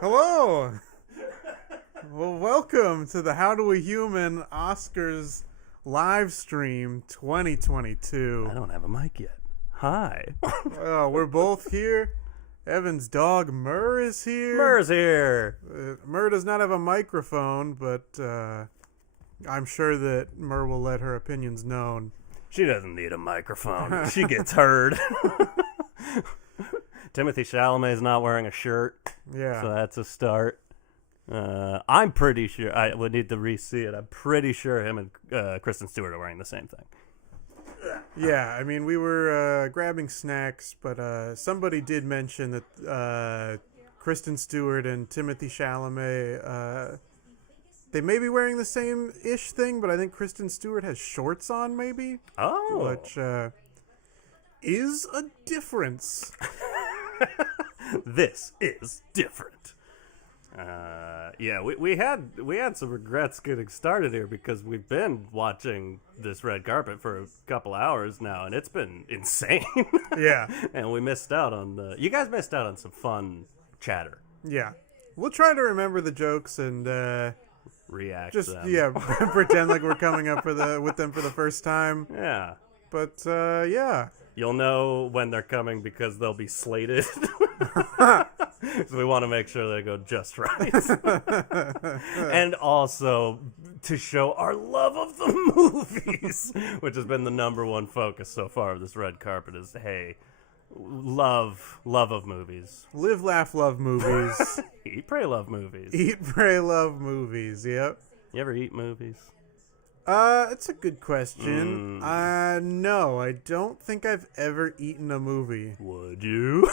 Hello. Well, welcome to the HowDoWeHuman Oscars live stream 2022. I don't have a mic yet. Hi. Well, we're both here. Evan's dog Murr is here. Murr's here. Murr does not have a microphone, but I'm sure that Murr will let her opinions known. She doesn't need a microphone. She gets heard. Timothy Chalamet's not wearing a shirt. Yeah. So that's a start. I'm pretty sure, I would need to re-see it, I'm pretty sure him and Kristen Stewart are wearing the same thing. Yeah, I mean, we were grabbing snacks, but somebody did mention that Kristen Stewart and Timothy Chalamet, they may be wearing the same-ish thing, but I think Kristen Stewart has shorts on, maybe? Oh. Which is a difference. This is different. Yeah, we had some regrets getting started here because we've been watching this red carpet for a couple hours now, and it's been insane. Yeah. And we missed out on you guys missed out on some fun chatter. Yeah. We'll try to remember the jokes and React just, to them. yeah, pretend like we're coming up with them for the first time. Yeah. But, yeah. You'll know when they're coming because they'll be slated. So we want to make sure they go just right. And also to show our love of the movies, which has been the number one focus so far of this red carpet is, hey, love of movies. Live, laugh, love movies. Eat, pray, love movies. Eat, pray, love movies. Yep. You ever eat movies? It's a good question. No, I don't think I've ever eaten a movie. Would you?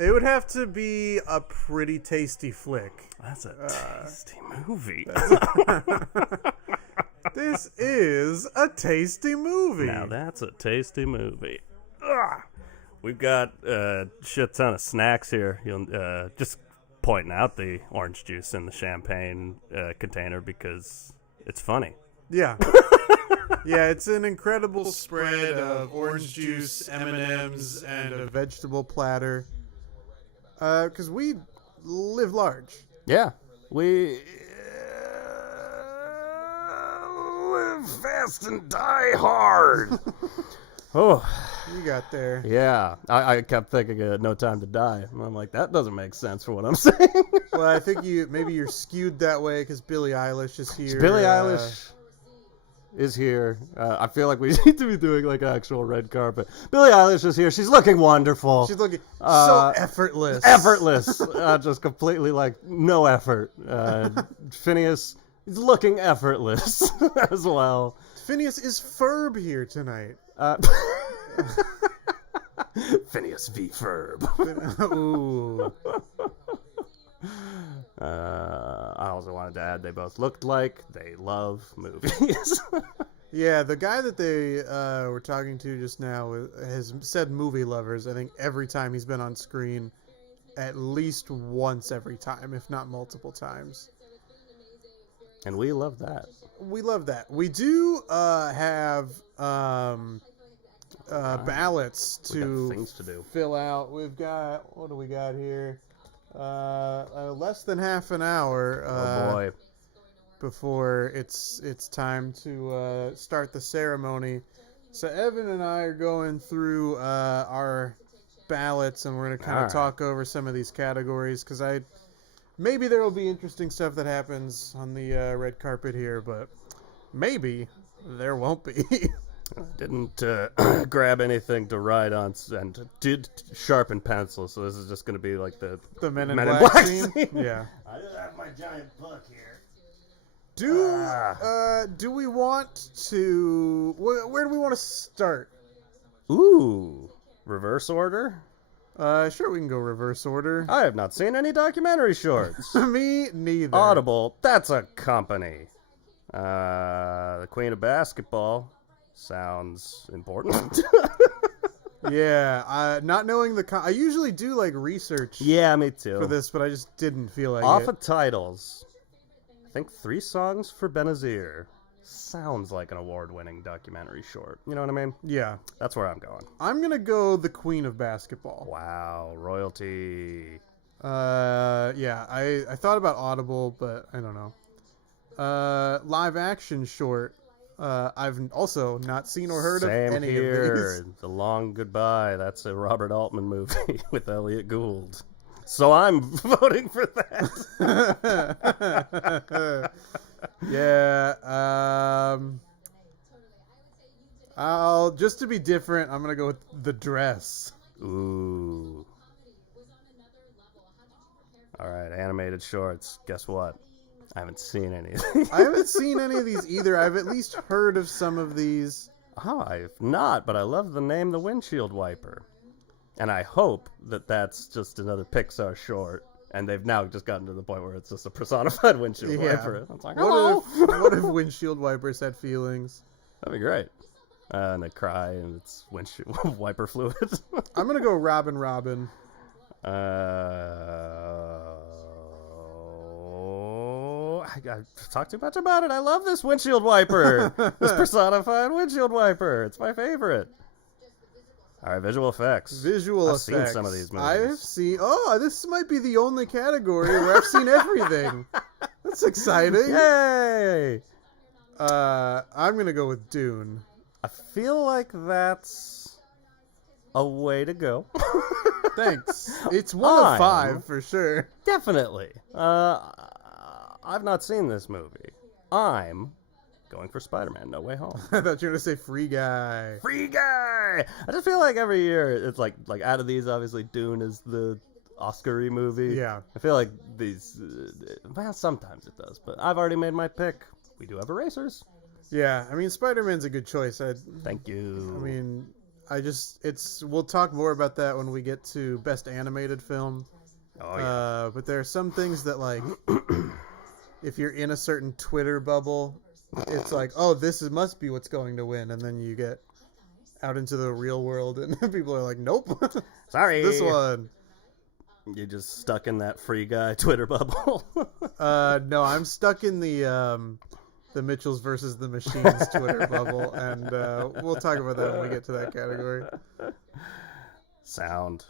It would have to be a pretty tasty flick. That's a tasty movie. This is a tasty movie. Now that's a tasty movie. Ugh. We've got a shit ton of snacks here. You'll just pointing out the orange juice in the champagne container because it's funny. Yeah. Yeah, it's an incredible spread of orange juice, M&Ms, and a vegetable platter. Because we live large. Yeah. We live fast and die hard. Oh. You got there. Yeah. I kept thinking No Time to Die. And I'm like, that doesn't make sense for what I'm saying. Well, I think you're skewed that way because Billie Eilish is here. Billie Eilish is here. I feel like we need to be doing like actual red carpet. Billie Eilish is here. She's looking wonderful. She's looking so effortless. Effortless. Just completely like no effort. Phineas is looking effortless as well. Phineas is Ferb here tonight. Phineas v. Ferb. Ooh. I also wanted to add they both looked like they love movies. Yeah, the guy that they were talking to just now has said movie lovers, I think, every time he's been on screen, at least once every time, if not multiple times. And we love that. We love that. We do have ballots to things to do. fill out. We've got, what do we got here? Less than half an hour. Oh boy. Before it's time to start the ceremony. So Evan and I are going through our ballots, and we're going to kind of talk over some of these categories, because maybe there will be interesting stuff that happens on the red carpet here, but maybe there won't be. I didn't grab anything to write on and did sharpen pencils, so this is just going to be like the Men in Men Black scene. Yeah. I just have my giant book here. Do we want to... Where do we want to start? Ooh. Reverse order? Sure, we can go reverse order. I have not seen any documentary shorts. Me neither. Audible, that's a company. The Queen of Basketball sounds important. Yeah, not knowing I usually do like research Yeah, me too. for this, but I just didn't feel like Off it. of titles, I think 3 songs for Benazir sounds like an award-winning documentary short. You know what I mean? Yeah. That's where I'm going. I'm going to go The Queen of Basketball. Wow, royalty. Yeah, I thought about Audible, but I don't know. Live action short. I've also not seen or heard of any here. of these. The Long Goodbye. That's a Robert Altman movie with Elliot Gould. So I'm voting for that. Yeah. I'll just to be different. I'm gonna go with The Dress. Ooh. All right, animated shorts. Guess what? I haven't seen any of these. I haven't seen any of these either. I've at least heard of some of these. Oh, I've not, but I love the name The Windshield Wiper. And I hope that that's just another Pixar short. And they've now just gotten to the point where it's just a personified windshield wiper. It's like, hello! What if windshield wipers had feelings? That'd be great. And they cry, and it's windshield wiper fluid. I'm going to go Robin Robin. I've talked too much about it. I love this windshield wiper. This personified windshield wiper. It's my favorite. All right, visual effects. I've seen some of these movies. I've seen... Oh, this might be the only category where I've seen everything. That's exciting. Yay! I'm going to go with Dune. I feel like that's a way to go. Thanks. It's one of 5 for sure. Definitely. I've not seen this movie. I'm going for Spider-Man No Way Home. I thought you were going to say Free Guy. Free Guy! I just feel like every year, it's like out of these, obviously, Dune is the Oscar-y movie. Yeah. I feel like these, well, sometimes it does, but I've already made my pick. We do have erasers. Yeah, I mean, Spider-Man's a good choice. Thank you. I mean, we'll talk more about that when we get to Best Animated Film. Oh, yeah. But there are some things that, like, if you're in a certain Twitter bubble, it's like, oh, must be what's going to win. And then you get out into the real world and people are like, nope. Sorry. This one. You're just stuck in that Free Guy Twitter bubble. No, I'm stuck in the Mitchells versus the Machines Twitter bubble, and we'll talk about that when we get to that category. Sound.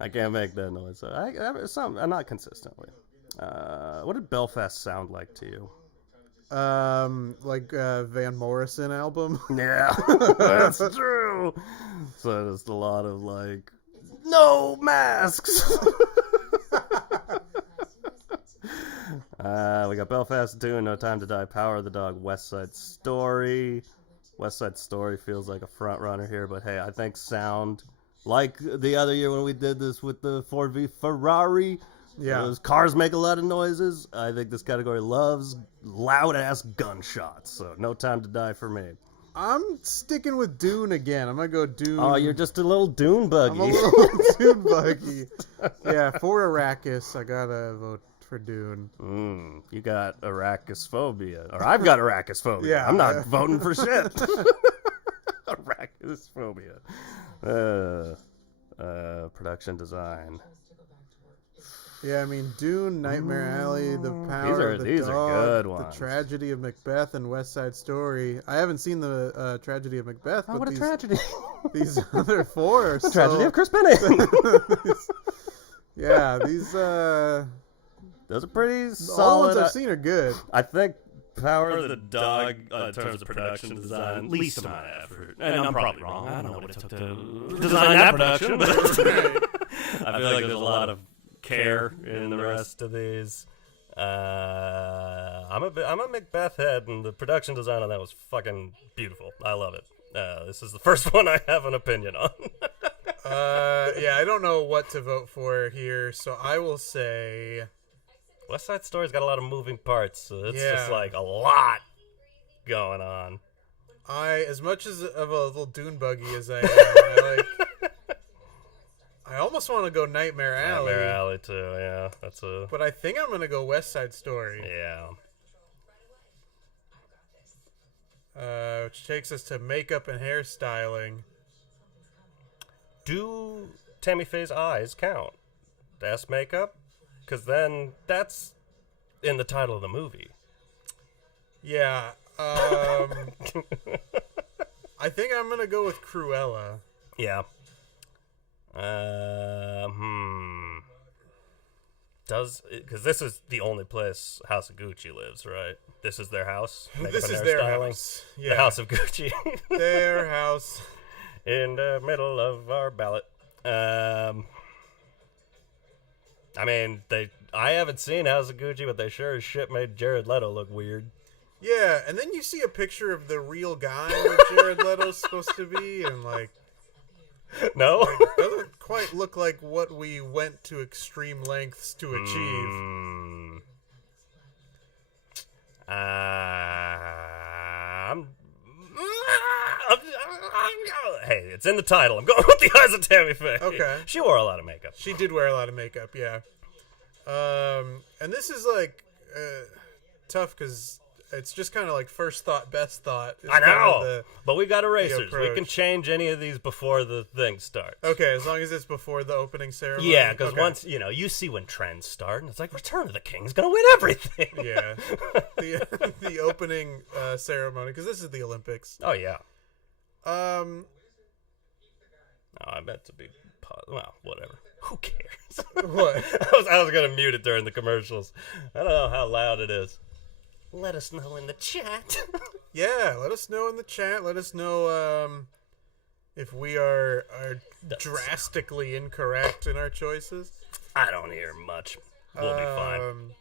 I can't make that noise. Not consistently. What did Belfast sound like to you? Like Van Morrison album. Yeah, that's true. So there's a lot of like, no masks. We got Belfast, Dune, No Time to Die, Power of the Dog, West Side Story. West Side Story feels like a front runner here, but hey, I think sound, like the other year when we did this with the Ford v Ferrari, those cars make a lot of noises. I think this category loves loud-ass gunshots, so No Time to Die for me. I'm sticking with Dune again. I'm going to go Dune. Oh, you're just a little Dune buggy. I'm a little Dune buggy. Yeah, for Arrakis, I got to vote for Dune. You got Arachnophobia. Or I've got Arachnophobia. Yeah. I'm not voting for shit. Arachnophobia. Production design. Yeah, I mean, Dune, Nightmare Alley, The Power of the These Dog, are good ones. The Tragedy of Macbeth, and West Side Story. I haven't seen the Tragedy of Macbeth, but what a tragedy. These other 4 are the Tragedy of Chris Penning. Yeah, these... Those are pretty solid. All the ones I've seen are good. I think Power of the Dog, in terms of production design, least amount of effort. And I'm probably wrong. I don't know what it took to design that production, but I feel like there's a lot of care in the rest of these. I'm a Macbeth head, and the production design on that was fucking beautiful. I love it. This is the first one I have an opinion on. Yeah, I don't know what to vote for here, so I will say... West Side Story's got a lot of moving parts, so it's just like a lot going on. As much of a little Dune buggy as I am, I almost want to go Nightmare Alley. Nightmare Alley too, yeah. But I think I'm going to go West Side Story. Yeah. Which takes us to makeup and hairstyling. Do Tammy Faye's eyes count? Best makeup? because then that's in the title of the movie. Yeah. I think I'm gonna go with Cruella. Yeah. Because this is the only place House of Gucci lives, right? This is their house. This is their house. Yeah. The House of Gucci. Their house. In the middle of our ballot. I mean, I haven't seen House of Gucci, but they sure as shit made Jared Leto look weird. Yeah, and then you see a picture of the real guy that Jared Leto's supposed to be, and like, no, doesn't quite look like what we went to extreme lengths to achieve. Hey, it's in the title. I'm going with the eyes of Tammy Faye. Okay. She wore a lot of makeup. She did wear a lot of makeup, yeah. And this is like tough because it's just kind of like first thought, best thought. I know, but we got erasers. We can change any of these before the thing starts. Okay, as long as it's before the opening ceremony. Yeah, because once, you see when trends start, and it's like, Return of the King's going to win everything. Yeah. The opening ceremony, because this is the Olympics. Oh, yeah. I meant to be... Well, whatever. Who cares? What? I was going to mute it during the commercials. I don't know how loud it is. Let us know in the chat. Yeah, let us know in the chat. Let us know if we are drastically incorrect in our choices. I don't hear much. We'll be fine.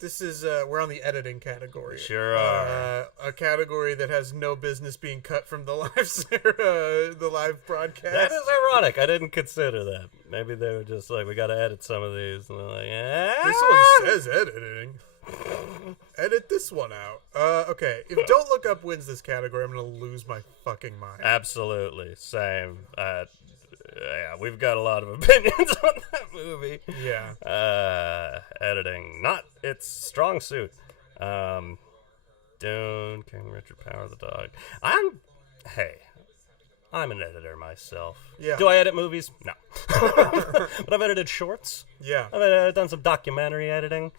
This is we're on the editing category. Sure are. A category that has no business being cut from the live the live broadcast. That is ironic. I didn't consider that. Maybe they were just like, we got to edit some of these, and they're like, This one says editing. Edit this one out. Okay. If Don't Look Up wins this category, I'm gonna lose my fucking mind. Absolutely, same. Yeah, we've got a lot of opinions on that movie. Yeah. Editing, not its strong suit. Dune, King Richard, Power of the Dog. I'm an editor myself. Yeah. Do I edit movies? No. But I've edited shorts. Yeah. I've done some documentary editing.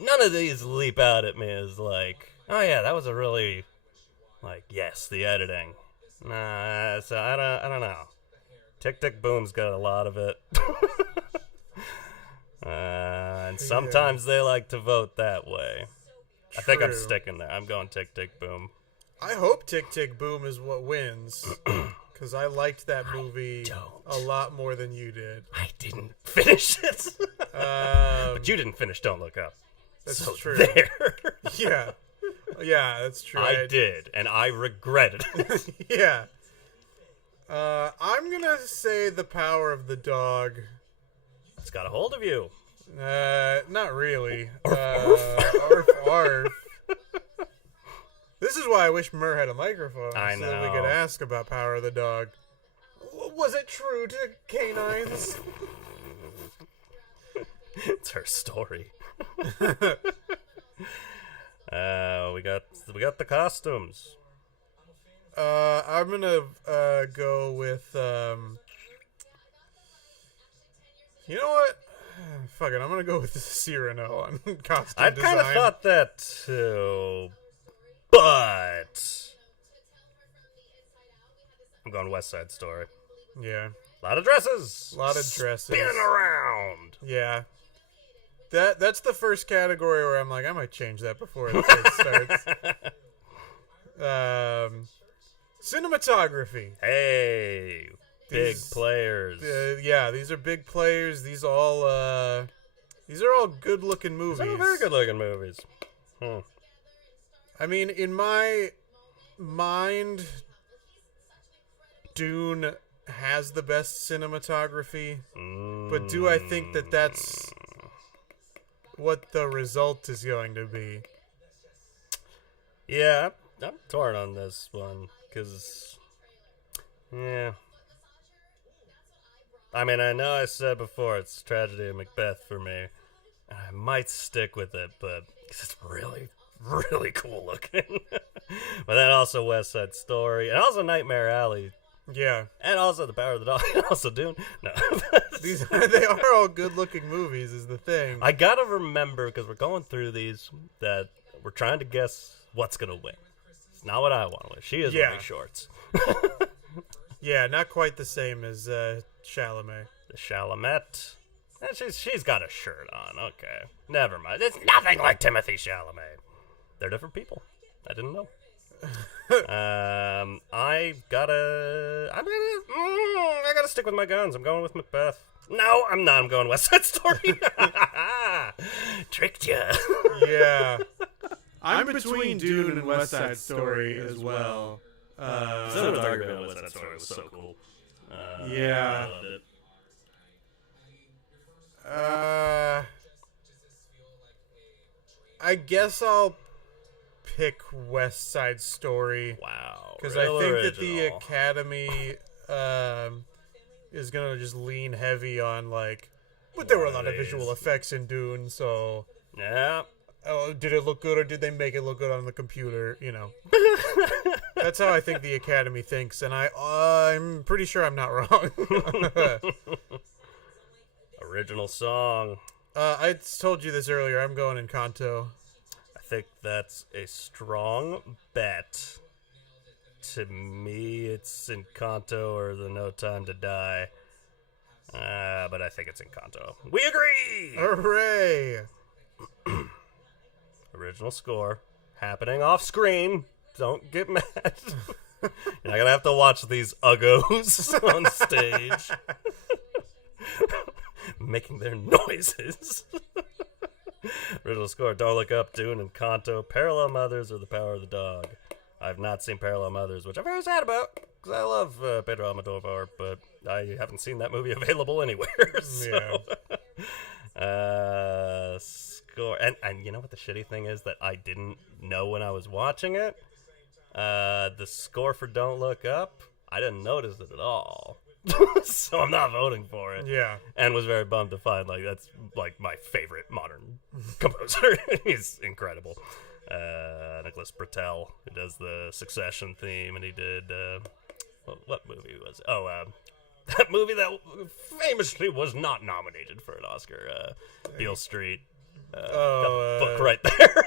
None of these leap out at me as like, oh yeah, that was a really, like, yes, the editing. Nah, so I don't know. Tick Tick Boom's got a lot of it. And sometimes they like to vote that way. True. I think I'm sticking there. I'm going Tick Tick Boom. I hope Tick Tick Boom is what wins. Because I liked that movie a lot more than you did. I didn't finish it. But you didn't finish Don't Look Up. That's so true. There. Yeah. Yeah, that's true. I did, and I regretted it. Yeah. I'm gonna say The Power of the Dog. It's got a hold of you. Not really. Arf. Arf. This is why I wish Murr had a microphone. I so know. that we could ask about Power of the Dog. Was it true to canines? It's her story. We got the costumes. I'm gonna go with you know what? Fuck it, I'm gonna go with Cyrano on costume I design. kind of thought that too, but I'm going West Side Story. Yeah. A lot of dresses. A lot of dresses. Spinning around. Yeah. That's the first category where I'm like, I might change that before the kid starts. Cinematography. Hey, big players. Yeah, these are big players. These are all good-looking movies. Some very good-looking movies. I mean, in my mind, Dune has the best cinematography, but do I think that that's what the result is going to be? Yeah, I'm torn on this one, because, yeah. I mean, I know I said before it's Tragedy of Macbeth for me, and I might stick with it, but it's really, really cool looking. But then also West Side Story, and also Nightmare Alley. Yeah. And also The Power of the Dog, and also Dune. No. They are all good-looking movies, is the thing. I gotta remember, because we're going through these, that we're trying to guess what's gonna win. It's not what I want to win. She is wearing shorts. Yeah, not quite the same as Chalamet. The Chalamet. She's got a shirt on. Okay. Never mind. It's nothing like Timothy Chalamet. They're different people. I didn't know. I gotta stick with my guns. I'm going with Macbeth. No, I'm not. I'm going West Side Story. Tricked ya. Yeah. I'm between Dune and West Side Story as well. So was argument on West Side Story was so cool. Yeah. I loved it. I guess I'll pick West Side Story. Wow. Because I think that the Academy is going to just lean heavy on, like, but there were a lot of visual effects in Dune, so... Yeah. Oh, did it look good, or did they make it look good on the computer? You know. That's how I think the Academy thinks, and I'm pretty sure I'm not wrong. Original song. I told you this earlier. I'm going Encanto. I think that's a strong bet. To me, it's Encanto or the No Time to Die. But I think it's Encanto. We agree! Hooray! Original score. Happening off screen. Don't get mad. You're not going to have to watch these uggos on stage. Making their noises. Original score. Don't Look Up, Dune, Encanto, Parallel Mothers, or The Power of the Dog. I've not seen Parallel Mothers, which I'm very sad about, because I love Pedro Almodovar, but I haven't seen that movie available anywhere. So. Yeah. Score. And you know what the shitty thing is that I didn't know when I was watching it? The score for Don't Look Up, I didn't notice it at all. So I'm not voting for it. Yeah. And was very bummed to find, like, that's, like, my favorite modern composer. He's incredible. Nicholas Britell, who does the Succession theme, and he did, what movie was it? Oh, that movie that famously was not nominated for an Oscar, Beale Street. Got the book right there.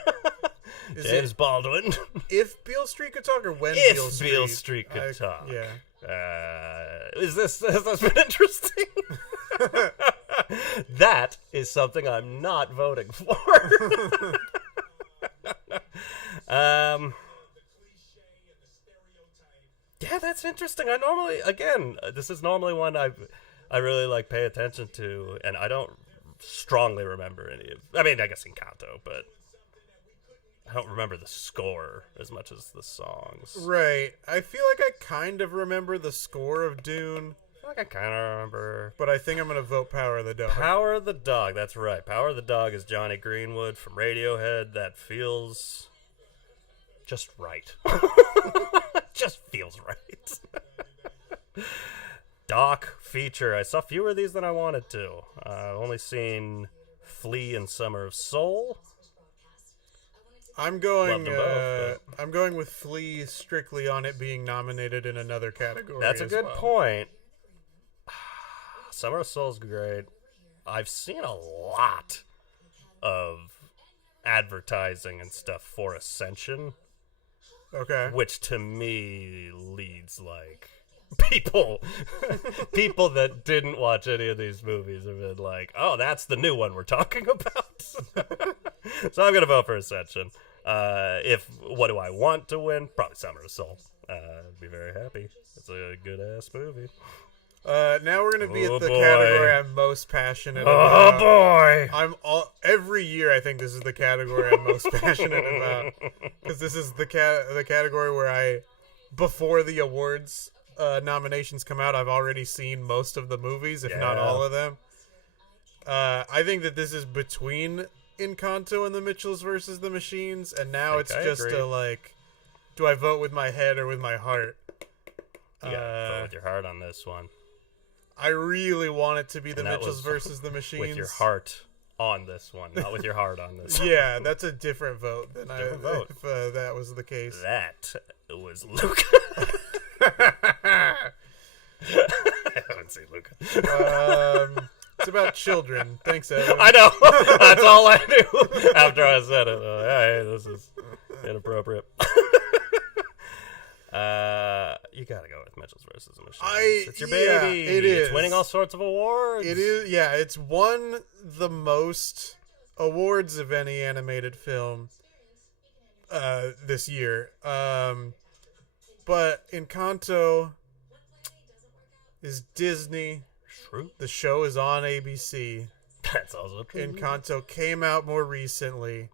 James Baldwin. If Beale Street could talk, or when If Beale Street could talk. Yeah. Has this been interesting? That is something I'm not voting for. Yeah, that's interesting. I normally, again, this is normally one I really like pay attention to, and I don't strongly remember any of. I mean, I guess Encanto, but I don't remember the score as much as the songs. Right. I feel like I kind of remember the score of Dune. I feel like I kind of remember. But I think I'm going to vote Power of the Dog. Power of the Dog, that's right. Power of the Dog is Johnny Greenwood from Radiohead. That feels just right. Just feels right. Doc feature. I saw fewer of these than I wanted to. I've only seen Flea and Summer of Soul. I'm going. Both, I'm going with Flea strictly on it being nominated in another category. That's a good point. Summer of Soul's great. I've seen a lot of advertising and stuff for Ascension. Okay. Which to me leads like people that didn't watch any of these movies have been like, oh, that's the new one we're talking about. So I'm gonna vote for Ascension. What do I want to win? Probably Summer of Soul. I'd be very happy. It's a good ass movie. Now we're gonna be at the boy. category I'm most passionate about. Oh boy! Every year I think this is the category I'm most passionate about, because this is the category where before the awards nominations come out, I've already seen most of the movies, if not all of them. I think that this is between Encanto and the Mitchells versus the Machines, and now it's just a like, do I vote with my head or with my heart? You gotta vote with your heart on this one. I really want it to be the Mitchells versus the Machines. With your heart on this one, not with your heart on this one. Yeah, that's a different vote than if that was the case. That was Luca. I haven't seen Luca. about children. Thanks, Evan. I know. That's all I knew after I said it. Hey, this is inappropriate. You gotta go with Mitchell's versus the Machines. It's your baby. It is. It's winning all sorts of awards. It is. Yeah, it's won the most awards of any animated film this year. But Encanto is Disney. True. The show is on ABC. That's also true. Encanto came out more recently,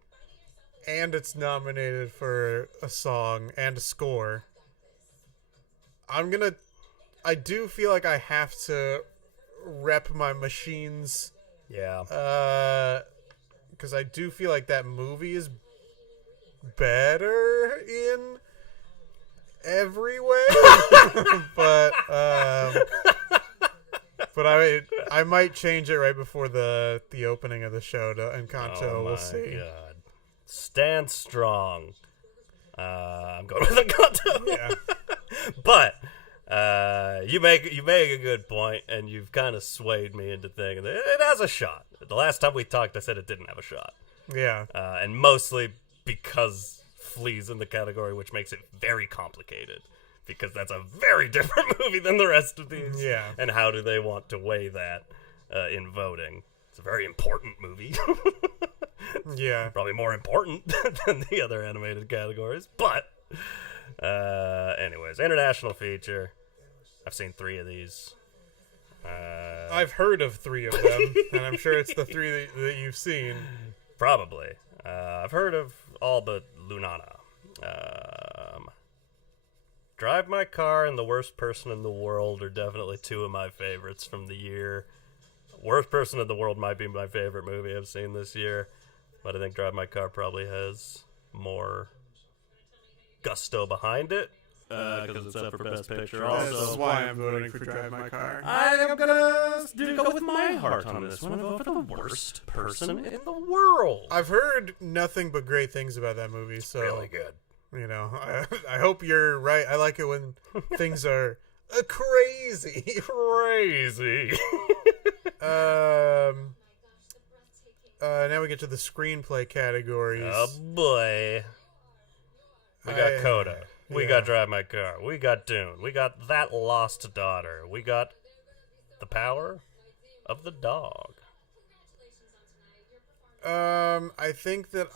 and it's nominated for a song and a score. I do feel like I have to rep my Machines. Yeah. Because I do feel like that movie is better in every way. but I might change it right before the opening of the show to Encanto. Oh we'll see. God. Stand strong. I'm going with Encanto. Yeah. But you make a good point, and you've kind of swayed me into thinking that it has a shot. The last time we talked, I said it didn't have a shot. Yeah. And mostly because Flea's in the category, which makes it very complicated. Because that's a very different movie than the rest of these. Yeah. And how do they want to weigh that in voting? It's a very important movie. Yeah. Probably more important than the other animated categories. But, anyways, international feature. I've seen 3 of these. I've heard of 3 of them, and I'm sure it's the 3 that you've seen. Probably. I've heard of all but Lunana. Drive My Car and The Worst Person in the World are definitely 2 of my favorites from the year. Worst Person in the World might be my favorite movie I've seen this year, but I think Drive My Car probably has more gusto behind it. Because it's up for Best Picture This also. is why I'm voting for Drive My Car. I am gonna go with my heart on this one and vote for the worst person in the world. I've heard nothing but great things about that movie, so Really good. you know, I hope you're right. I like it when things are crazy. Crazy. Now we get to the screenplay categories. Oh boy. We got Coda. We got Drive My Car. We got Dune. We got That Lost Daughter. We got The Power of the Dog. I think that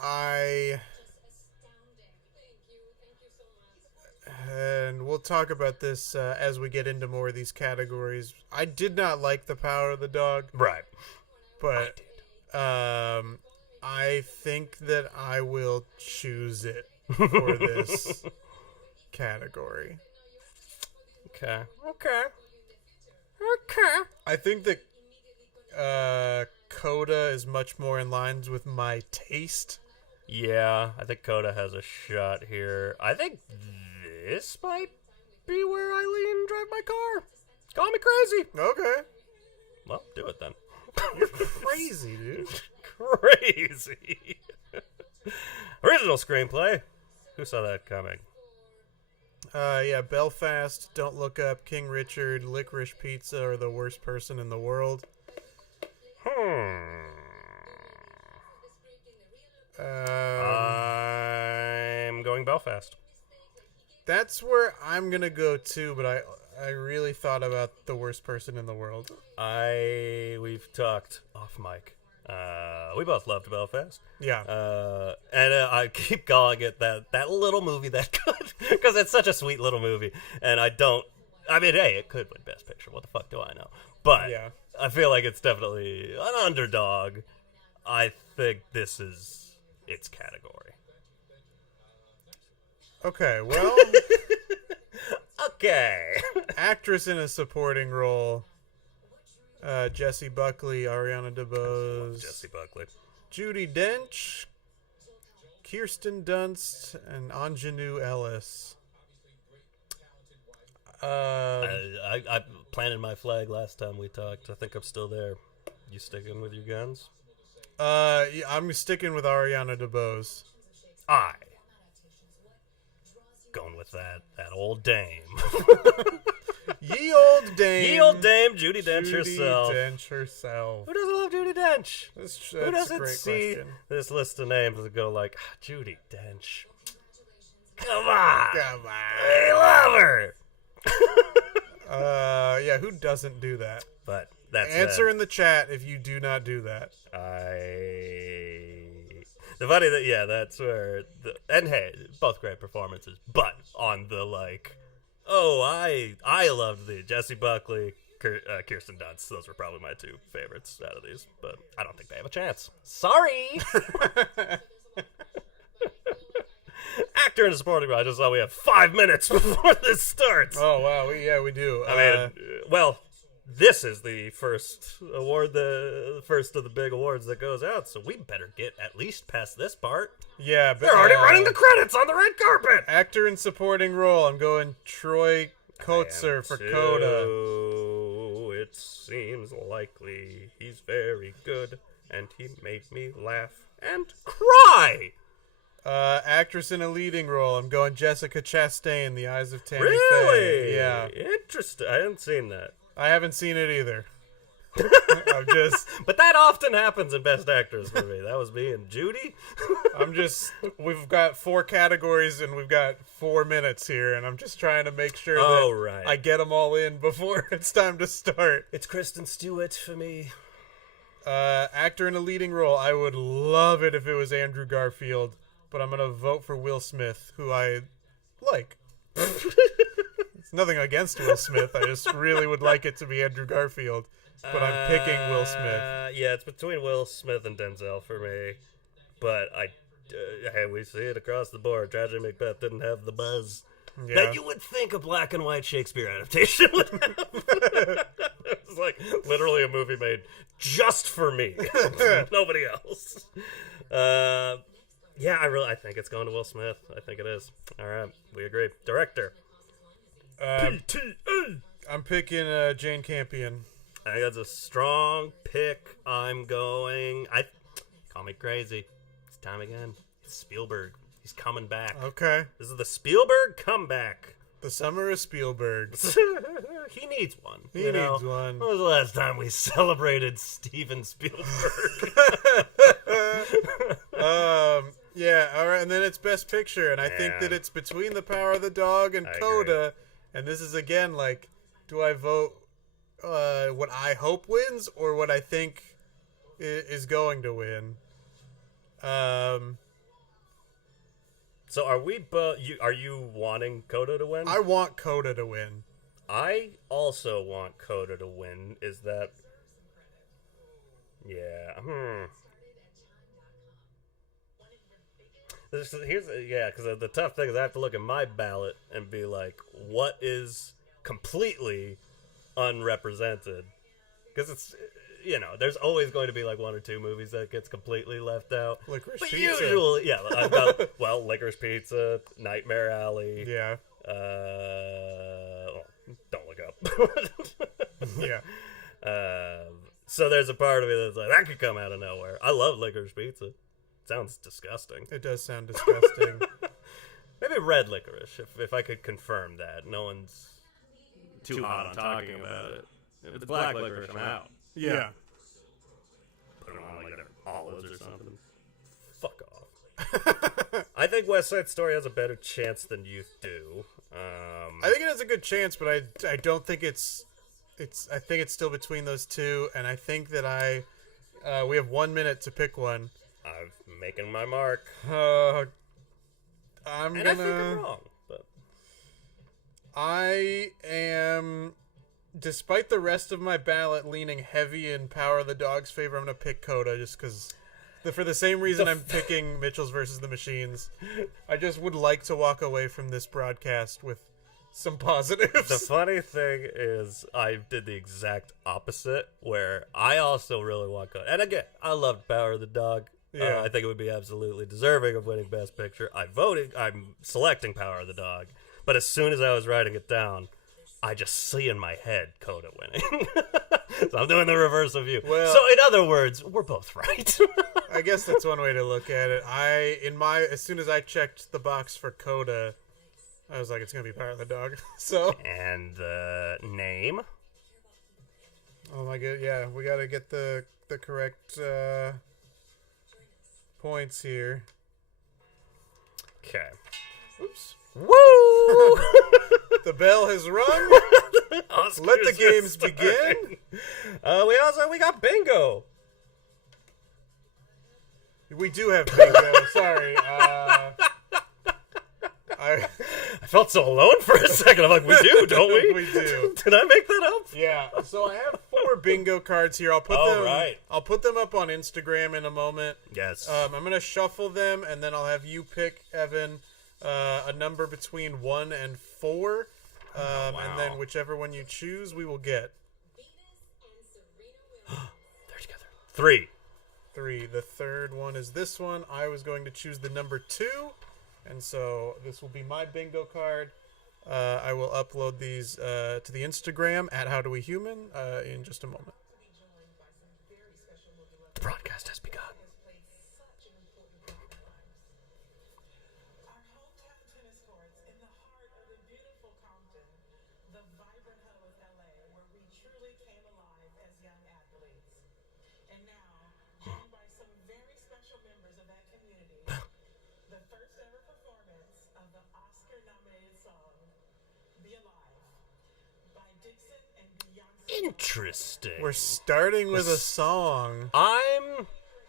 and we'll talk about this as we get into more of these categories. I did not like The Power of the Dog. Right. But I think that I will choose it for this category. Okay. I think that Coda is much more in lines with my taste. Yeah, I think Coda has a shot here. I think this might be where I lean Drive My Car. Call me crazy. Okay. Well, do it then. You're crazy, dude. Crazy. Original screenplay. Who saw that coming? Yeah, Belfast, Don't Look Up, King Richard, Licorice Pizza, or The Worst Person in the World. I'm going Belfast. That's where I'm gonna go too, but I really thought about The Worst Person in the World. We've talked off mic. We both loved Belfast. Yeah. And I keep calling it that little movie that could, because it's such a sweet little movie. And I mean, hey, it could win Best Picture. What the fuck do I know? But Yeah. I feel like it's definitely an underdog. I think this is its category. Okay, well, Okay. actress in a supporting role. Jessie Buckley, Ariana DeBose, Jessie Buckley. Judi Dench, Kirsten Dunst, and Anjanou Ellis. I planted my flag last time we talked. I think I'm still there. You sticking with your guns? Yeah, I'm sticking with Ariana DeBose. Going with that old dame. Ye old dame. Ye old dame, Judi Dench herself. Judi Dench herself. Who doesn't love Judi Dench? Who doesn't a great see question. this list of names and go like, Judi Dench? Come on. Come on. I love her. Yeah, who doesn't do that? But that's Answer in the chat if you do not do that. The funny that, yeah, that's where, and hey, both great performances, but on the, like, I loved the Jessie Buckley, Kirsten Dunst. Those were probably my two favorites out of these, but I don't think they have a chance. Sorry! Actor in a supporting role. I just saw we have 5 minutes before this starts. Oh, wow. We do. I mean, well, this is the first award, the first of the big awards that goes out, so we better get at least past this part. Yeah, but They're already running the credits on the red carpet. Actor in supporting role. I'm going Troy Kotsur for Coda. It seems likely he's very good, and he made me laugh and cry. Actress in a leading role. I'm going Jessica Chastain, The Eyes of Tammy Really? Faye. Yeah. Interesting. I haven't seen that. I haven't seen it either. But that often happens in Best Actress for me. That was me and Judy. We've got 4 categories and we've got 4 minutes here, and I'm just trying to make sure right. I get them all in before it's time to start. It's Kristen Stewart for me. Actor in a leading role. I would love it if it was Andrew Garfield, but I'm going to vote for Will Smith, who I like. It's nothing against Will Smith. I just really would like it to be Andrew Garfield, but I'm picking Will Smith. Yeah, it's between Will Smith and Denzel for me. But hey, we see it across the board. Tragedy Macbeth didn't have the buzz that you would think a black and white Shakespeare adaptation would have. It's like literally a movie made just for me. Nobody else. Yeah, I think it's going to Will Smith. I think it is. All right, we agree. Director. PTA. I'm picking Jane Campion. I think that's a strong pick. I'm going. Call me crazy. It's time again. It's Spielberg. He's coming back. Okay. This is the Spielberg comeback. The summer of Spielberg. He needs one. He needs one. When was the last time we celebrated Steven Spielberg? Yeah, all right, and then it's Best Picture, and I think that it's between The Power of the Dog and Coda, and this is, again, like, do I vote what I hope wins or what I think is going to win? So are we are you wanting Coda to win? I want Coda to win. I also want Coda to win. Is that... Yeah. Because the tough thing is I have to look at my ballot and be like, what is completely unrepresented? Because it's, there's always going to be like 1 or 2 movies that gets completly left out. Licorice but Pizza. Usually, yeah, I've got, Licorice Pizza, Nightmare Alley. Yeah. Don't look up. Yeah. So there's a part of me that's like, that could come out of nowhere. I love Licorice Pizza. Sounds disgusting. It does sound disgusting. Maybe red licorice, if I could confirm that. No one's too hot on talking about it. If it's black licorice, I'm out. Yeah. Put them on like their olives or something. Fuck off. I think West Side Story has a better chance than Youth do. I think it has a good chance, but I don't think it's I think it's still between those two, and I think that we have 1 minute to pick one. I'm making my mark. I think I'm wrong, but I am, despite the rest of my ballot leaning heavy in Power of the Dog's favor, I'm going to pick Coda just because, for the same reason I'm picking Mitchell's versus the Machines. I just would like to walk away from this broadcast with some positives. The funny thing is I did the exact opposite, where I also really want Coda. And again, I loved Power of the Dog. Yeah. I think it would be absolutely deserving of winning Best Picture. I'm selecting Power of the Dog. But as soon as I was writing it down, I just see in my head Coda winning. So I'm doing the reverse of you. Well, so in other words, we're both right. I guess that's one way to look at it. As soon as I checked the box for Coda, I was like, it's gonna be Power of the Dog. So. And the name. Oh my god! Yeah, we gotta get the correct points here. Okay. Oops. Woo! The bell has rung. Let the games begin. We got bingo. We do have bingo. Sorry. I felt so alone for a second. I'm like, we do, don't we? We do. Did I make that up? Yeah. So I have 4 bingo cards here. I'll put them. Right. I'll put them up on Instagram in a moment. Yes. I'm gonna shuffle them, and then I'll have you pick, Evan, a number between 1 and 4, and then whichever one you choose, we will get. They're together. 3. 3. The third one is this one. I was going to choose the number 2, and so this will be my bingo card. I will upload these to the Instagram at HowDoWeHuman in just a moment. The broadcast has begun. Interesting. We're starting with a song.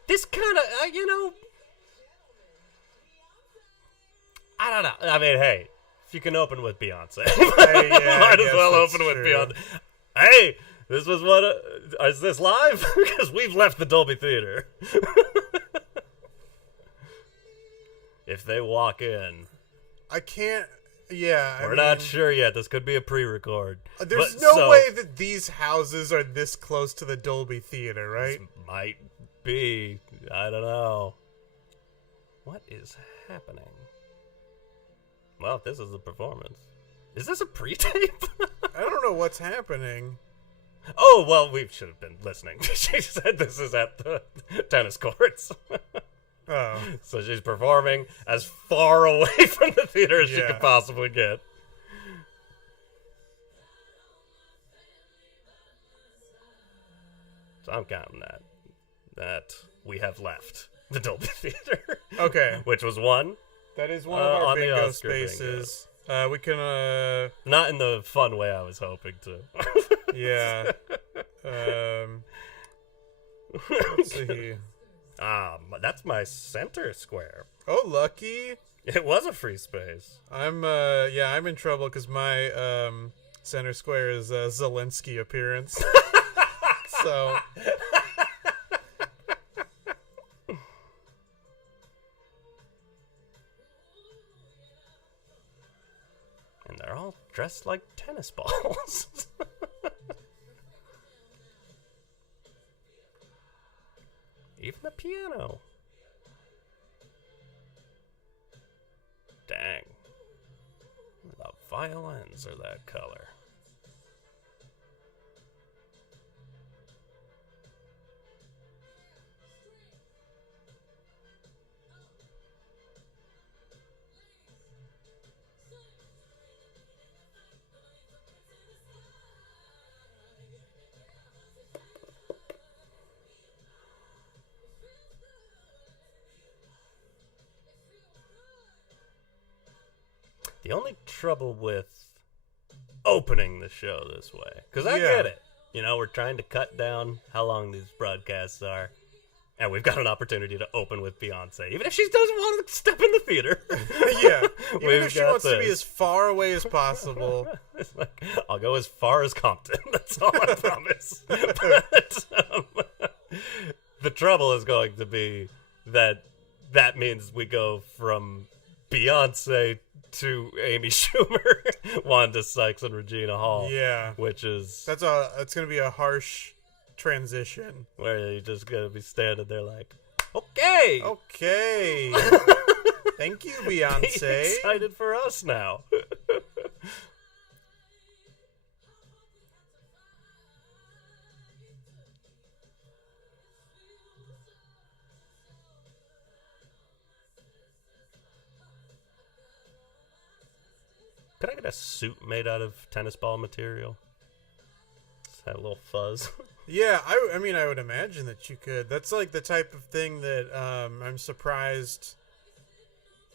This kind of, I don't know. I mean, hey, if you can open with Beyonce, might as well open with Beyonce. Hey, this was is this live? Because we've left the Dolby Theater. If they walk in. I can't. Yeah, We're not sure yet. This could be a pre-record. There's no way that these houses are this close to the Dolby Theater, right? This might be. I don't know. What is happening? Well, this is the performance. Is this a pre-tape? I don't know what's happening. Oh, well, we should have been listening. She said this is at the tennis courts. Oh. So she's performing as far away from the theater as she could possibly get. So I'm counting that we have left the Dolby Theater. Okay. Which was one. That is one of our bingo spaces. We can, not in the fun way I was hoping to. Yeah. Let's see. That's my center square. Oh, lucky. It was a free space. I'm in trouble because my center square is a Zelensky appearance. So. And they're all dressed like tennis balls. Even the piano. Dang. The violins are that color. The only trouble with opening the show this way, because I get it. You know, we're trying to cut down how long these broadcasts are, and we've got an opportunity to open with Beyonce, even if she doesn't want to step in the theater. Yeah, even if she wants to be as far away as possible. It's like, I'll go as far as Compton. That's all I promise. But the trouble is going to be that means we go from Beyonce to Amy Schumer, Wanda Sykes, and Regina Hall. Yeah, which is it's gonna be a harsh transition where you're just gonna be standing there like, okay, thank you, Beyonce. Be excited for us now. Could I get a suit made out of tennis ball material? Just have a little fuzz. Yeah, I mean, I would imagine that you could. That's like the type of thing that I'm surprised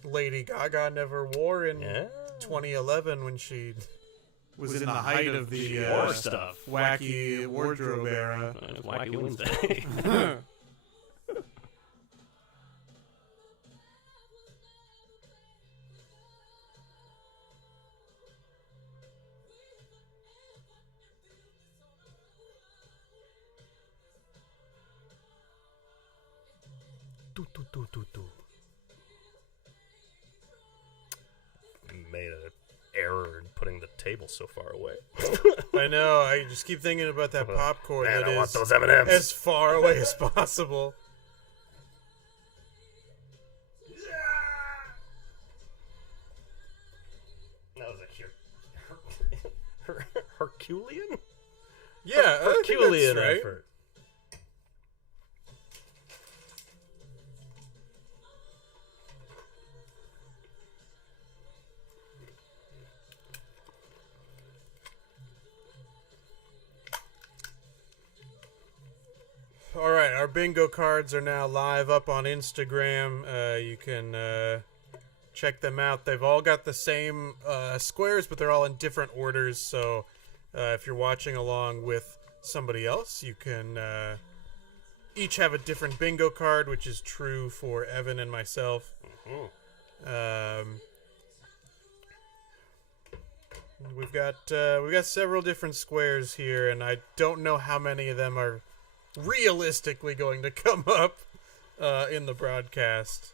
Lady Gaga never wore in 2011 when she was in the height of the war stuff. Wacky wardrobe era. Wacky Wednesday. Made an error in putting the table so far away. I know. I just keep thinking about that popcorn Man, that I want is those M&Ms. as far away as possible. That was a Herculean? Yeah, Herculean right. effort. All right, our bingo cards are now live up on Instagram. You can check them out. They've all got the same squares, but they're all in different orders. So if you're watching along with somebody else, you can each have a different bingo card, which is true for Evan and myself. We've got several different squares here, and I don't know how many of them are realistically going to come up in the broadcast.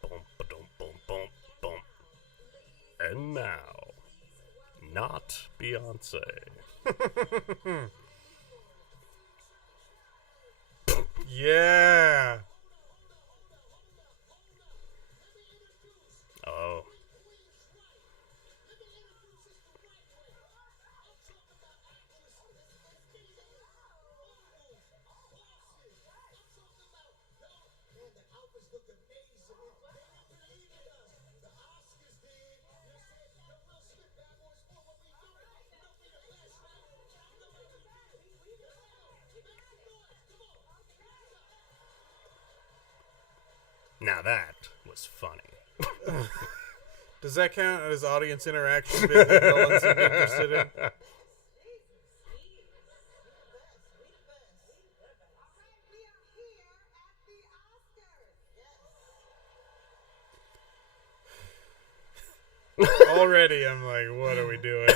Boom, ba-dum, boom, boom, boom. And now, not Beyonce. Yeah. Oh. Now that was funny. Does that count as audience interaction bit that no one's interested in? Already, I'm like, what are we doing?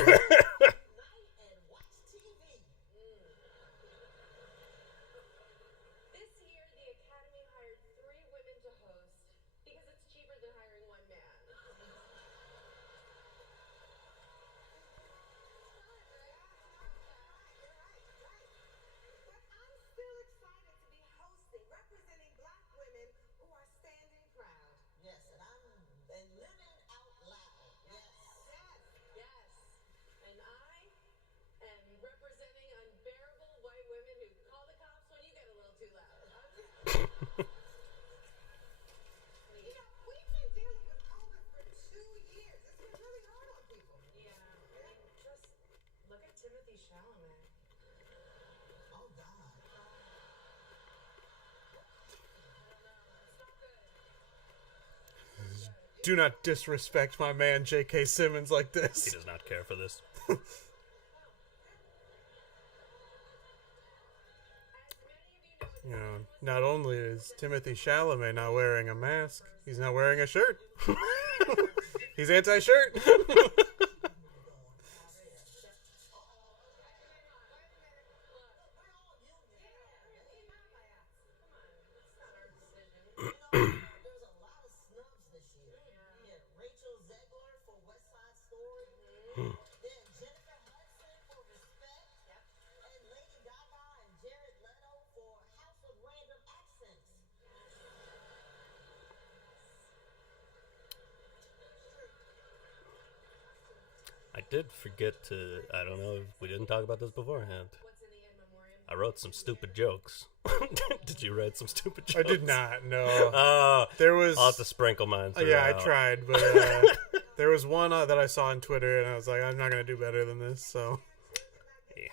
Do not disrespect my man J.K. Simmons like this. He does not care for this. You know, not only is Timothy Chalamet not wearing a mask, he's not wearing a shirt. He's anti-shirt. I did forget to, I don't know if we didn't talk about this beforehand. I wrote some stupid jokes. Did you write some stupid jokes? I did not, no. There was... I'll have to sprinkle mine throughout. Yeah, I tried, but there was one that I saw on Twitter, and I was like, I'm not going to do better than this, so... Yeah.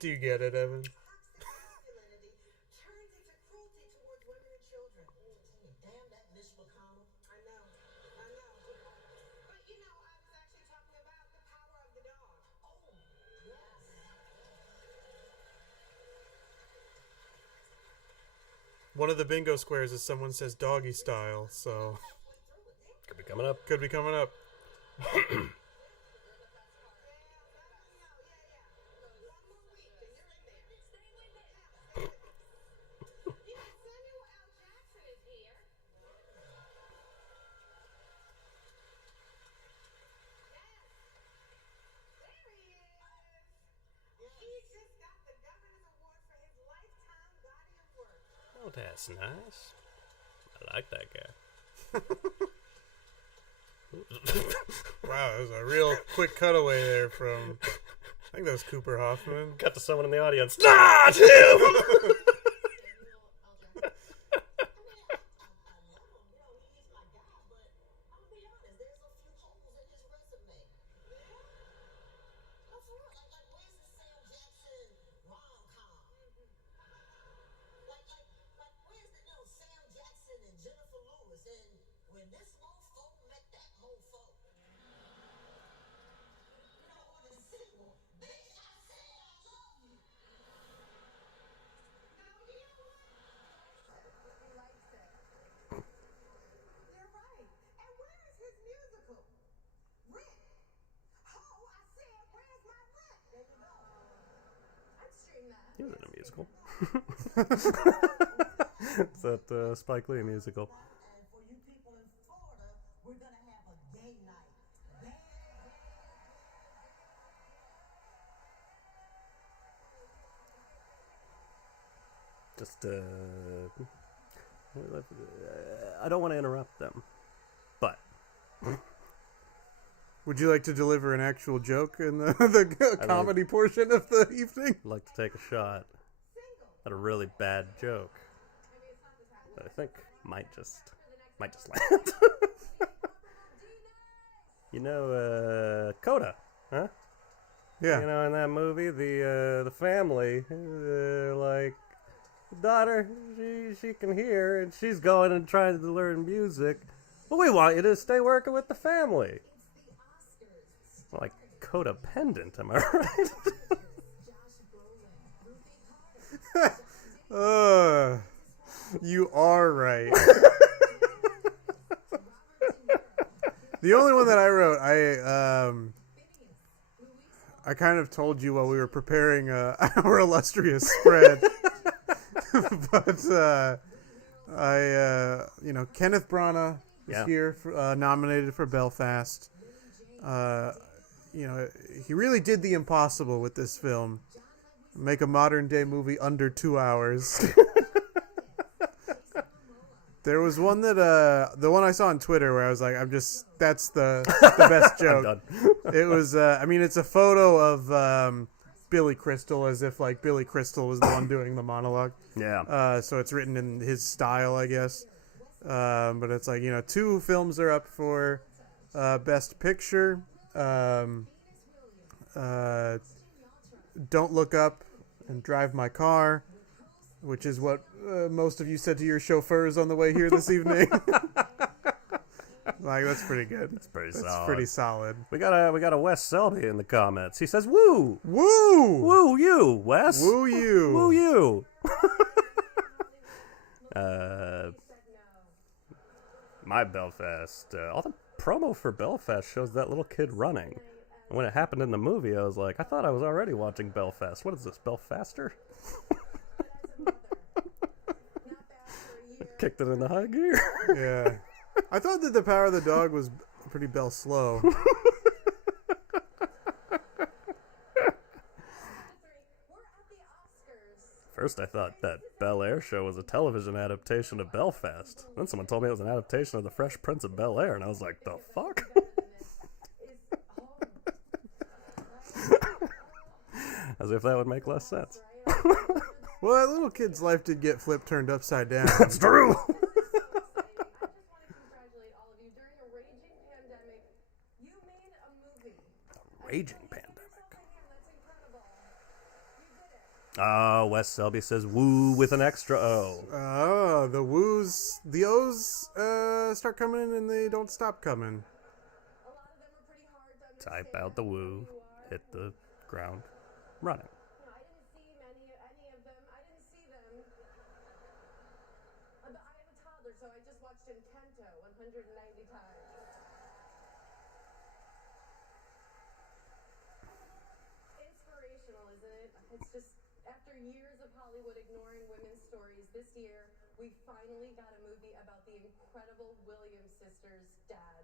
Do you get it, Evan? One of the bingo squares is someone says doggy style, so... Could be coming up. Could be coming up. Oh, that's nice. I like that guy. Wow, that was a real quick cutaway there from... I think that was Cooper Hoffman. Cut to someone in the audience. Not him! He was in a musical. It's that Spike Lee musical. Just, I don't want to interrupt them, but... Would you like to deliver an actual joke in the comedy portion of the evening? I'd like to take a shot at a really bad joke that I think might just land. You know, Coda, huh? Yeah. You know, in that movie, the family, like, the daughter, she can hear, and she's going and trying to learn music. But we want you to stay working with the family. Like codependent, am I right? You are right. The only one that I wrote, I kind of told you while we were preparing our illustrious spread, but Kenneth Branagh is here, nominated for Belfast. He really did the impossible with this film. Make a modern-day movie under 2 hours. There was one that, the one I saw on Twitter where I was like, that's the best joke. I'm done. It was, it's a photo of Billy Crystal, as if, like, Billy Crystal was the one doing the monologue. Yeah. So it's written in his style, I guess. But it's like, 2 films are up for Best Picture. Don't Look Up and Drive My Car, which is what most of you said to your chauffeurs on the way here this evening. Like, that's pretty good. That's pretty solid. We got a Wes Selby in the comments. He says, "Woo, woo, woo you, Wes, woo you, woo you." My Belfast, all the promo for Belfast shows that little kid running. And when it happened in the movie, I was like, I thought I was already watching Belfast. What is this, Belfaster? Kicked it into high gear. Yeah. I thought that The Power of the Dog was pretty Bell slow. First, I thought that Bel Air show was a television adaptation of Belfast. Then someone told me it was an adaptation of The Fresh Prince of Bel Air, and I was like, the fuck? As if that would make less sense. Well, that little kid's life did get flipped, turned upside down. That's true. Raging pandemic. Oh, Wes Selby says woo with an extra O. Oh, the woos, the O's start coming in and they don't stop coming. Type out the woo, hit the ground, running. It's just, after years of Hollywood ignoring women's stories, this year we finally got a movie about the incredible Williams sisters' dad.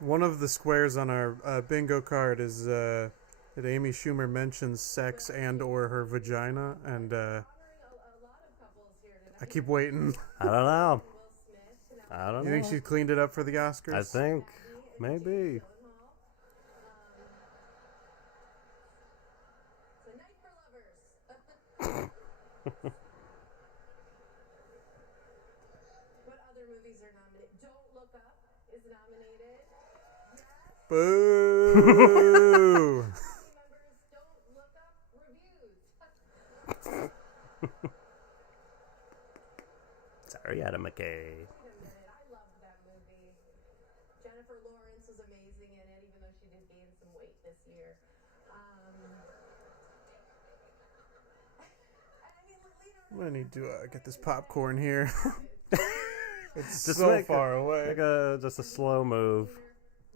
One of the squares on our bingo card is that Amy Schumer mentions sex and or her vagina, and I keep waiting. I don't know. You think she cleaned it up for the Oscars? I think maybe. What other movies are nominated? Don't Look Up is nominated. Boo! Members, Don't Look Up reviews. Sorry, Adam McKay. Wait a minute, I loved that movie. Jennifer Lawrence was amazing in it, even though she did gain some weight this year. I need to get this popcorn here. It's Just so far away. Like just a slow move.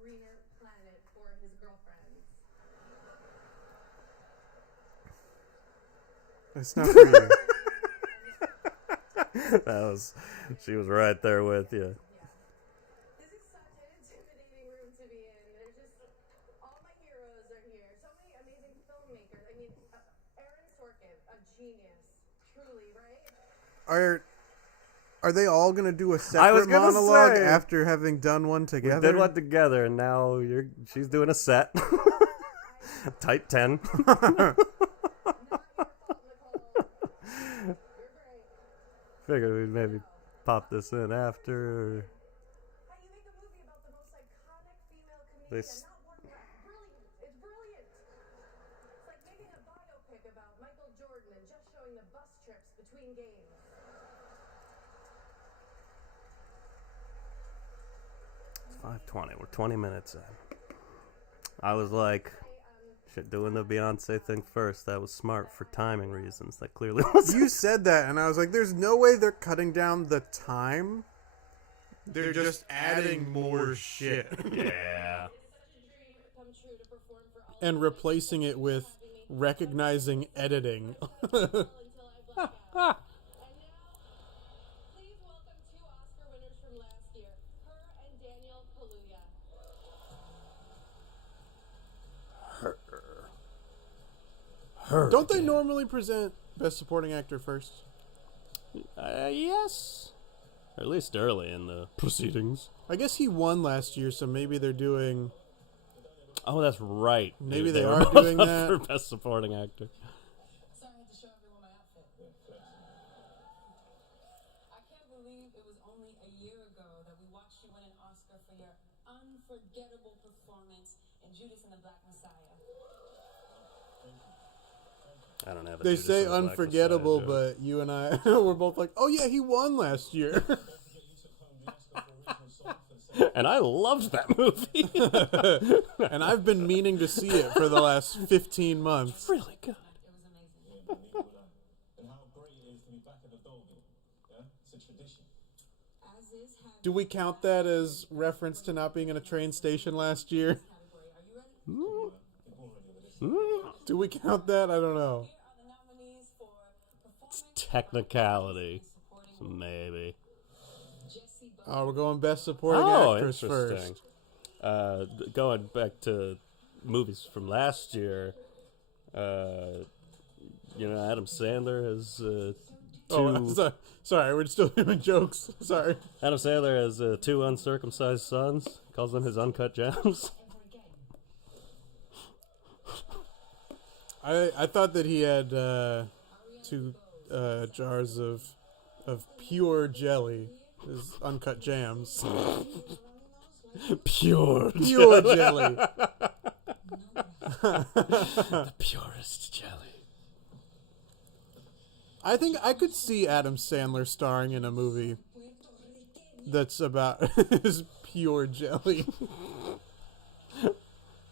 Greener planet for his girlfriends. It's not for you. She was right there with you. This is such an intimidating room to be in. There's just, all my heroes are here. So many amazing filmmakers. I mean, Aaron Sorkin, a genius. Truly, right? Are they all gonna do a separate monologue after having done one together? We did one together, and now she's doing a set. Type 10. Figured we'd maybe pop this in after. How you make a movie about the most iconic female comedian? Not one brilliant. It's brilliant. It's like making a biopic about Michael Jordan and just showing the bus trips between games. It's 5:20. We're 20 minutes in. I was like, shit, doing the Beyonce thing first. That was smart for timing reasons. That clearly wasn't. You said that, and I was like, "There's no way they're cutting down the time. They're just adding more shit Yeah. and replacing it with recognizing editing." Please welcome two Oscar winners from last year, her and Daniel Kaluuya. Don't they normally present Best Supporting Actor first? Yes. Or at least early in the proceedings. I guess he won last year, so maybe they're doing. Oh, that's right. Maybe they were are both doing up that. for Best Supporting Actor. Sorry, I had to show everyone my outfit. I can't believe it was only a year ago that we watched you win an Oscar for your unforgettable performance in Judas and the Black Messiah. I don't have. They say unforgettable, but you and I were both like, "Oh yeah, he won last year." And I loved that movie. And I've been meaning to see it for the last 15 months. Really good. It was amazing. And how great it is to be back at the Dolby. Yeah? It's a tradition. As is having Do we count that as reference to not being in a train station last year? category. Are you ready? Do we count that? I don't know. Here are the nominees for performance. Technicality, Supporting maybe. Jesse Buckley. Oh, we're going Best Supporting Oh, Actress interesting. first. Going back to movies from last year, Adam Sandler has Sorry, we're still doing jokes. Sorry. Adam Sandler has 2 uncircumcised sons. Calls them his uncut gems. I thought that he had 2 jars of pure jelly, his uncut jams. Pure jelly. The purest jelly. I think I could see Adam Sandler starring in a movie that's about his pure jelly.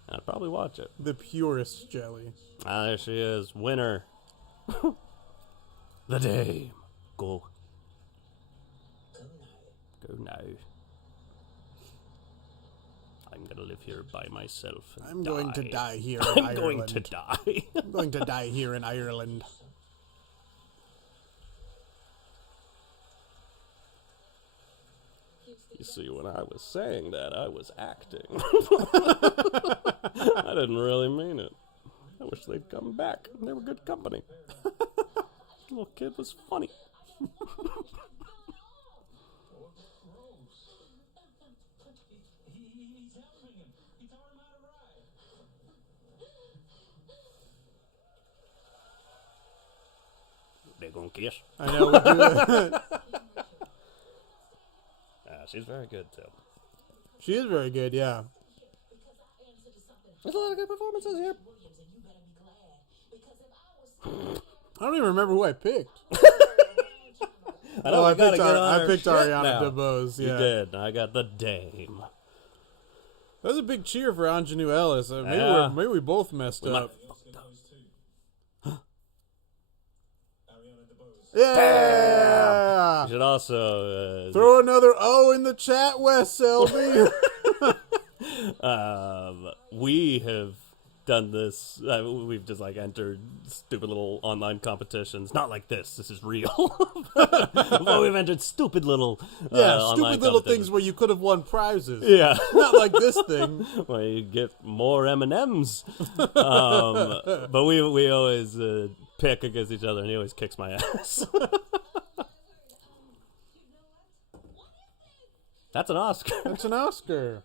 I'd probably watch it. The purest jelly. Ah, there she is. Winner. The dame. Go. Go now. I'm gonna live here by myself. I'm going to die here in I'm Ireland. going to die. I'm going to die here in Ireland. You see, when I was saying that, I was acting. I didn't really mean it. I wish they'd come back. They were good company. Little kid was funny. They're gonna kiss. I know. We do that. She's very good, too. She is very good, yeah. There's a lot of good performances here. I don't even remember who I picked. I know I picked Ariana DeBose. Yeah. You did. I got the dame. That was a big cheer for Ingenue Ellis. Maybe we both messed up. Yeah! You should also throw another O in the chat, Wes Selby. We have done this. We've just entered stupid little online competitions. Not like this. This is real. But we've entered stupid little stupid little things where you could have won prizes. Yeah, not like this thing where you get more M&Ms. But we always pick against each other, and he always kicks my ass. That's an Oscar. That's an Oscar.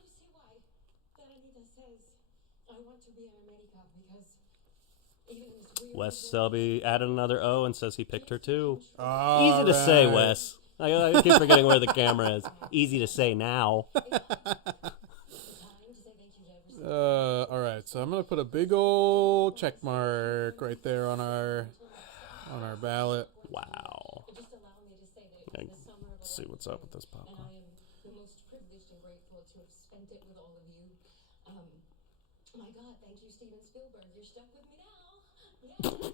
Wes Selby added another O and says he picked her too. All Easy to say, Wes. I keep forgetting where the camera is. Easy to say now. All right, so I'm gonna put a big old check mark right there on our ballot. Wow. Let's see what's up with this popcorn. My God, thank you, Steven Spielberg. You're stuck with me now. Yeah. Thank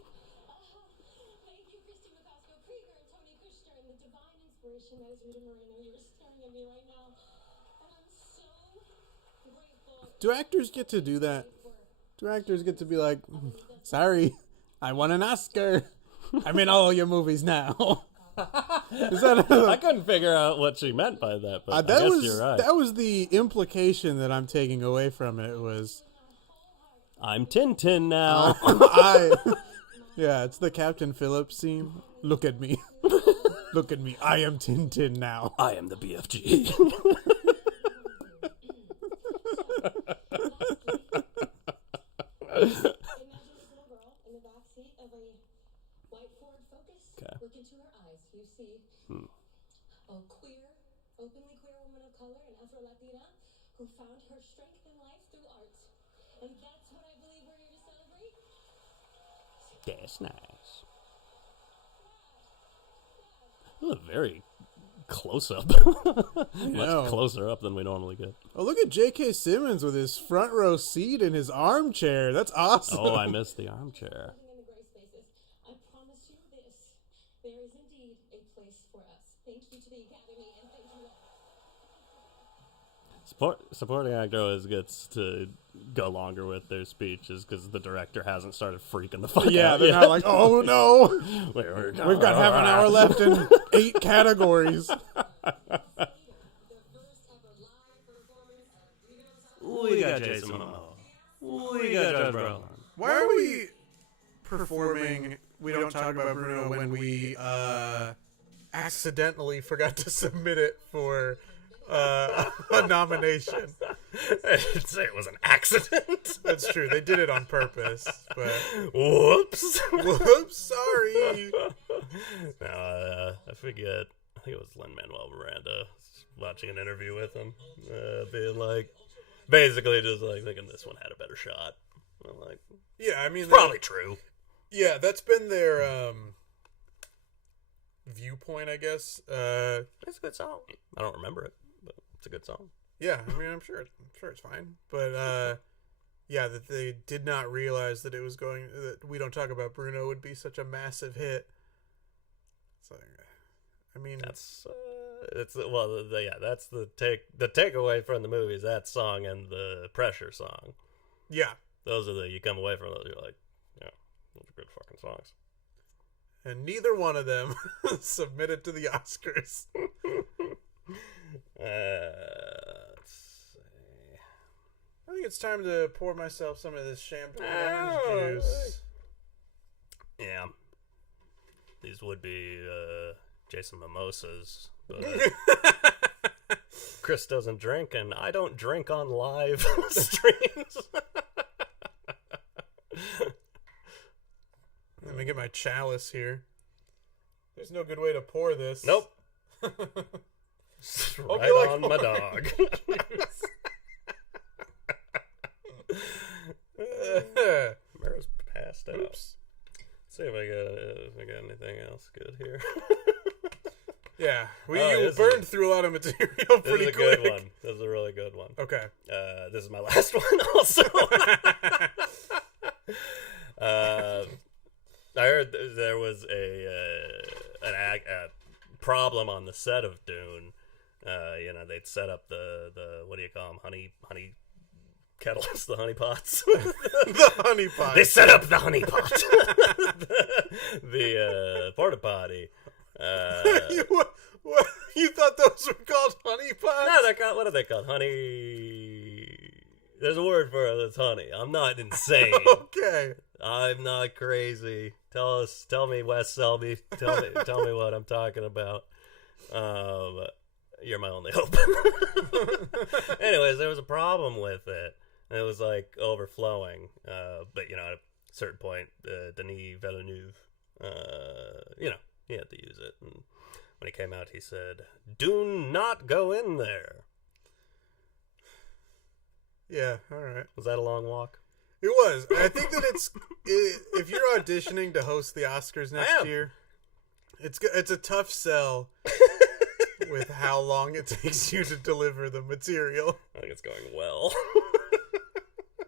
you, Christy McCosco-Krieger and Tony Kushner, and the divine inspiration that is Rita Moreno. You're staring at me right now. And I'm so grateful. Do actors get to do that? Do actors get to be like, sorry, I won an Oscar. I'm in all your movies now. I couldn't figure out what she meant by that, but I guess you're right. That was the implication that I'm taking away from it. Was I'm Tintin now. Yeah, it's the Captain Phillips scene. Look at me. Look at me. I am Tintin now. I am the BFG. Imagine this little girl in the backseat of a white Ford Focus. Okay. Look into her eyes. You see a queer, openly queer woman of color, an Afro-Latina, who found her strength in life through art. And that's what I believe we're here to celebrate. That's nice. That was a very close up. Much closer up than we normally get. Oh, look at J.K. Simmons with his front row seat in his armchair. That's awesome. Oh, I missed the armchair. In the gray spaces, I promise you this. There is indeed a place for us. Thank you to the Academy, and thank you all. Supporting actor always gets to go longer with their speeches because the director hasn't started freaking the fuck out. Yeah, they're not like, oh no, we've got half an hour left in 8 categories. We got Jason Momoa. We got Josh Brolin. Why are we performing We Don't Talk About Bruno when we accidentally forgot to submit it for a nomination? I didn't say it was an accident. That's true. They did it on purpose. But Whoops. whoops, sorry. No, I forget. I think it was Lin-Manuel Miranda watching an interview with him, being like, basically just like thinking this one had a better shot. I'm like, Yeah, I mean, it's probably true. Yeah, that's been their viewpoint, I guess. It's a good song. I don't remember it, but it's a good song. Yeah, I mean, I'm sure it's fine, but yeah, that they did not realize that that We Don't Talk About Bruno would be such a massive hit. So, I mean, That's that's the takeaway from the movie is that song and the Pressure song. yeah, Those are you come away from those, you're like, yeah, those are good fucking songs. and neither one of them submitted to the Oscars. Let's see. I think it's time to pour myself some of this champagne orange juice. Yeah. These would be Jason Mimosas, but Chris doesn't drink, and I don't drink on live streams. Let me get my chalice here. There's no good way to pour this. Nope. Right on my dog. Mara's passed out. Oops. See if I got anything else good here. Yeah, you this burned is- through a lot of material This pretty is a quick. good one. This is a really good one. Okay. This is my last one also. I heard there was a problem on the set of Dune. They'd set up the what do you call them, honey kettles, the honey pots. The honey pot. They set up the honey pot, the porta potty. What? You thought those were called honey pots? No, they're called, what are they called? Honey. There's a word for it that's honey. I'm not insane. Okay. I'm not crazy. Tell me, Wes Selby. Tell me what I'm talking about. You're my only hope. Anyways, there was a problem with it. And it was like overflowing. But at a certain point, Denis Villeneuve, he had to use it. And when he came out, he said, "Do not go in there." Yeah. All right. Was that a long walk? It was. I think that if you're auditioning to host the Oscars next year, it's a tough sell with how long it takes you to deliver the material. I think it's going well.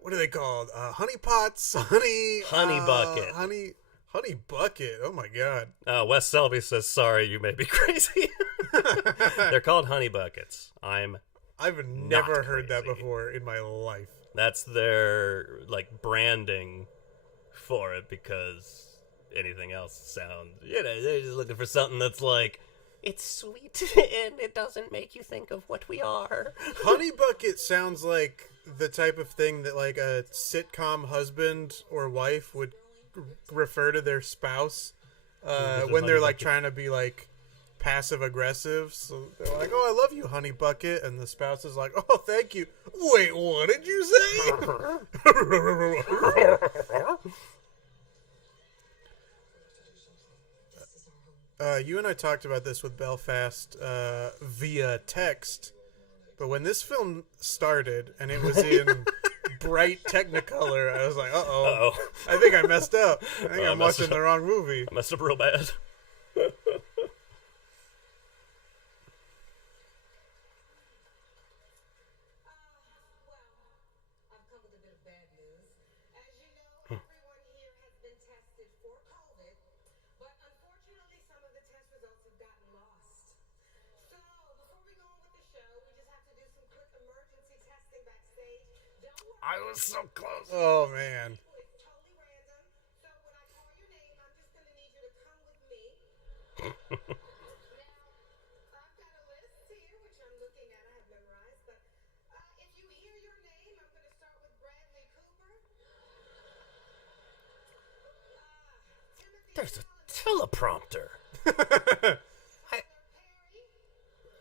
What are they called? Honey pots, honey bucket. Honey bucket. Oh my god. Wes Selby says, "Sorry, you may be crazy." They're called honey buckets. I've never heard that before in my life. That's their branding for it, because anything else sounds, they're just looking for something that's like, it's sweet and it doesn't make you think of what we are. Honey bucket sounds like the type of thing that a sitcom husband or wife would refer to their spouse when they're trying to be passive aggressive. So they're like, "Oh, I love you, honey bucket," and the spouse is like, "Oh, thank you." Wait, what did you say? You and I talked about this with Belfast via text, but when this film started and it was in bright Technicolor, I was like, uh-oh. I think I messed up. I think I'm watching the wrong movie. I messed up real bad. I've come with a bit of bad news. As you know, everyone here has been tested for COVID, but unfortunately some of the test results have gotten lost. So, before we go on with the show, we just have to do some quick emergency testing backstage. Don't worry. I was so close. Oh, man. It's totally random. So when I call your name, I'm just going to need you to come with me. Now, I've got a list here, which I'm looking at. I have memorized. But if you hear your name, I'm going to start with Bradley Cooper. There's a teleprompter.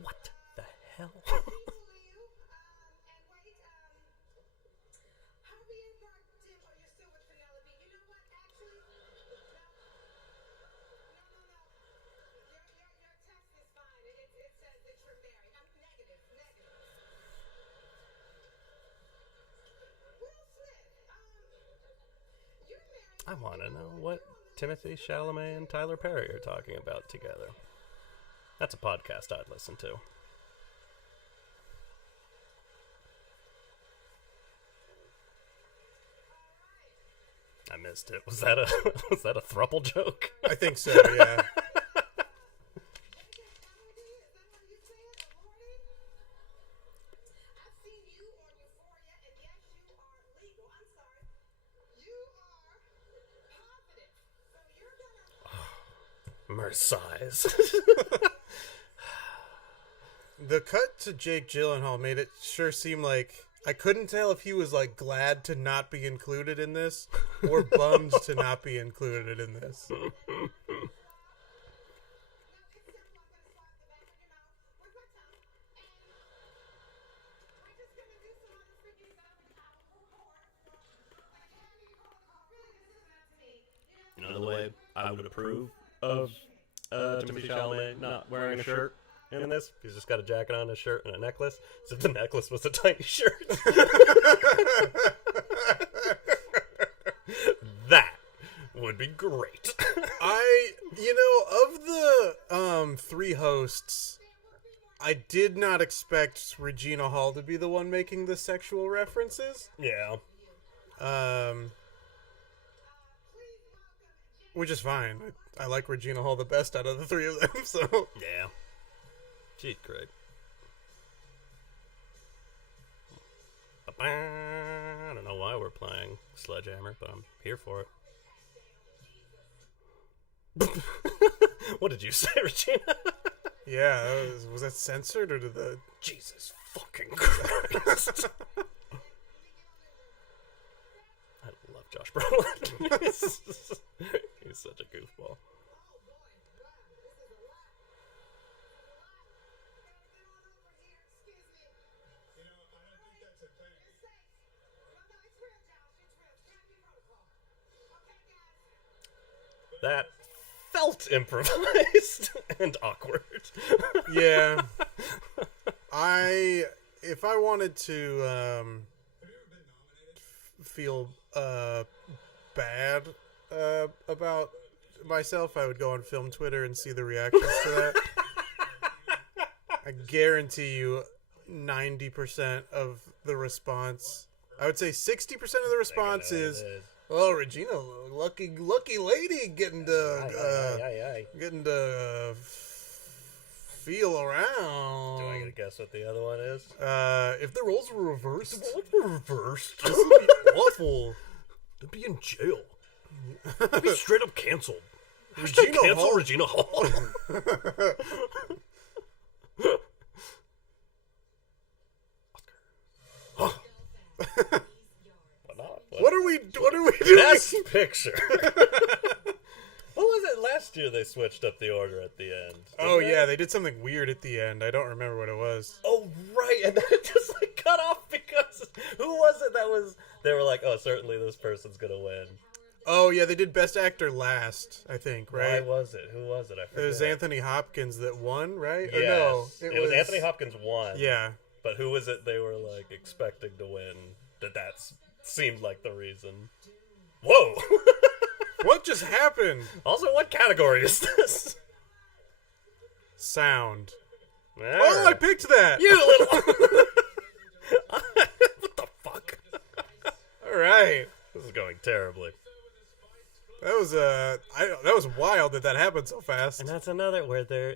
What the hell? I want to know what Timothy Chalamet and Tyler Perry are talking about together. That's a podcast I'd listen to. I missed it. Was that a thruple joke? I think so, yeah. Mersize. The cut to Jake Gyllenhaal made it sure seem like I couldn't tell if he was like glad to not be included in this or bummed to not be included in this. You know the way I would approve of Timothy Chalamet not wearing a shirt in this? He's just got a jacket on, a shirt, and a necklace. So the necklace was a tiny shirt. That would be great. Of the 3 hosts, I did not expect Regina Hall to be the one making the sexual references. Yeah. Which is fine. I like Regina Hall the best out of the 3 of them, so... Yeah. She's great. I don't know why we're playing Sledgehammer, but I'm here for it. What did you say, Regina? Yeah, was that censored, or did the... Jesus fucking Christ. I love Josh Brolin. He's such a goofball. That felt improvised and awkward. Yeah. If I wanted to feel bad about myself, I would go on film Twitter and see the reactions to that. I guarantee you 90% of the response, I would say 60% of the response is, "Oh, Regina, lucky lady getting to feel around." Do I get a guess what the other one is? If the roles were reversed, This would be awful. To be in jail. To be straight up canceled. Regina Cancel Hall. Regina Hall. What are we doing? Best picture. What was it last year? They switched up the order at the end. Oh yeah, they did something weird at the end. I don't remember what it was. Oh right, and then it just like cut off because who was it that was? They were like, oh, certainly this person's gonna win. Oh yeah, they did Best Actor last, I think, right? Why was it? Who was it? I forget. It was Anthony Hopkins that won, right? Yes. Or no, it was Anthony Hopkins won. Yeah. But who was it they were like expecting to win? That seemed like the reason. Whoa! What just happened? Also, what category is this? Sound. There. Oh, I picked that. You little. What the fuck? All right. This is going terribly. That was that was wild that happened so fast. And that's another where they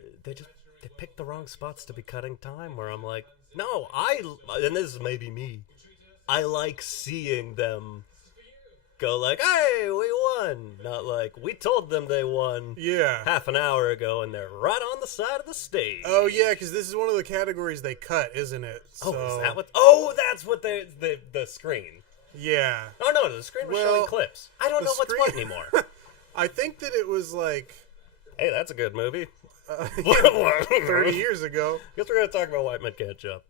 picked the wrong spots to be cutting time. Where I'm like, no, and this is maybe me. I like seeing them go like, hey, we won. Not like, we told them they won half an hour ago, and they're right on the side of the stage. Oh, yeah, because this is one of the categories they cut, isn't it? Oh, is that what? Oh, that's what the screen. Yeah. Oh, no, the screen was showing clips. I don't know what's what anymore. I think that it was like Hey, that's a good movie. 30 years ago. Guess we're gonna talk about White Men Can't Jump.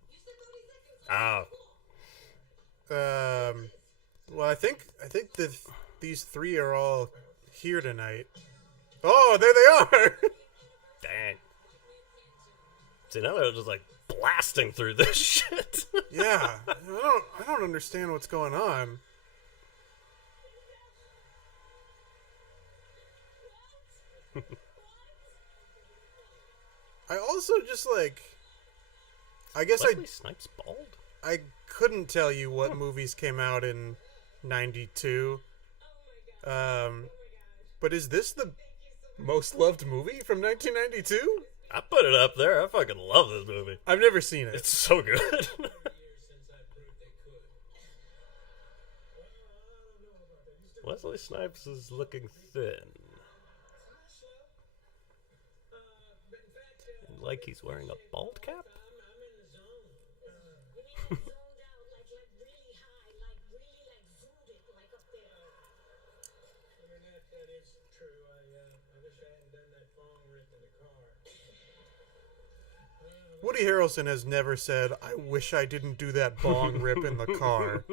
Ah, Well, I think that these three are all here tonight. Oh, there they are. dang. See, now they're just like blasting through this shit. Yeah, I don't understand what's going on. I also just like, I guess Wesley Snipes bald? I couldn't tell you what movies came out in '92. But is this the most loved movie from 1992? I put it up there. I fucking love this movie. I've never seen it. It's so good. Wesley Snipes is looking thin. And like he's wearing a bald cap? Woody Harrelson has never said, "I wish I didn't do that bong rip in the car."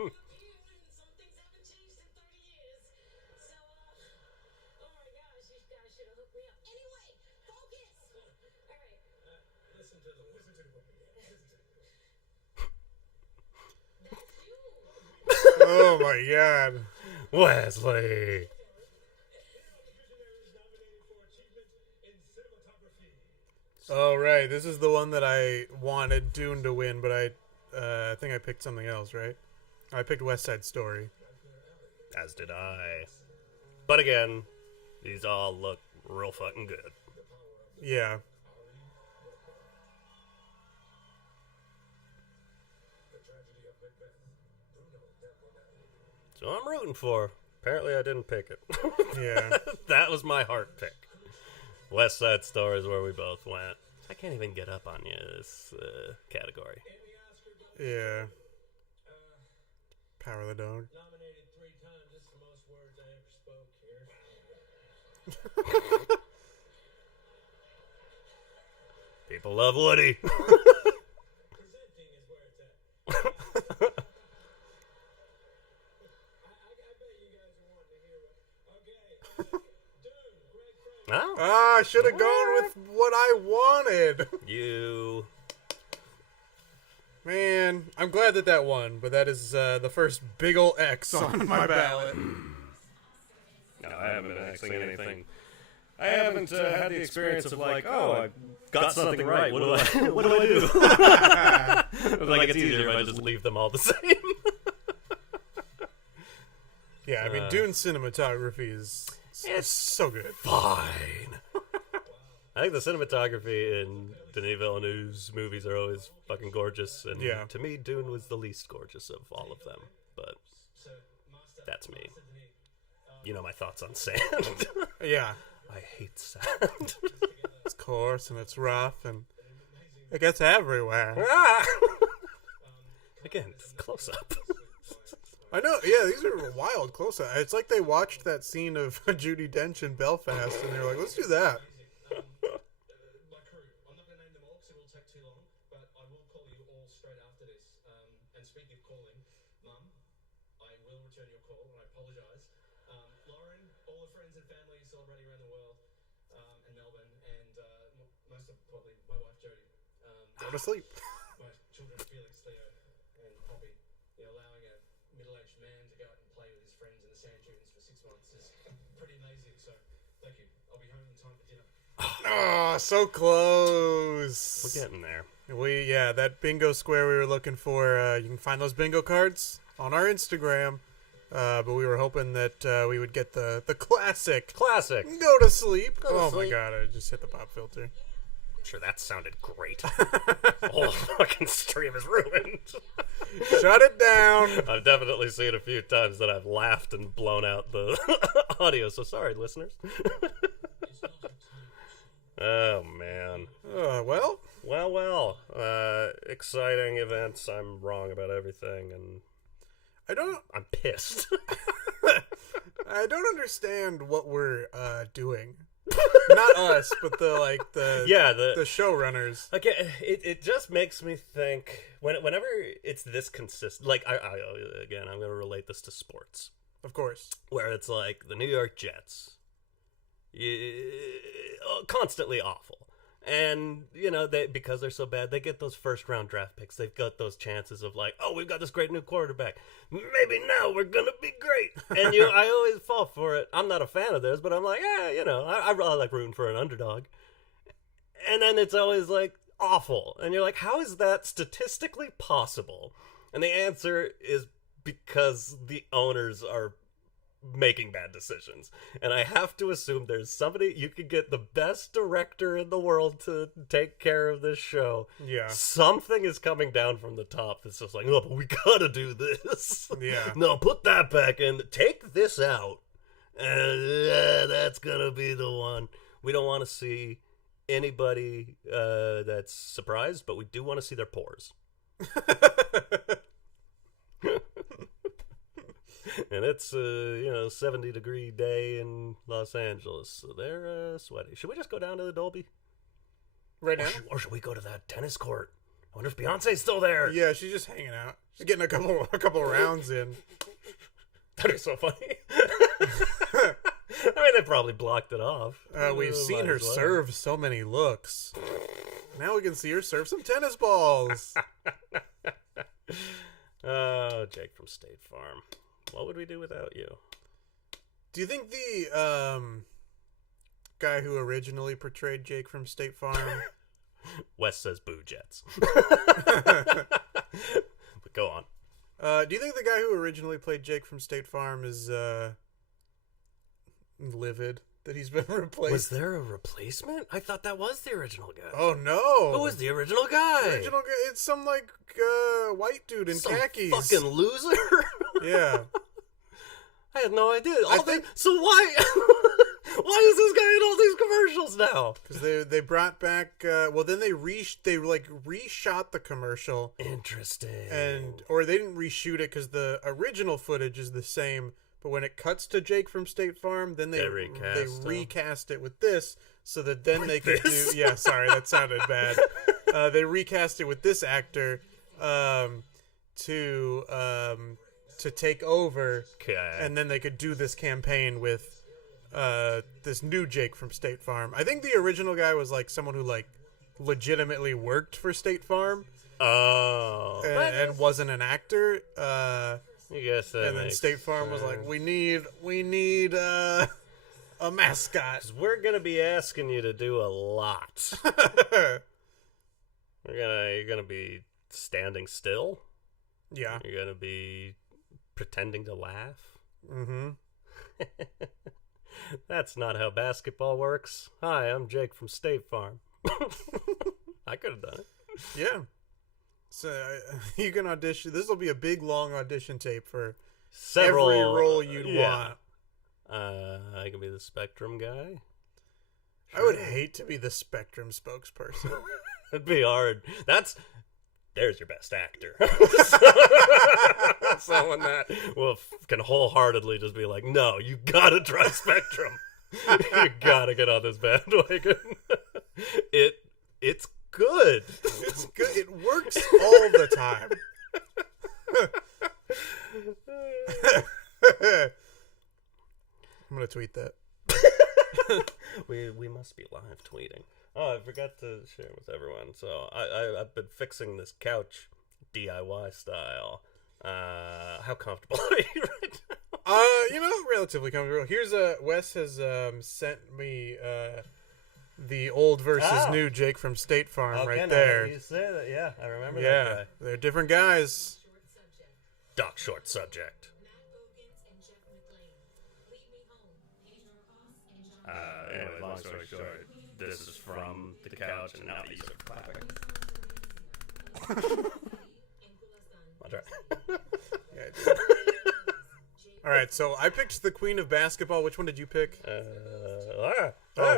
Oh my god. Wesley! Oh right, this is the one that I wanted Dune to win, but I think I picked something else, right? I picked West Side Story. As did I. But again, these all look real fucking good. Yeah. So I'm rooting for. Apparently I didn't pick it. Yeah. That was my heart pick. West Side Story is where we both went. I can't even get up on you this category. Yeah. Power of the Dog. Nominated 3 times. This is the most words I ever spoke here. People love Woody. Presenting is where it's at. I bet you guys are wanting to hear what. Okay. Dune, Greg Fraser. Oh, Ah, I should have gone with what I wanted. you. Man, I'm glad that won, but that is the first big ol' X on my ballot. No, I haven't been Xing anything. I haven't had the experience of like, oh, I got something right. What do I what do I do? Like it's easier if I just leave them all the same. Yeah, I mean, Dune cinematography is It's so good. fine. I think the cinematography in Denis Villeneuve's movies are always fucking gorgeous, and Yeah. to me, Dune was the least gorgeous of all of them. But that's me. You know my thoughts on sand. Yeah, I hate sand. it's coarse and it's rough and it gets everywhere. Again, it's close up. I know, yeah, these are wild close-up. It's like they watched that scene of Judi Dench in Belfast and they were like, let's do that. My crew. I'm not going to name them all because it will take too long, but I will call you all straight after this. And speaking of calling, Mum, I will return your call, and I apologise. Lauren, all the friends and family celebrating around the world, and Melbourne, and most importantly, my wife Jodie. Go to sleep. My children Felix, Theo, and Poppy. Allowing a middle-aged man to go out and play with his friends in the sand dunes for 6 months is pretty amazing. So, thank you. I'll be home in time for dinner. Oh, so close. We're getting there. Yeah, that bingo square we were looking for, you can find those bingo cards on our Instagram. But we were hoping that we would get the classic. Classic. Go to sleep. Go to Oh sleep. my god, I just hit the pop filter. Sure, that sounded great. The whole fucking stream is ruined. Shut it down. I've definitely seen a few times that I've laughed and blown out the audio, so sorry, listeners. Oh, man. Well, Well. Exciting events. I'm wrong about everything, and I don't. I'm pissed. I I don't understand what we're doing. Not us, but the showrunners. Okay, it just makes me think whenever it's this consistent. Like I'm going to relate this to sports, Of course. where it's like the New York Jets, constantly awful. And, because they're so bad, they get those first-round draft picks. They've got those chances of like, oh, we've got this great new quarterback. Maybe now we're going to be great. And, I always fall for it. I'm not a fan of theirs, but I'm like, I really like rooting for an underdog. And then it's always like awful. And you're like, how is that statistically possible? And the answer is because the owners are making bad decisions. And I have to assume there's somebody, you could get the best director in the world to take care of this show. Yeah. Something is coming down from the top that's just like, no, but we gotta do this. Yeah. No, put that back in. Take this out. And that's gonna be the one. We don't want to see anybody that's surprised, but we do want to see their pores. And it's 70-degree day in Los Angeles, so they're sweaty. Should we just go down to the Dolby Right now? or should we go to that tennis court? I wonder if Beyonce's still there. Yeah, she's just hanging out. She's getting a couple rounds in. That'd be so funny. I mean, they probably blocked it off. We've seen her serve so many looks. Now we can see her serve some tennis balls. Oh, Jake from State Farm. What would we do without you? Do you think the guy who originally portrayed Jake from State Farm... Wes says boo Jets. But go on. Do you think the guy who originally played Jake from State Farm is livid that he's been replaced? Was there a replacement? I thought that was the original guy. Oh, no. Who was the original guy? The original guy? It's some, white dude in khakis. Fucking loser. Yeah. I had no idea. So why? Why is this guy in all these commercials now? Because they brought back. Then they reshot the commercial. Interesting. Or they didn't reshoot it because the original footage is the same. But when it cuts to Jake from State Farm, then they recast it with this, so that then they could do. Yeah, sorry, that sounded bad. They recast it with this actor to take over, and then they could do this campaign with this new Jake from State Farm. I think the original guy was someone who legitimately worked for State Farm. Oh, and wasn't an actor. I guess that and then State Farm was like, we need a mascot. 'Cause we're gonna be asking you to do a lot. You're gonna be standing still. Yeah. You're gonna be pretending to laugh. Mm-hmm. That's not how basketball works. Hi, I'm Jake from State Farm. I could have done it. Yeah. So you can audition. This will be a big, long audition tape for every role you'd want. I can be the Spectrum guy. Sure. I would hate to be the Spectrum spokesperson. It'd be hard. There's your best actor. Someone that can wholeheartedly just be like, no, you gotta try Spectrum. You gotta get on this bandwagon. It's good. It's good. It works all the time. I'm gonna tweet that. We must be live tweeting. Oh, I forgot to share with everyone. So I've been fixing this couch DIY style. How comfortable are you right now? Relatively comfortable. Here's Wes has sent me the old versus new Jake from State Farm right there. You say that, yeah, I remember that guy. They're different guys. Doc Short Subject. Anyway, long story short, this is from the couch, and now he's clapping. I'll try. All right, so I picked the Queen of Basketball. Which one did you pick?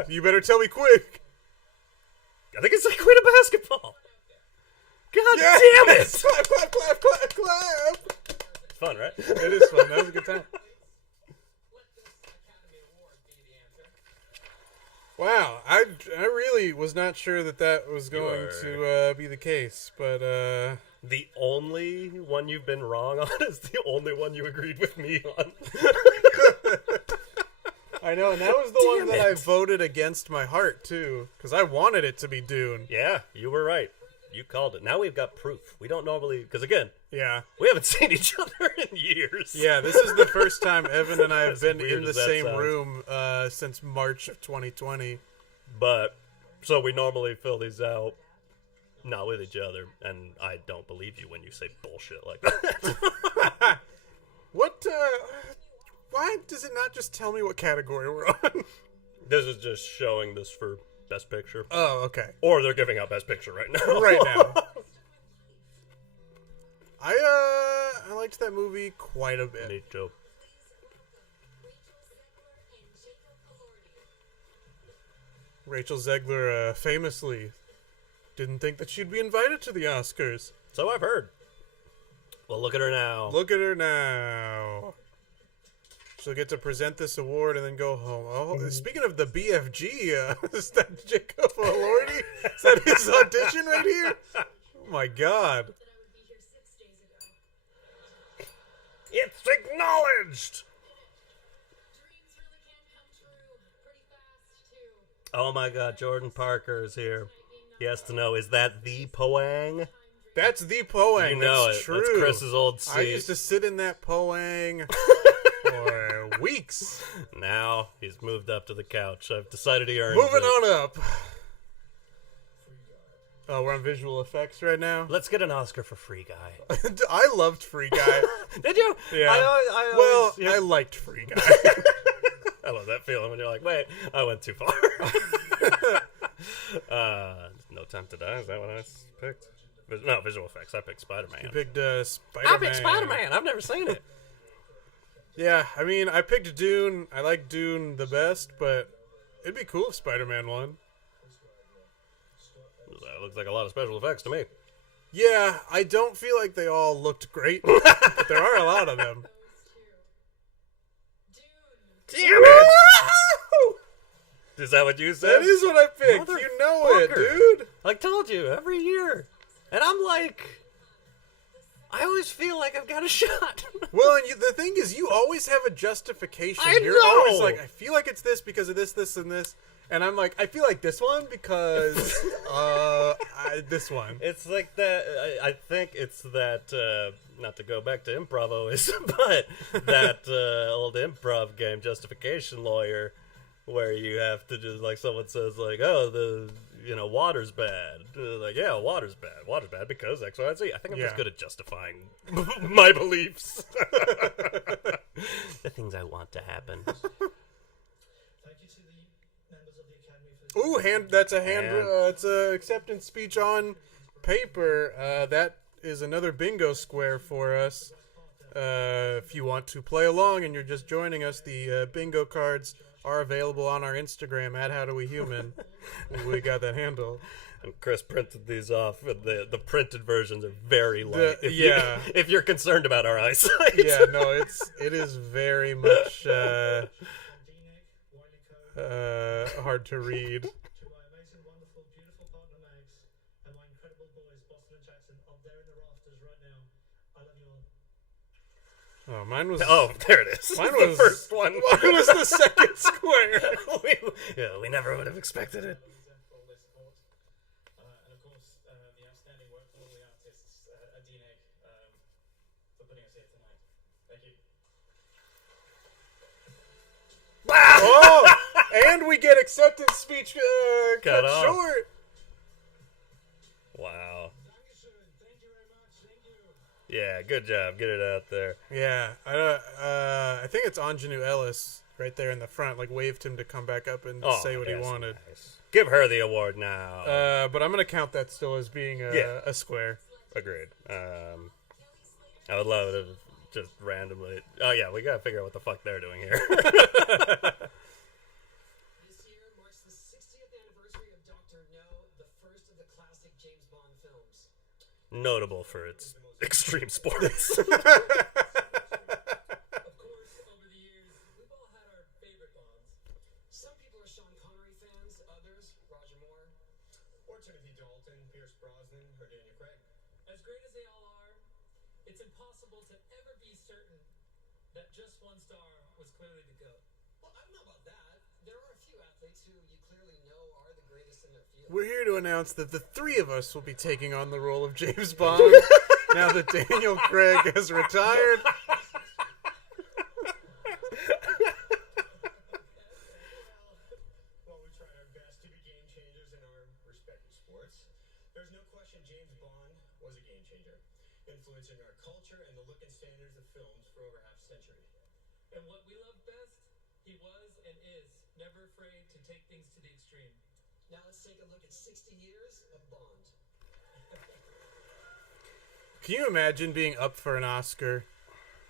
You better tell me quick. I think it's the Queen of Basketball. God damn it! Clap, clap, clap, clap, clap. It's fun, right? It is fun. That was a good time. Wow, I really was not sure that was going to be the case, but the only one you've been wrong on is the only one you agreed with me on. I know, and that was the one that I voted against my heart too, because I wanted it to be Dune. Yeah, you were right. You called it. Now we've got proof. We don't normally, because again, yeah, we haven't seen each other in years. Yeah, this is the first time Evan and I have been in the same sounds. room since March of 2020. But, so we normally fill these out, not with each other, and I don't believe you when you say bullshit like that. What, why does it not just tell me what category we're on? This is just showing this for Best Picture. Oh, okay. Or they're giving out Best Picture right now. Right now. I liked that movie quite a bit. Me too. Rachel Zegler famously didn't think that she'd be invited to the Oscars. So I've heard. Well, look at her now. Look at her now. She'll get to present this award and then go home. Oh, speaking of the BFG, is that Jacob Elordi? Is that his audition right here? Oh my God. It's acknowledged! Oh my God, Jordan Parker is here. He has to know, is that the Poang? That's the Poang. You know That's it. true. That's Chris's old seat. I used to sit in that Poang for weeks. Now he's moved up to the couch. I've decided he earns Moving it. on up. Oh, we're on visual effects right now? Let's get an Oscar for Free Guy. I loved Free Guy. Did you? Yeah. I liked Free Guy. I love that feeling when you're like, wait, I went too far. No Time to Die, is that what I picked? No, visual effects. I picked Spider-Man. You picked Spider-Man. I picked Spider-Man. I've never seen it. Yeah, I mean, I picked Dune. I like Dune the best, but it'd be cool if Spider-Man won. That looks like a lot of special effects to me. Yeah, I don't feel like they all looked great, but there are a lot of them. Damn it! Is that what you said? That is what I picked. You know it, dude. I told you, every year. And I'm like, I always feel like I've got a shot. Well, and the thing is, you always have a justification. You're know. always like, I feel like it's this because of this, this, and this. And I'm like, I feel like this one because this one. It's like that. I think it's that. Not to go back to improv-oism, but that old improv game, Justification Lawyer, where you have to just like someone says like, oh, the water's bad. Like, yeah, water's bad. Water's bad because X, Y, and Z. I think I'm just good at justifying my beliefs. The things I want to happen. Ooh, that's a it's a acceptance speech on paper. That is another bingo square for us. If you want to play along and you're just joining us, the bingo cards are available on our Instagram at HowDoWeHuman. We got that handle. And Chris printed these off, and the printed versions are very light. If you're concerned about our eyesight. Yeah, no, it is very much hard to read. To my amazing, wonderful, beautiful partner Mags and my incredible boys, Boston and Jackson, up there in the rafters right now. I love you all. Oh, mine was. Oh, there it is. Mine was was the first one. Mine was the second square. we never would have expected it. For all their support. And of course, the outstanding work from all the artists at DNEG for putting us here tonight. Thank you. Oh, and we get acceptance speech cut off. short. Wow. Thank you very much. Thank you. Yeah, good job. Get it out there. Yeah, I think it's Anjanou Ellis right there in the front. Like waved him to come back up and say what he wanted. Nice. Give her the award now. But I'm gonna count that still as being a square. Agreed. I would love it if just randomly. Oh yeah, we gotta figure out what the fuck they're doing here. This year marks the 60th anniversary of Dr. No, the first of the classic James Bond films. Notable for its extreme sports. Of course, over the years, we've all had our favorite Bonds. Some people are Sean Connery fans, Roger Moore. Or Timothy Dalton, Pierce Brosnan, or Daniel Craig. As great as they all are, it's impossible to ever be certain that just one star was clearly the GOAT. Well, I don't know about that. There are a few athletes who you clearly know are the greatest in their field. We're here to announce that the three of us will be taking on the role of James Bond now that Daniel Craig has retired. Well, we tried our best to be game changers in our respective sports. There's no question James Bond was a game changer, influencing our culture and the look and standards of films for over half a century. And what we love best, he was and is never afraid to take things to the extreme. Now let's take a look at 60 years of Bond. Can you imagine being up for an Oscar?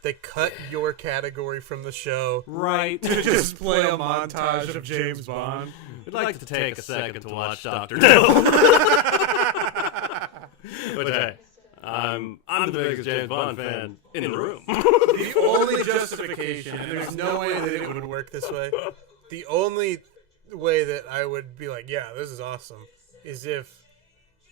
They cut your category from the show Right. to just play a montage of James Bond. I'd like to take a second to watch Dr. No. But hey, I'm the biggest James Bond fan in the room. The only justification, and there's no way that it would work this way, the only way that I would be like, yeah, this is awesome, is if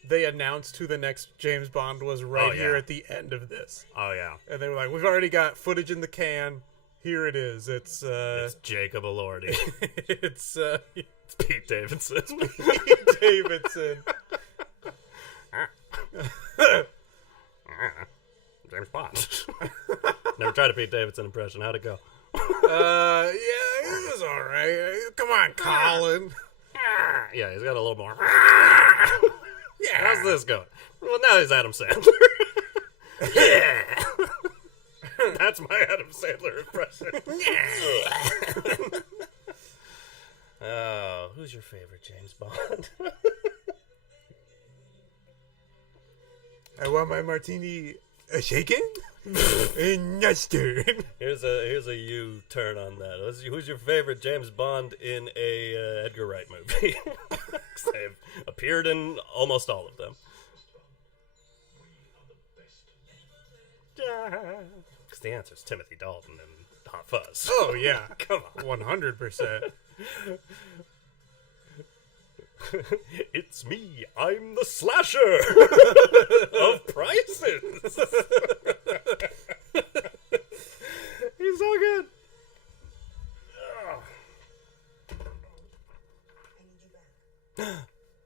they announced who the next James Bond was here at the end of this. Oh, yeah. And they were like, we've already got footage in the can. Here it is. It's Jacob Elordi. it's Pete Davidson. Pete Davidson. James Bond. Never tried a Pete Davidson impression. How'd it go? Yeah, it was all right. Come on, Colin. Yeah, he's got a little more. Yeah. How's this going? Well, now he's Adam Sandler. Yeah. That's my Adam Sandler impression. Oh, who's your favorite James Bond? I want my martini shaken and not stirred. Here's a U-turn on that. Who's your favorite James Bond in a Edgar Wright movie? 'Cause they've appeared in almost all of them. Because the answer is Timothy Dalton and Hot Fuzz. Oh, yeah. Come on. 100%. It's me. I'm the slasher of prices. He's so good.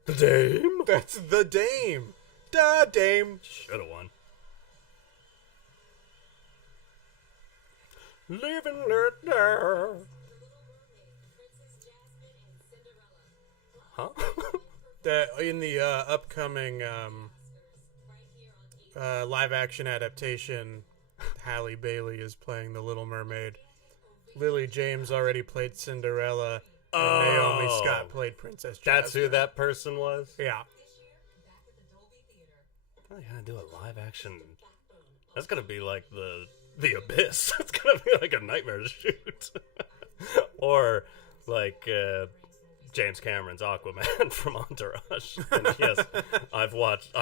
The Dame. That's the Dame. Da Dame. Should have won. Living it there. Huh? In the upcoming live-action adaptation, Halle Bailey is playing the Little Mermaid. Lily James already played Cinderella, and Naomi Scott played Princess Jasmine. That's who that person was? Yeah. Oh, you gotta do a live action. That's gonna be like the Abyss. It's gonna be like a nightmare to shoot. Or like James Cameron's Aquaman from Entourage. And yes, I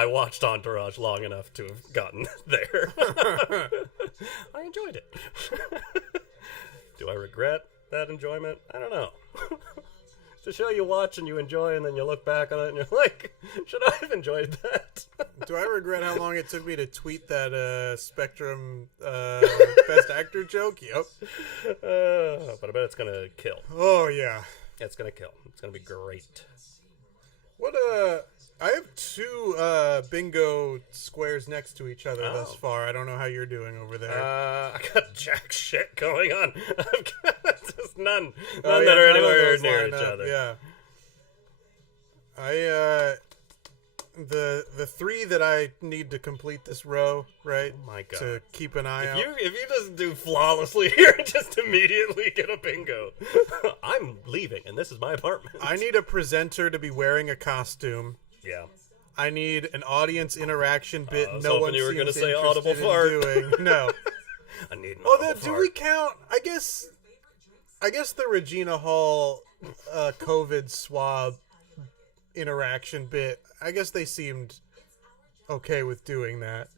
watched Entourage long enough to have gotten there. I enjoyed it. Do I regret that enjoyment? I don't know. It's a show you watch and you enjoy, and then you look back on it and you're like, should I have enjoyed that? Do I regret how long it took me to tweet that Spectrum Best Actor joke? Yep. But I bet it's going to kill. Oh, yeah. It's going to kill. It's going to be great. What, I have two bingo squares next to each other thus far. I don't know how you're doing over there. I got jack shit going on. I've got just none that are anywhere near each other. Yeah. The three that I need to complete this row, right? Oh my God. To keep an eye out. If you just do flawlessly here and just immediately get a bingo, I'm leaving, and this is my apartment. I need a presenter to be wearing a costume. Yeah. I need an audience interaction bit. I was No one hoping you were seems gonna say audible interested in fart. doing. No. I need an Oh, audible do fart. we count? I guess the Regina Hall COVID swab interaction bit. I guess they seemed okay with doing that.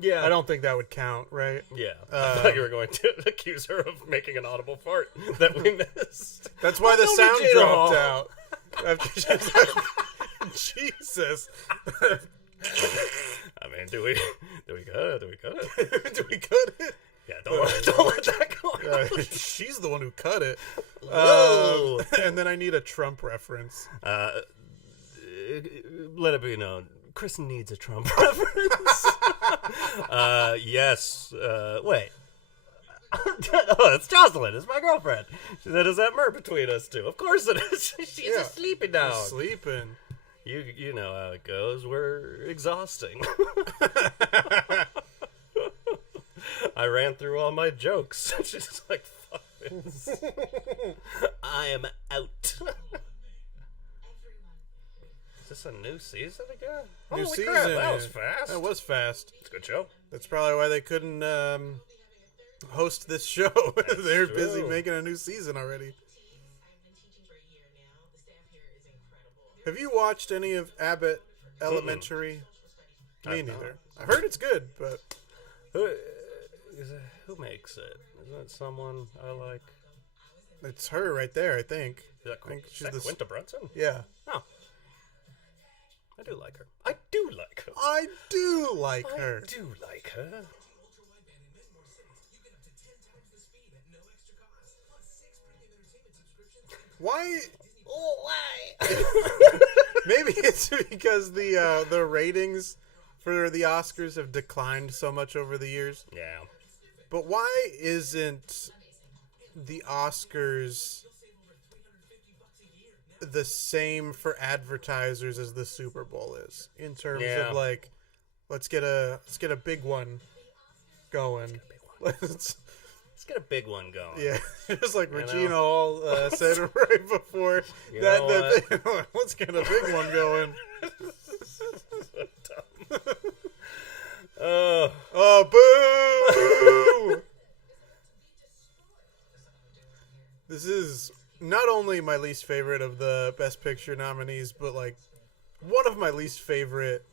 Yeah. I don't think that would count, right? Yeah. I thought you were going to accuse her of making an audible fart that we missed. That's why the Oh, sound Regina dropped Hall. out. After she's like, Jesus. I mean, do we cut it? Do we cut it? Do we cut it? Yeah, don't let that go. She's the one who cut it. Whoa. And then I need a Trump reference. Let it be known, Chris needs a Trump reference. Yes. Wait. Oh, it's Jocelyn. It's my girlfriend. She said, "Is that mer between us two?" Of course it is. She's a sleeping dog. Sleeping. You know how it goes. We're exhausting. I ran through all my jokes. She's like, "Fuck this. I am out." Is this a new season again? New Holy season. crap, that was fast. That was fast. It's a good show. That's probably why they couldn't host this show. They're busy true. making a new season already. I've been teaching for a year now. The staff here is incredible. Have you watched any of Abbott Elementary? Me neither. I heard it's good, but Who makes it? Isn't it someone I like? it's her right there, I think. Is that, I think is she's that the Quinta Brunson? Yeah. Oh. I do like her. I do like her. I do like her. I do like her. Ultra-wideband in many more cities. You get up to 10 times the speed at no extra cost. Plus 6 premium entertainment subscriptions. Why? Oh, why? Maybe it's because the ratings for the Oscars have declined so much over the years. Yeah. But why isn't the Oscars the same for advertisers as the Super Bowl is in terms Yeah. of like, let's get a big one going. Let's Let's get a big one going. yeah, just like You Regina know? Hall said right before You that. know that thing, let's get a big one going. Oh, Oh, boo! This is not only my least favorite of the Best Picture nominees, but like one of my least favorite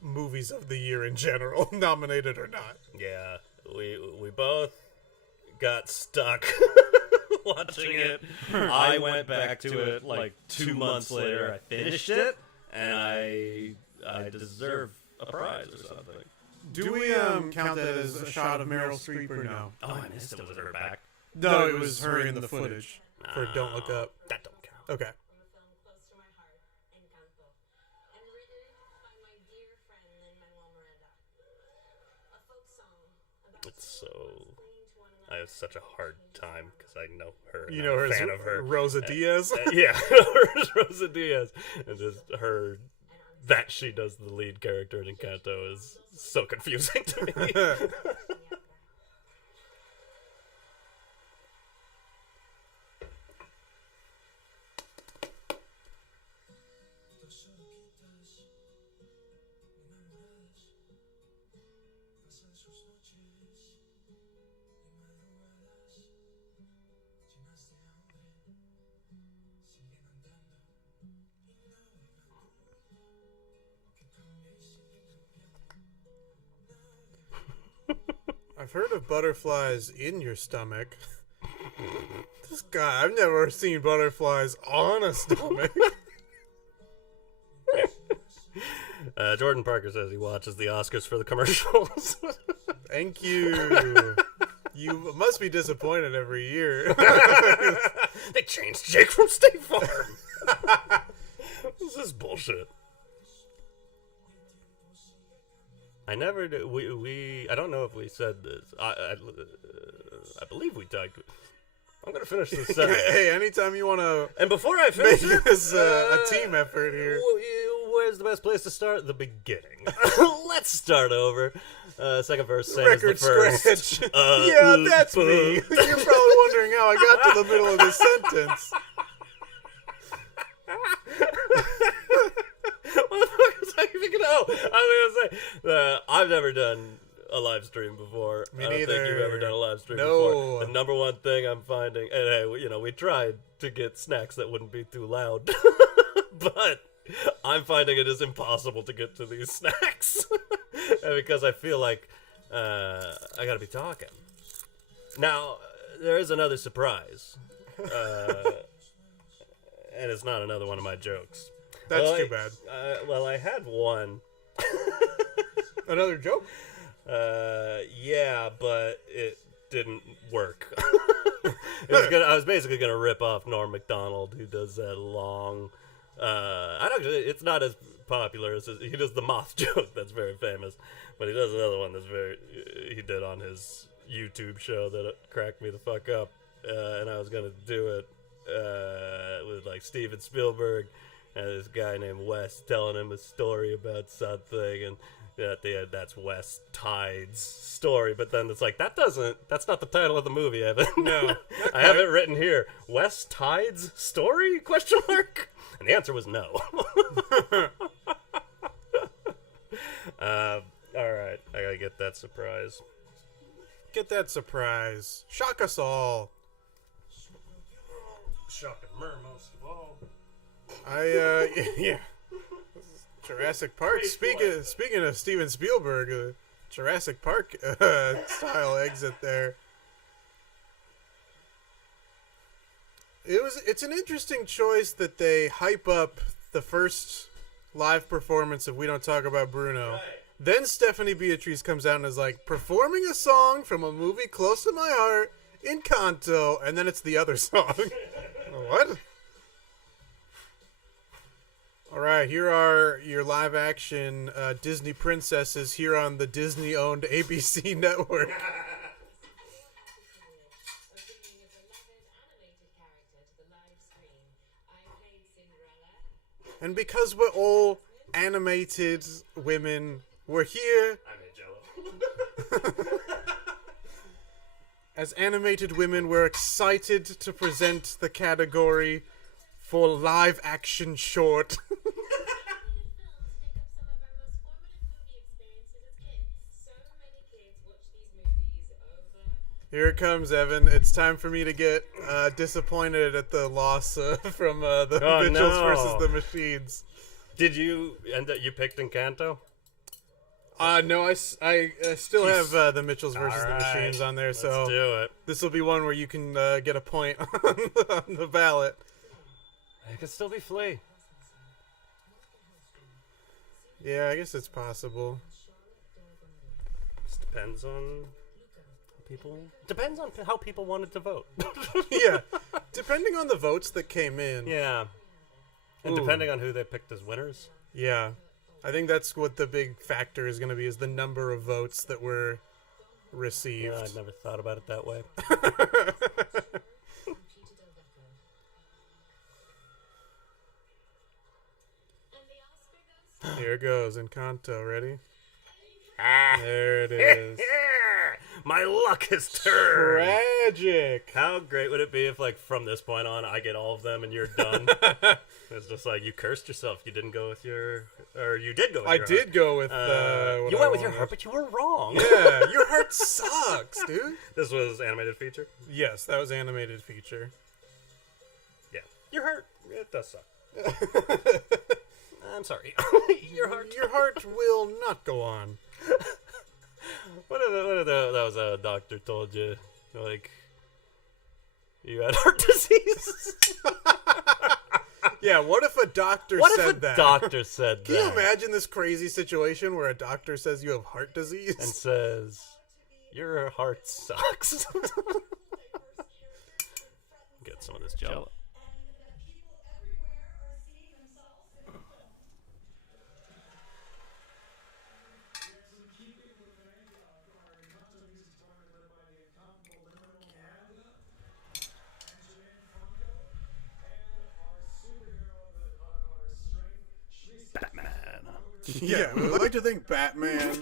movies of the year in general, nominated or not. yeah. We both got stuck watching it. I went back to it like 2 months later. I finished it, and I deserve a prize or something. Do we count that as a shot of Meryl Streep or no? Oh, I missed it. Was it her back? No, it was her in the footage for Don't Look Up. That don't count. Okay. From a film close to my heart, Encanto, and written by my dear friend Lin-Manuel Miranda. A folk song about It's two so. lovers clinging to one I another. have such a hard time because I know her. You and know I'm her a as fan of her. Rosa Diaz? Yeah, Rosa Diaz, and just her. That she does the lead character in Encanto is so confusing to me. Dos orquitas enamoradas pasan sus noches y madrugadas llenas de hambre, siguen andando y navegan que cambia y sigue cambiando. I've heard of butterflies in your stomach. This guy, I've never seen butterflies on a stomach. Jordan Parker says he watches the Oscars for the commercials. Thank you. You must be disappointed every year. They changed Jake from State Farm. This is bullshit. I never did. We I don't know if we said this. I believe we talked. I'm gonna finish this sentence. Hey, anytime you want to And before I make finish it, this a team effort here. Where's the best place to start? The beginning. Let's start over. Second verse, same Record as the first. scratch. Yeah, that's me. You're probably wondering how I got to the middle of this sentence. What the fuck was I even gonna? Oh, I was gonna say I've never done a live stream before. Me I don't think you've neither. ever done a live stream No. before. The number one thing I'm finding, and hey, we tried to get snacks that wouldn't be too loud, but I'm finding it is impossible to get to these snacks because I feel like I gotta be talking. Now there is another surprise. and it's not another one of my jokes. That's too bad. Well, I had one. Another joke? Yeah, but it didn't work. I was basically gonna rip off Norm Macdonald, who does that long. It's not as popular as he does the moth joke. That's very famous, but he does another one that's he did on his YouTube show that cracked me the fuck up. And I was gonna do it with like Steven Spielberg and this guy named Wes telling him a story about something, and at the end that's Wes Tide's story. But then it's like that's not the title of the movie, Evan. No. I have it written here. Wes Tide's story? Question mark. And the answer was no. All right, I gotta get that surprise. Get that surprise. Shock us all. Shocking mer most of all. Yeah. Jurassic Park. Speaking of Steven Spielberg, Jurassic Park style exit there. It's an interesting choice that they hype up the first live performance of We Don't Talk About Bruno. Right. Then Stephanie Beatriz comes out and is like, performing a song from a movie close to my heart in Kanto, and then it's the other song. What? All right, here are your live-action Disney princesses here on the Disney-owned ABC network. And because we're all animated women, we're here. I made Jello. As animated women, we're excited to present the category for live-action short. Here it comes, Evan. It's time for me to get disappointed at the loss from the Mitchells versus the Machines. Did you end up? You picked Encanto? No, I still have the Mitchells versus the Machines on there, so let's do it. This will be one where you can get a point on the ballot. It could still be Flea. Yeah, I guess it's possible. Just depends on people. Depends on how people wanted to vote. Yeah, depending on the votes that came in. Yeah, and depending on who they picked as winners. Yeah, I think that's what the big factor is going to be, is the number of votes that were received. Yeah, I'd never thought about it that way. Here it goes, Encanto. Ready? There it is. My luck has turned. Tragic. How great would it be if, like, from this point on, I get all of them and you're done? It's just like, you cursed yourself. You didn't go with your... Or you did go with your heart. I did go with... you went with your heart, but you were wrong. Yeah, your heart sucks, dude. This was animated feature? Yes, that was animated feature. Yeah. Your heart, it does suck. I'm sorry. Your heart will not go on. What if that was a doctor told you, like, you had heart disease? Yeah, what if a doctor said that? Doctor said that? Can you imagine this crazy situation where a doctor says you have heart disease? And says, your heart sucks. Get some of this Jello. Batman. Yeah, we would like to thank Batman.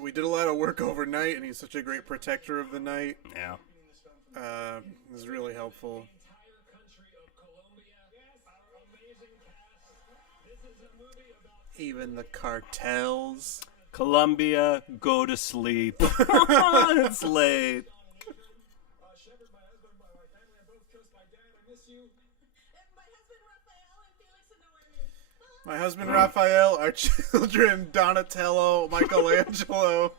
We did a lot of work overnight, and he's such a great protector of the night. Yeah. This is really helpful. Even the cartels. Columbia, go to sleep. It's late. My husband Raphael, our children Donatello, Michelangelo.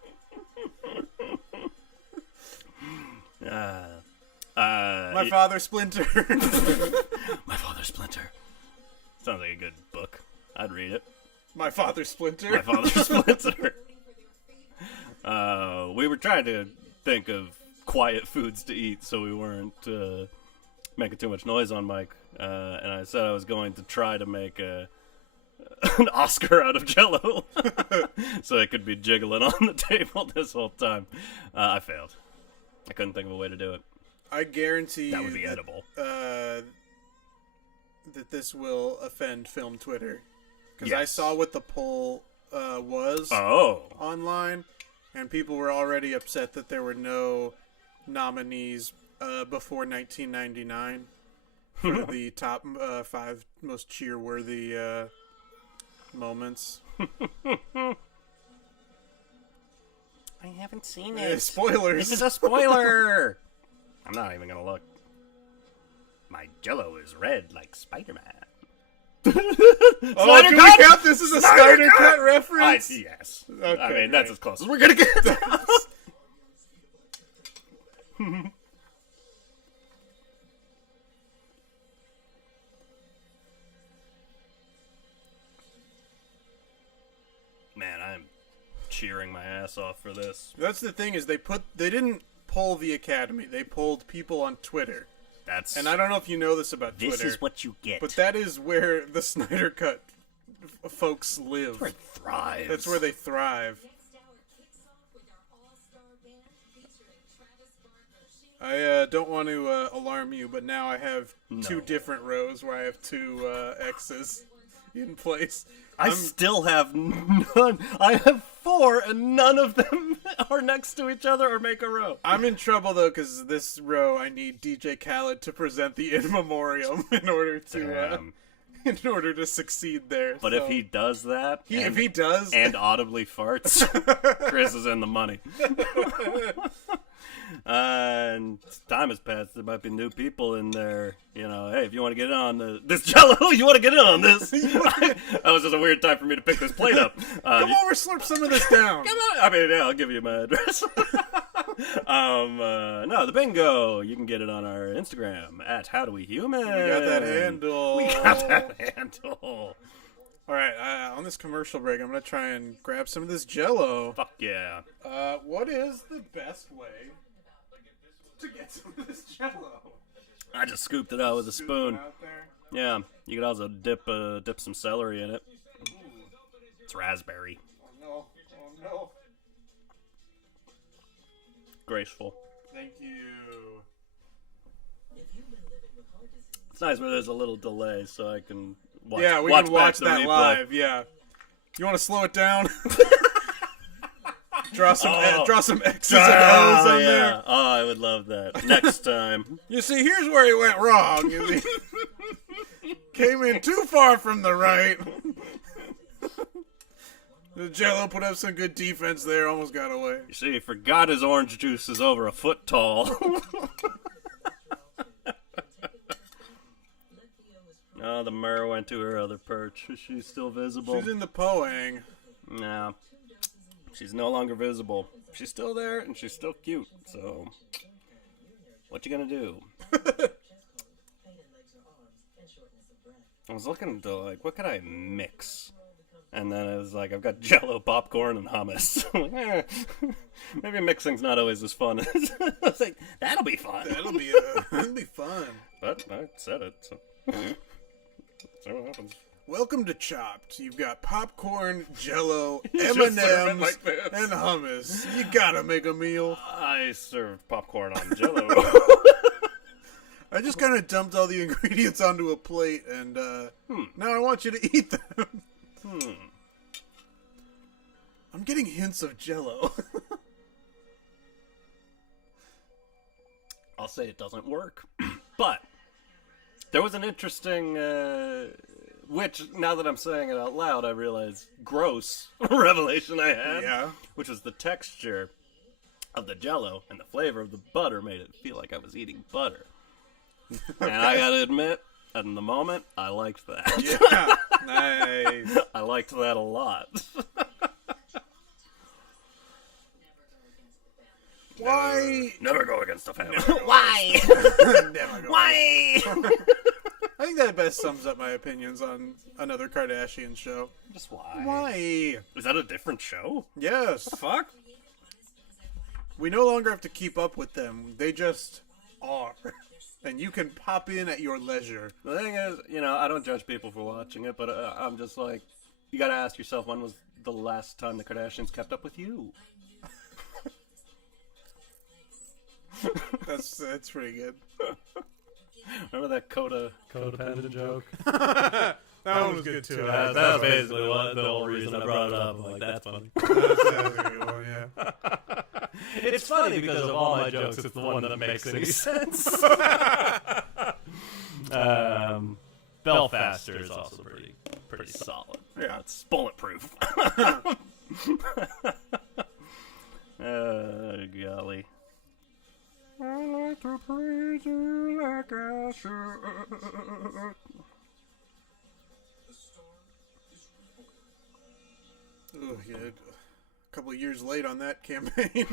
My Father Splinter. My Father Splinter. Sounds like a good book. I'd read it. My Father Splinter. My Father Splinter. We were trying to think of quiet foods to eat so we weren't making too much noise on mic. And I said I was going to try to make an Oscar out of Jell-O so it could be jiggling on the table this whole time. I failed. I couldn't think of a way to do it. I guarantee that would be edible. That this will offend film Twitter. Because Yes. I saw what the poll was online, and people were already upset that there were no nominees before 1999 for the top 5 most cheer-worthy moments. I haven't seen it. Spoilers. This is a spoiler. I'm not even gonna look. My Jell-O is red like Spider-Man. Oh, do we count this as a Snyder Cut reference? Yes. Okay, I mean, great. that's as close as we're gonna get. Man, I'm cheering my ass off for this. That's the thing is they didn't poll the Academy. They polled people on Twitter. And I don't know if you know this about Twitter. This is what you get. But that is where the Snyder Cut folks live. That's where it thrives. That's where they thrive. I don't want to alarm you, but now I have 2 different rows where I have 2 X's in place. I still have none. I have 4, and none of them are next to each other or make a row. I'm in trouble though, because this row I need DJ Khaled to present the in memoriam in order to succeed there. But if he does that, if he does, and audibly farts, Chris is in the money. And time has passed. There might be new people in there. You know, hey, if you want to get in on this Jell-O, you want to get in on this. That was just a weird time for me to pick this plate up. Come over, slurp some of this down. Come on. I mean, yeah, I'll give you my address. No, the bingo. You can get it on our Instagram at HowDoWeHuman. We got that handle. All right, on this commercial break, I'm going to try and grab some of this Jell-O. Fuck yeah. What is the best way to get some of this Jell-O? I just scooped it out with a spoon. Yeah, you could also dip some celery in it. Ooh. It's raspberry. Oh no. Graceful. Thank you. It's nice when there's a little delay so I can watch. Yeah, we can watch that live. Yeah. You want to slow it down? draw some X's and O's on there. Oh, I would love that. Next time. You see, here's where he went wrong. Came in too far from the right. The Jell-O put up some good defense there. Almost got away. You see, he forgot his orange juice is over a foot tall. Oh, the Mer went to her other perch. Is she still visible? She's in the Poang. No. She's no longer visible. She's still there, and she's still cute. So, what you gonna do? I was looking to, like, what could I mix? And then it was like, I've got Jell-O, popcorn, and hummus. Maybe mixing's not always as fun. I was like, that'll be fun. That'll be fun. But I said it, so... See what happens. Welcome to Chopped. You've got popcorn, Jell-O, M&M's, like and hummus. You gotta make a meal. I served popcorn on Jell-O. I just kind of dumped all the ingredients onto a plate, and now I want you to eat them. I'm getting hints of Jell-O. I'll say it doesn't work. But there was an interesting, which, now that I'm saying it out loud, I realize gross revelation I had. Yeah. Which was the texture of the Jell-O and the flavor of the butter made it feel like I was eating butter. And I gotta admit, in the moment, I liked that. Yeah, nice. I liked that a lot. Why? Never go against the family. Why? Never go. Why? I think that best sums up my opinions on another Kardashian show. Just why? Why? Is that a different show? Yes. What the fuck? We no longer have to keep up with them. They just are. And you can pop in at your leisure. The thing is, I don't judge people for watching it, but I'm just like, you gotta ask yourself, when was the last time the Kardashians kept up with you? That's pretty good. Remember that codependent joke? That one was good too. That was basically the whole reason I brought it up. I'm like, that's funny. That's a good one, yeah. It's funny because of all my jokes, it's the one that makes any sense. Belfaster is also pretty solid. Yeah. It's bulletproof. Golly. I like to praise you like I should. Oh, yeah. A couple of years late on that campaign.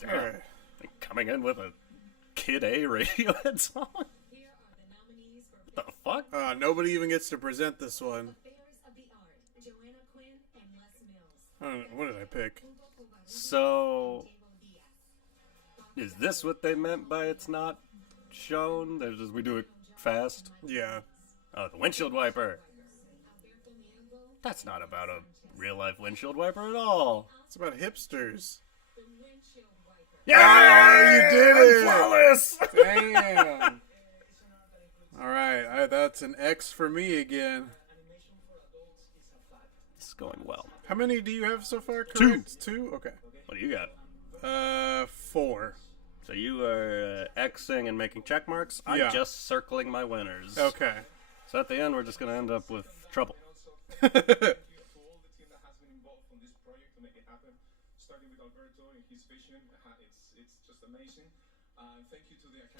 Damn. All right. Coming in with a Kid A Radiohead song? Here are the nominees for What the fuck? Nobody even gets to present this one. Affairs of the Art, Joanna Quinn and Les Mills. What did I pick? So, is this what they meant by it's not shown? There's just, we do it fast? Yeah. Oh, the windshield wiper. That's not about a real-life windshield wiper at all. It's about hipsters. Yeah, you did it! Flawless! Damn. All right. That's an X for me again. It's going well. How many do you have so far? Correct? Two? Okay. What do you got? 4. So you are Xing and making check marks. I'm Yeah. just circling my winners. Okay. So at the end, we're just going to end up with trouble.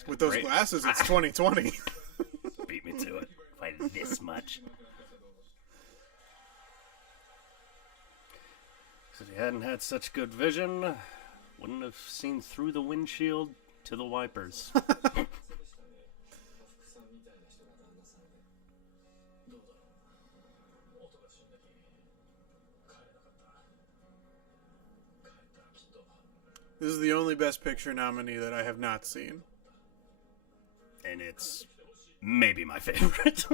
With those Great. glasses, it's 2020. Beat me to it by this much. If he hadn't had such good vision, wouldn't have seen through the windshield to the wipers. This is the only Best Picture nominee that I have not seen. And it's maybe my favorite.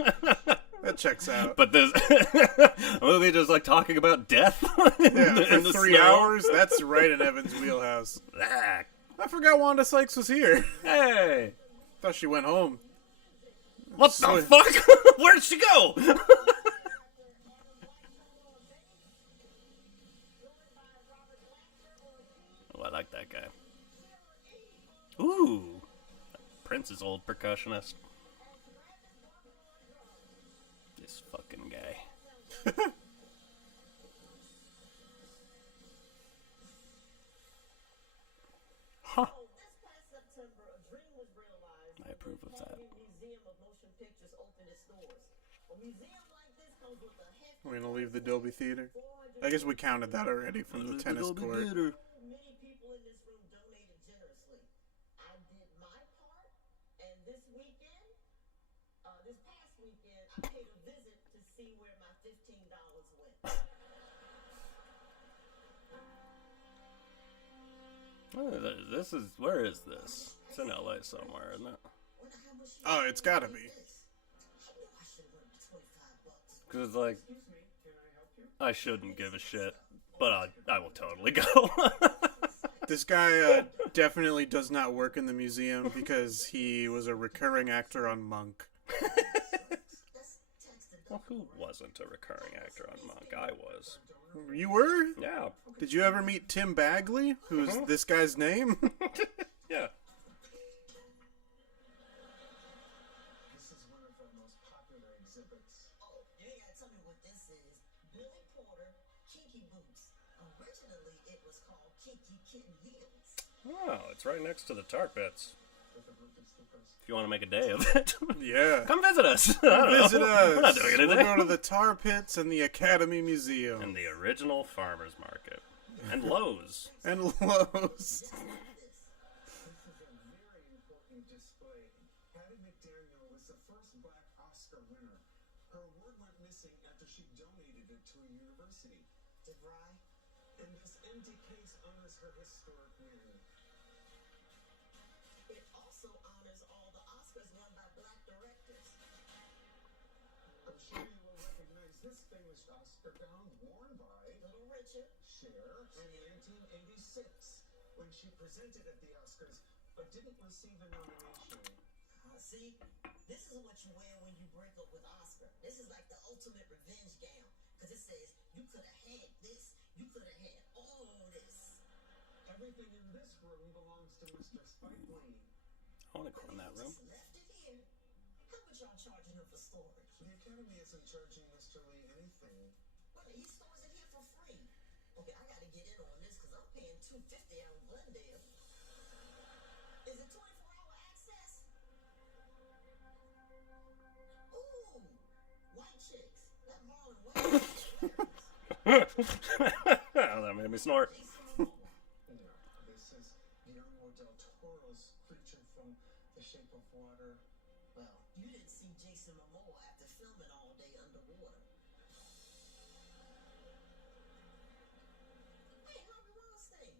That checks out. But there's a movie just like talking about death Yeah, in for the 3 snow. hours, that's right in Evan's wheelhouse. Ah, I forgot Wanda Sykes was here. hey, Thought she went home. what So- the fuck? Where'd she go? Oh, I like that guy. Ooh, Prince's old percussionist. This fucking guy. Huh. This past September, a dream was realized. I approve of that. Museum of Motion Pictures opened its doors. A museum like this comes with a hefty We're gonna leave the Dolby Theater. I guess we counted that already from the tennis court. Many people in this room donated generously. I did my part, and this weekend, this past weekend, I paid a visit to see where my $15 went. This is, where is this? It's in LA somewhere, isn't it? Oh, it's gotta be. Because, like, I shouldn't give a shit, but I will totally go. This guy definitely does not work in the museum because he was a recurring actor on Monk. Well, who wasn't a recurring actor on Monk? I was. You were? Yeah. Did you ever meet Tim Bagley, who's this guy's name? Yeah. This is one of the most popular exhibits. Oh, you ain't gotta tell me what this is. Billy Porter, Kinky Boots. Originally, it was called Kinky Kitten Heels. Oh, it's right next to the tar pits. If you want to make a day of it, Yeah. come visit us. I don't know. Visit us. We're not doing anything. We'll go to the Tar Pits and the Academy Museum. And the original farmers market. And Lowe's. And Lowe's. This is a very important display. Hattie McDaniel was the first black Oscar winner. Her award went missing after she donated it to a university. DeVry? And this empty case honors her historic win. It also honors all the Oscars won by black directors. I'm sure you will recognize this famous Oscar gown worn by Little Richard. Cher in 1986 when she presented at the Oscars but didn't receive a nomination. See, this is what you wear when you break up with Oscar. This is like the ultimate revenge gown. Because it says, you could have had this, you could have had all this. Everything in this room belongs to Mr. Spike Lee. I want to go in that room. Just left it here. How much y'all charging him for storage? The Academy isn't charging Mr. Lee anything. Well, he stores it here for free. Okay, I gotta get in on this because I'm paying $250 out of Glendale. Is it 24-hour access? Ooh, white chicks. That Marlon Wayans. That made me snort. No, this is Guillermo del Toro's creature from The Shape of Water. Well, you didn't see Jason Momoa after filming all day underwater. Hey, Harvey Weinstein.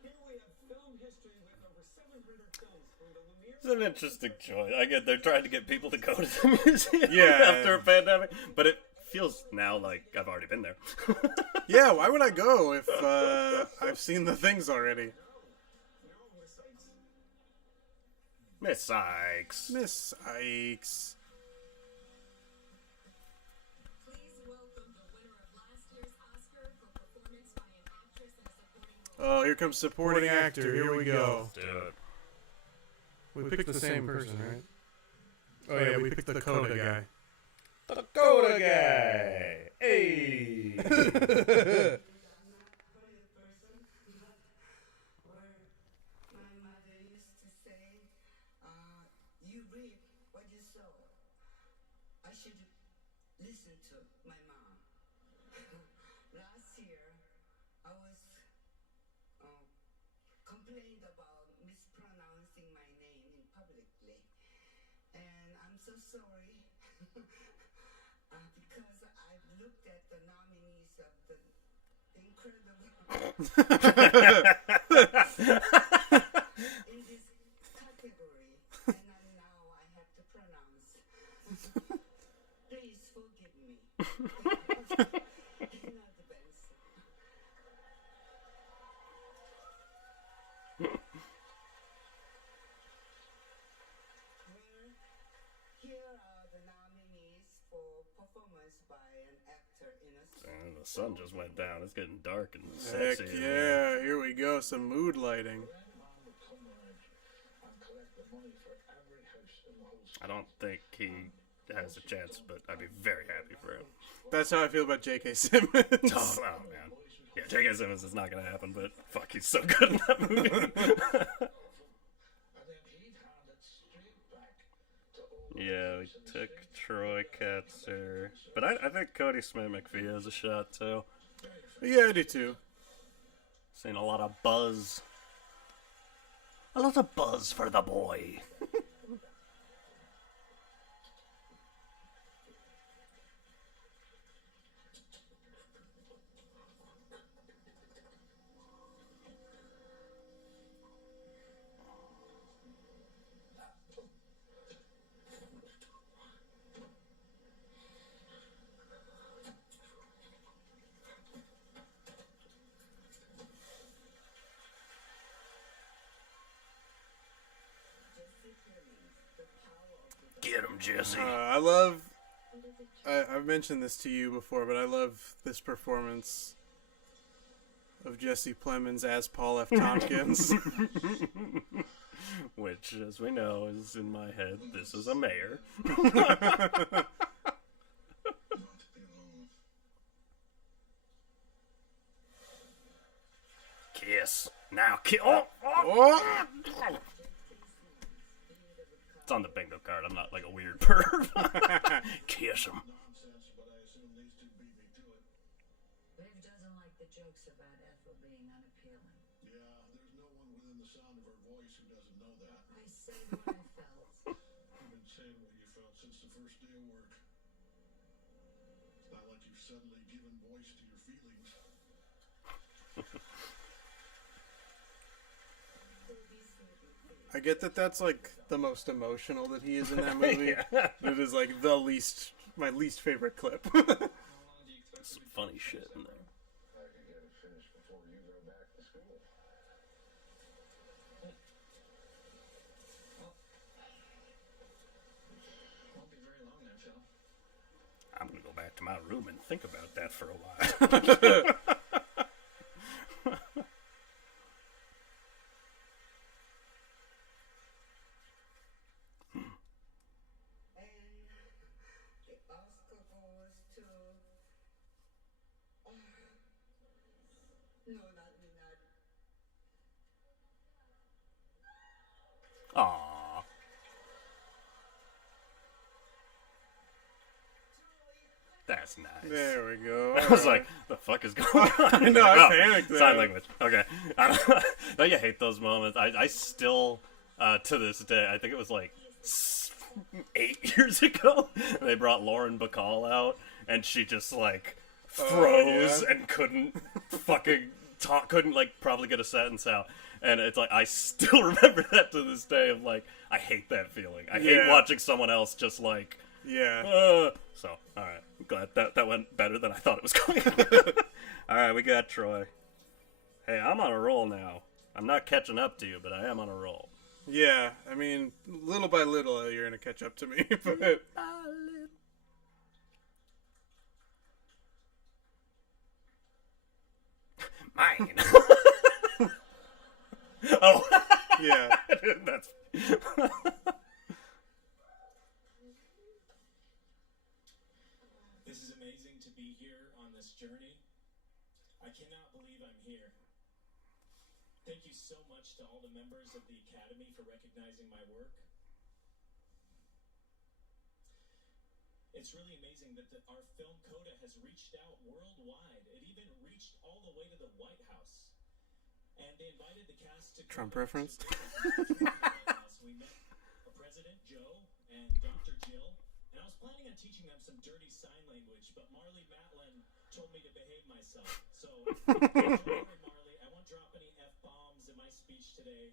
Here we have film history with over 700 films from the Lumiere. It's an interesting choice. I get they're trying to get people to go to the museum Yeah. after a pandemic, but it feels now like I've already been there. Yeah, why would I go if I've seen the things already? Miss Sykes. Miss Sykes. Please welcome the winner of last year's Oscar for performance by an actress in a supporting role. Oh, here comes supporting actor. Here we go. Do it. We picked the same person, right? Oh yeah, we picked the Coda guy. The Coda guy. Hey. My mother used to say, you reap what you sow. I should listen to my mom. Last year, I was complained about mispronouncing my name in publicly. And I'm so sorry because I've looked at the nominees of the incredible in this category, and now I have to pronounce. Please forgive me. In advance. Well, here are the nominees for performance by an actor in a And the sun just went down. It's getting dark and Heck sexy. yeah, here we go. Some mood lighting. I don't think he has a chance, but I'd be very happy for him. That's how I feel about J.K. Simmons. Oh man. Yeah, J.K. Simmons is not going to happen, but fuck, he's so good in that movie. Yeah, we took Troy Katzer. But I think Cody Smith McPhee has a shot, too. Yeah, I do too. Seen a lot of buzz. A lot of buzz for the boy. Get him, Jesse. I've mentioned this to you before, but I love this performance of Jesse Plemons as Paul F. Tompkins. Which, as we know, is in my head. This is a mayor. Kiss. Now kill. Oh! It's on the bingo card. I'm not like a weird perv. Kiss him. Nonsense, but I assume these two beat me to it. Viv doesn't like the jokes about Ethel being unappealing. Yeah, there's no one within the sound of her voice who doesn't know that. I said what I felt. You've been saying what you felt since the first day of work. It's not like you've suddenly given voice to your feelings. I get that that's like the most emotional that he is in that movie. It is like my least favorite clip. Some funny shit in there. I could get it finished before you go back to school. Won't be very long then, Phil. I'm gonna go back to my room and think about that for a while. The Oscar goes to... No, not me, not... Aww. That's nice. There we go. I was like, the fuck is going on? No, I Oh, panicked there. sign language. Okay. Don't you hate those moments? I still, to this day, I think it was like 8 years ago, they brought Lauren Bacall out, and she just like froze and couldn't fucking talk, couldn't like probably get a sentence out. And it's like, I still remember that to this day of like, I hate that feeling. I hate watching someone else just like, yeah. So, alright. I'm glad that went better than I thought it was going. Alright, we got Troy. Hey, I'm on a roll now. I'm not catching up to you, but I am on a roll. Yeah, I mean, little by little, you're gonna catch up to me, but... Mine. Oh. Yeah. That's... This is amazing to be here on this journey. I cannot believe I'm here. Thank you so much to all the members of the Academy for recognizing my work. It's really amazing that our film Coda has reached out worldwide. It even reached all the way to the White House. And they invited the cast to Trump reference? We met President Joe and Dr. Jill, and I was planning on teaching them some dirty sign language, but Marley Matlin told me to behave myself. So, don't worry, Marley, I won't drop any F-bombs in my speech today.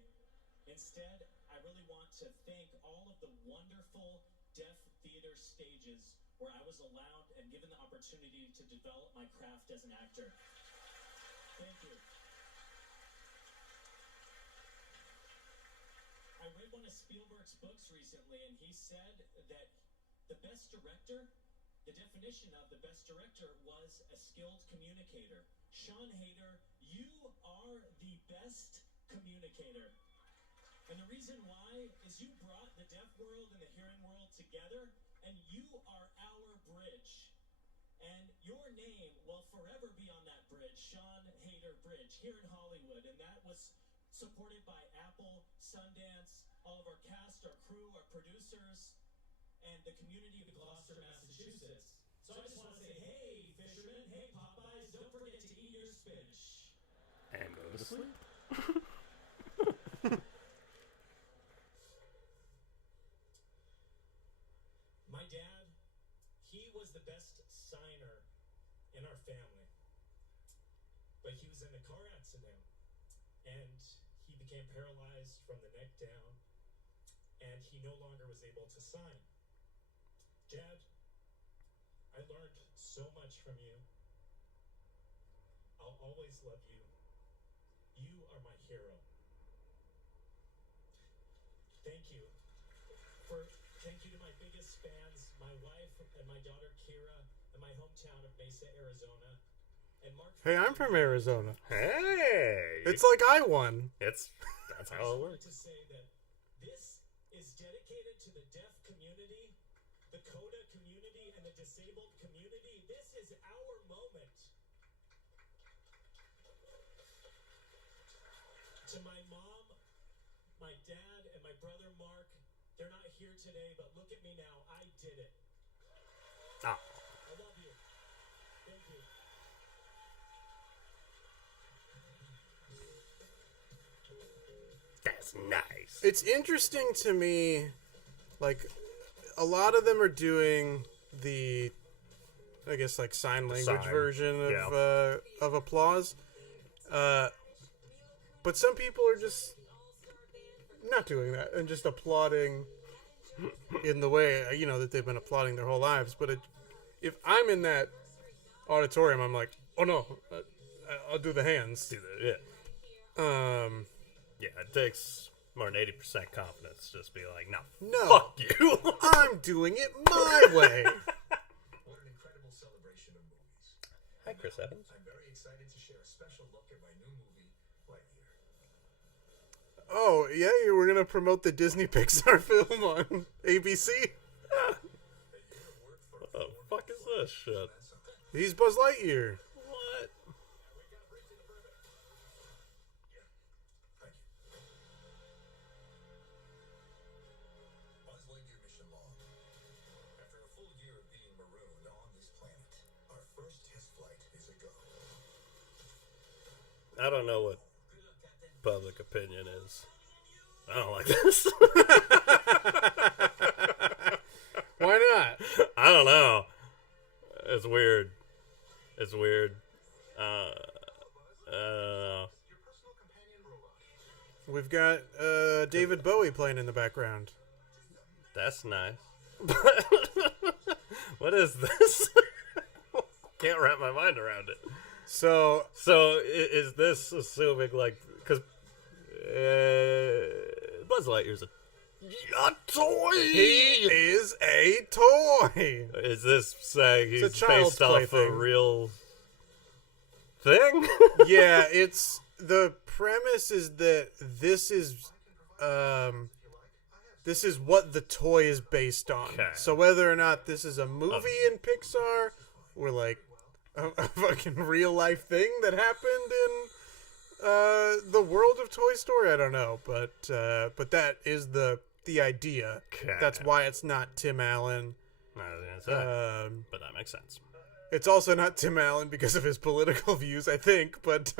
Instead, I really want to thank all of the wonderful deaf theater stages where I was allowed and given the opportunity to develop my craft as an actor. Thank you. I read one of Spielberg's books recently, and he said that the best director, the definition of the best director was a skilled communicator. Sean Hayter, you are the best communicator. And the reason why is you brought the deaf world and the hearing world together, and you are our bridge. And your name will forever be on that bridge, Sean Hayter Bridge, here in Hollywood. And that was supported by Apple, Sundance, all of our cast, our crew, our producers, and the community of Gloucester, Massachusetts. So I just want to say, hey, fishermen, hey, Popeyes, don't forget to eat your spinach. And go to sleep. My dad, he was the best signer in our family. But he was in a car accident, and he became paralyzed from the neck down, and he no longer was able to sign. Dad, I learned so much from you. I'll always love you. You are my hero. Thank you. Thank you to my biggest fans, my wife and my daughter Kira, and my hometown of Mesa, Arizona. And Mark. Hey, I'm from Arizona. Hey! It's like I won. That's how it works. To say that this is dedicated to the deaf community, the CODA community, and the disabled community. This is our moment. To my mom, my dad, and my brother Mark, they're not here today, but look at me now. I did it. Ah. I love you. Thank you. That's nice. It's interesting to me, like, a lot of them are doing the, I guess, like, sign language version of applause. But some people are just not doing that and just applauding in the way, that they've been applauding their whole lives. But if I'm in that auditorium, I'm like, oh no, I'll do the hands. Yeah, it takes more than 80% confidence to just be like, no, fuck you. I'm doing it my way. What an incredible celebration of movies. Hi, Chris Evans. I'm very excited to share a special look at my new movie, Lightyear. Oh, yeah, we're going to promote the Disney Pixar film on ABC. What the fuck is this shit? He's Buzz Lightyear. What? Buzz Lightyear mission log. After a full year of being marooned on this planet, our first test flight is a go. I don't know what public opinion is. I don't like this. Why not? I don't know. It's weird. It's weird. We've got David Bowie playing in the background. That's nice. What is this? Can't wrap my mind around it. So is this assuming, like, because Buzz Lightyear's a toy? He is a toy. Is this saying he's It's a child's based off a plaything. real thing? Yeah, the premise is that this is what the toy is based on. Okay. So whether or not this is a movie in Pixar or like a fucking real life thing that happened in the world of Toy Story, I don't know, but that is the idea. Okay. That's why it's not Tim Allen. I was gonna say, but that makes sense. It's also not Tim Allen because of his political views, I think, but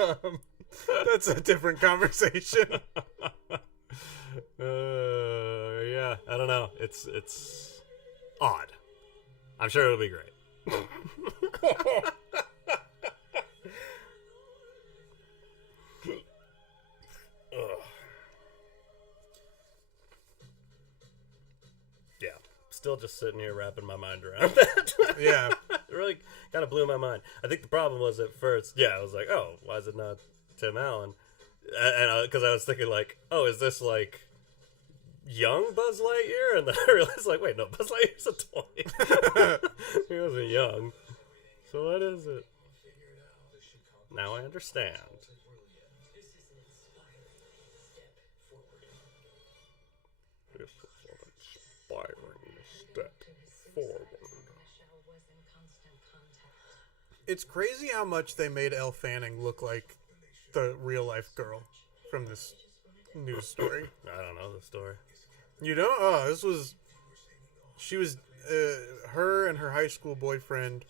that's a different conversation. Yeah, I don't know. It's odd. I'm sure it'll be great. Yeah, still just sitting here wrapping my mind around that. Yeah. It really kind of blew my mind. I think the problem was at first, I was like, oh, why is it not Tim Allen? And because I was thinking, like, oh, is this like young Buzz Lightyear? And then I realized, like, wait, no, Buzz Lightyear's a toy. He wasn't young. So what is it? Now I understand. This is an inspiring step forward. This is an inspiring step forward. Michelle was in constant contact. It's crazy how much they made Elle Fanning look like the real life girl from this news story. I don't know the story. You know? Oh, she was, her and her high school boyfriend,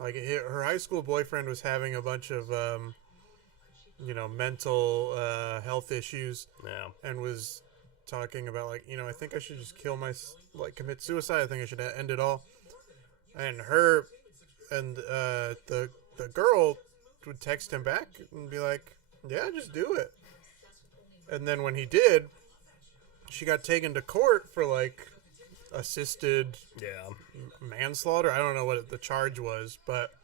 like, her high school boyfriend was having a bunch of, mental health issues. Yeah. And was talking about, like, I think I should just commit suicide. I think I should end it all. And her and the girl would text him back and be like, yeah, just do it. And then when he did, she got taken to court for, like, assisted manslaughter. I don't know what the charge was, but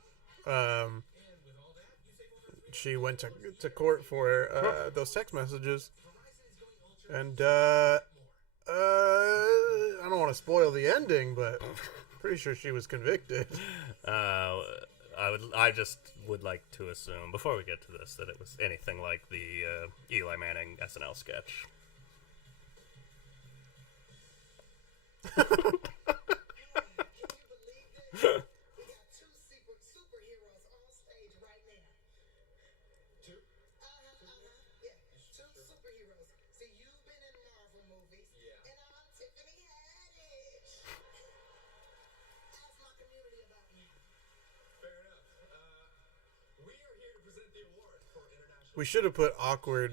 she went to court for those text messages. And I don't want to spoil the ending, but pretty sure she was convicted. I just would like to assume, before we get to this, that it was anything like the Eli Manning SNL sketch. Superheroes on stage right now. Two? Yeah, two We should have put awkward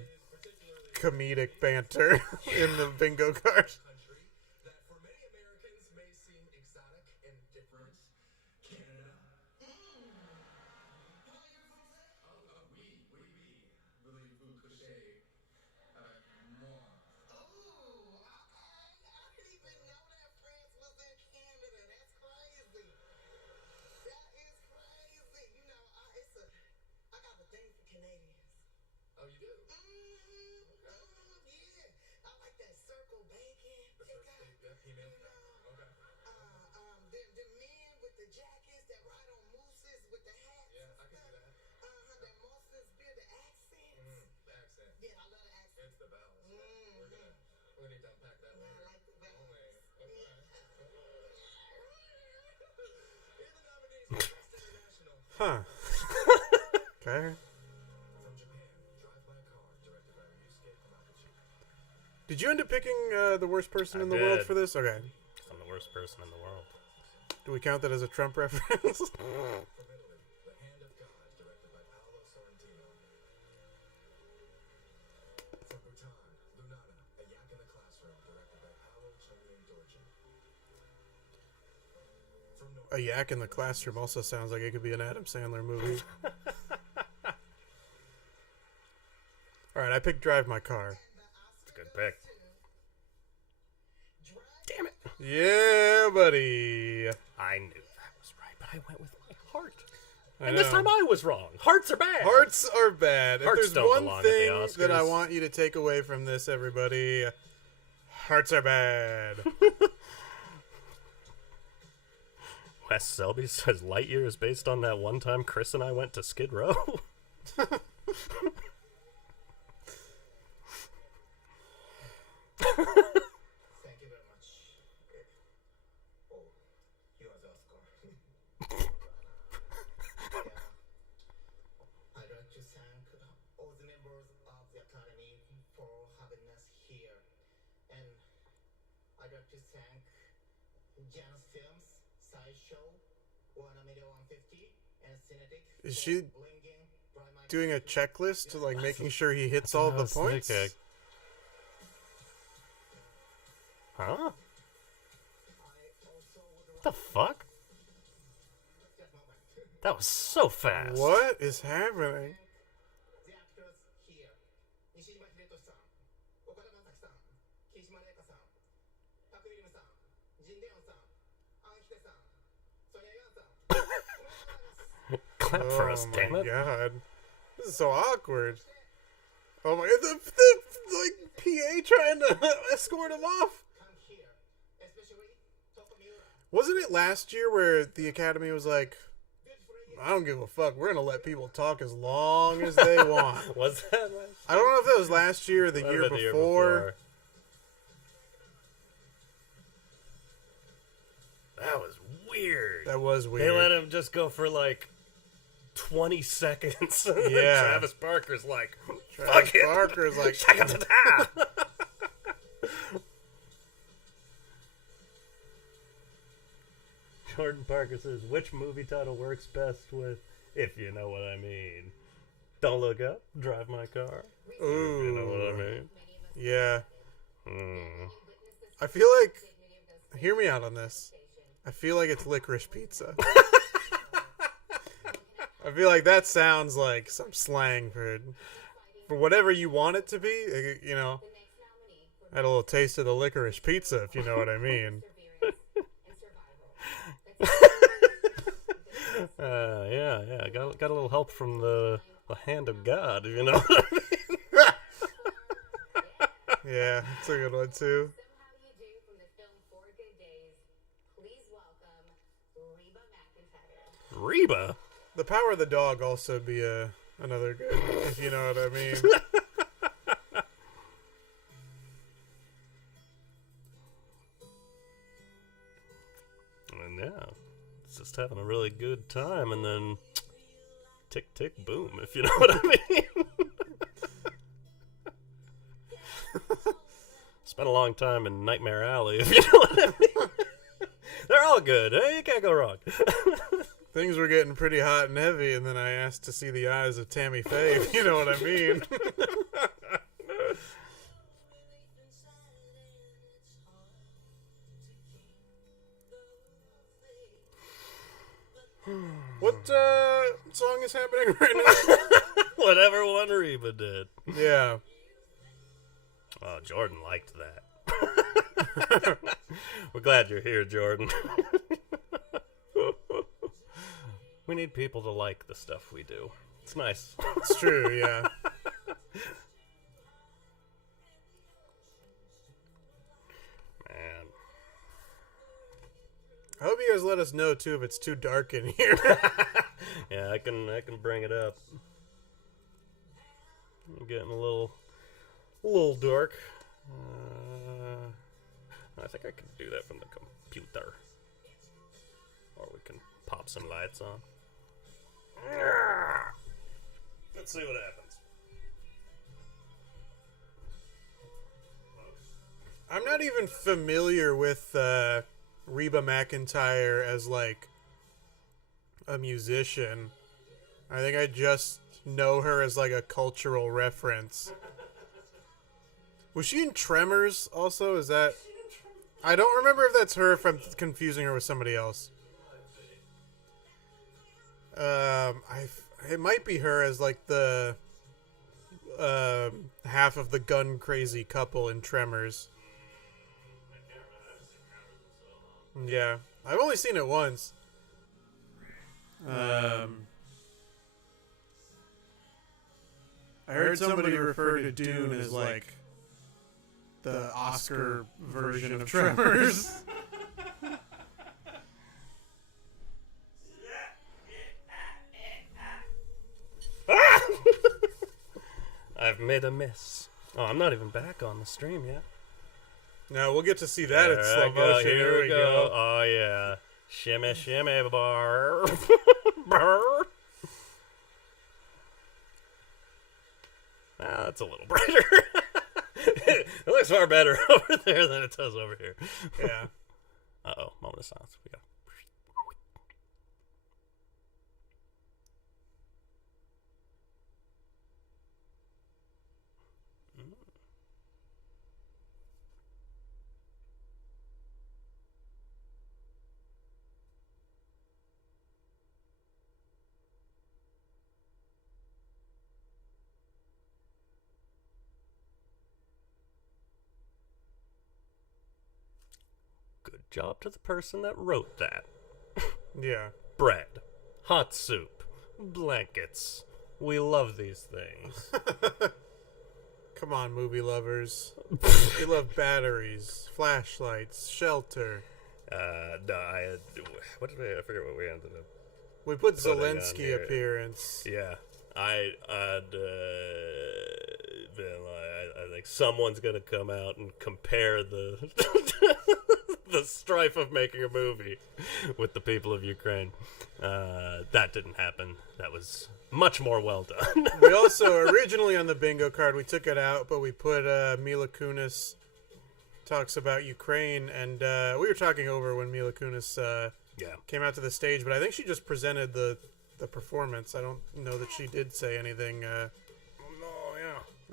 comedic banter in the bingo card. Country that for many Americans may seem exotic and different. Canada. I didn't even know that France was in Canada. That's crazy. That is crazy. You know, I got a thing for Canadians. Oh, you do? Yeah. I like that circle bacon. He-Man? Okay. The men with the jackets that ride on mooses with the hats. Yeah, I can see that. That Moses beer, the accents. The accent. Yeah, I love the accent. It's the vowels. We're gonna need to unpack that Yeah, later. I like the vowels. Oh, man. Okay. Here are the nominees for Best International. Huh. Okay. From Japan, Drive My Car, directed by Ryusuke Tamakachi. Did you end up picking the worst person I in the world did. for this? Okay. I'm the worst person in the world. Do we count that as a Trump reference? From Italy, The Hand of God, directed by Paolo Sorrentino. From Bhutan, Lunana, A Yak in the Classroom, directed by Paolo Chonyin Dorjin. From Norway, A Yak in the Classroom also sounds like it could be an Adam Sandler movie. Alright, I picked Drive My Car. It's a good pick. Damn it. Yeah, buddy. I knew that was right, but I went with my heart. I And this know. time I was wrong. Hearts are bad. Hearts are bad. Hearts if don't there's belong one at the thing that I Oscars. want you to take away from this, everybody, hearts are bad. Wes Selby says Lightyear is based on that one time Chris and I went to Skid Row. Thank you very much. Oh, you are the Oscar. I'd like to thank all the members of the Academy for having us here. And I'd like to thank Janus Films, Sideshow, 1,150,000, and Cinetic. Is she for bringing Drive My doing a checklist to like making sure he hits all the points? Huh? The fuck? That was so fast. What is happening? The actors here: Nishijima Hideto-san, Okada Masaki-san, Kishima Reika-san, Paku Rim-san, Jin Leon-san, An Hide-san, Sonia Yan-san. Clap for us, Oh damn my it. god. This is so awkward. Oh my god, the like PA trying to escort him off. Come here, especially Tokomiura. Wasn't it last year where the Academy was like, I don't give a fuck, we're gonna let people talk as long as they want. Was that last I don't know if that was last year or the Might year have been the before. That was weird. That was weird. They let him just go for like 20 seconds. And then Yeah. Travis Barker's like, Travis fuck it. Barker's like, Shaka-ta-ta. Jordan Parker says, which movie title works best with If You Know What I Mean? Don't Look Up, Drive My Car. ooh. If you know what I mean. Yeah. Mm. I feel like, hear me out on this. I feel like it's licorice pizza. I feel like that sounds like some slang for whatever you want it to be. You know, I had a little taste of the licorice pizza, if you know what I mean. Yeah. Got a little help from the hand of God, if you know what I mean. Yeah, it's a good one too. So how do you do from the film 4 Good Days? Please welcome Reba McEntire. Reba? The Power of the Dog also be another good, if you know what I mean. And yeah, it's just having a really good time, and then tick, tick, boom, if you know what I mean. Spent a long time in Nightmare Alley, if you know what I mean. They're all good. You can't go wrong. things were getting pretty hot and heavy, and then I asked to see the eyes of Tammy Faye, if you know what I mean. What song is happening right now? Whatever one Reba did. Yeah. Oh, Jordan liked that. We're glad you're here, Jordan. We need people to like the stuff we do. It's nice. It's true, yeah. Man. I hope you guys let us know, too, if it's too dark in here. Yeah, I can bring it up. I'm getting a little dark. I think I can do that from the computer. Or we can pop some lights on. Let's see what happens. I'm not even familiar with Reba McEntire as, like, a musician. I think I just know her as, like, a cultural reference. Was she in Tremors also? Is that... I don't remember if that's her, if I'm confusing her with somebody else. It might be her as, like, the half of the gun-crazy couple in Tremors. Yeah. I've only seen it once. I heard somebody refer to Dune as, like, the Oscar version of Tremors. I've made a mess. Oh, I'm not even back on the stream yet. No, we'll get to see that in slow Go. motion. Here we go. Oh, yeah. Shimmy, shimmy, bar. Brr. Ah, that's a little brighter. It looks far better over there than it does over here. Yeah. Uh-oh. Moment of silence. We go. Good job to the person that wrote that. Yeah. Bread, hot soup, blankets. We love these things. Come on, movie lovers. We love batteries, flashlights, shelter. No, I forget what we ended up. We put putting on Zelensky here. appearance. Yeah, I think someone's gonna come out and compare the the strife of making a movie with the people of Ukraine. That didn't happen. That was much more well done. We also, originally on the bingo card, we took it out, but we put Mila Kunis talks about Ukraine, and we were talking over when Mila Kunis came out to the stage, but I think she just presented the performance. I don't know that she did say anything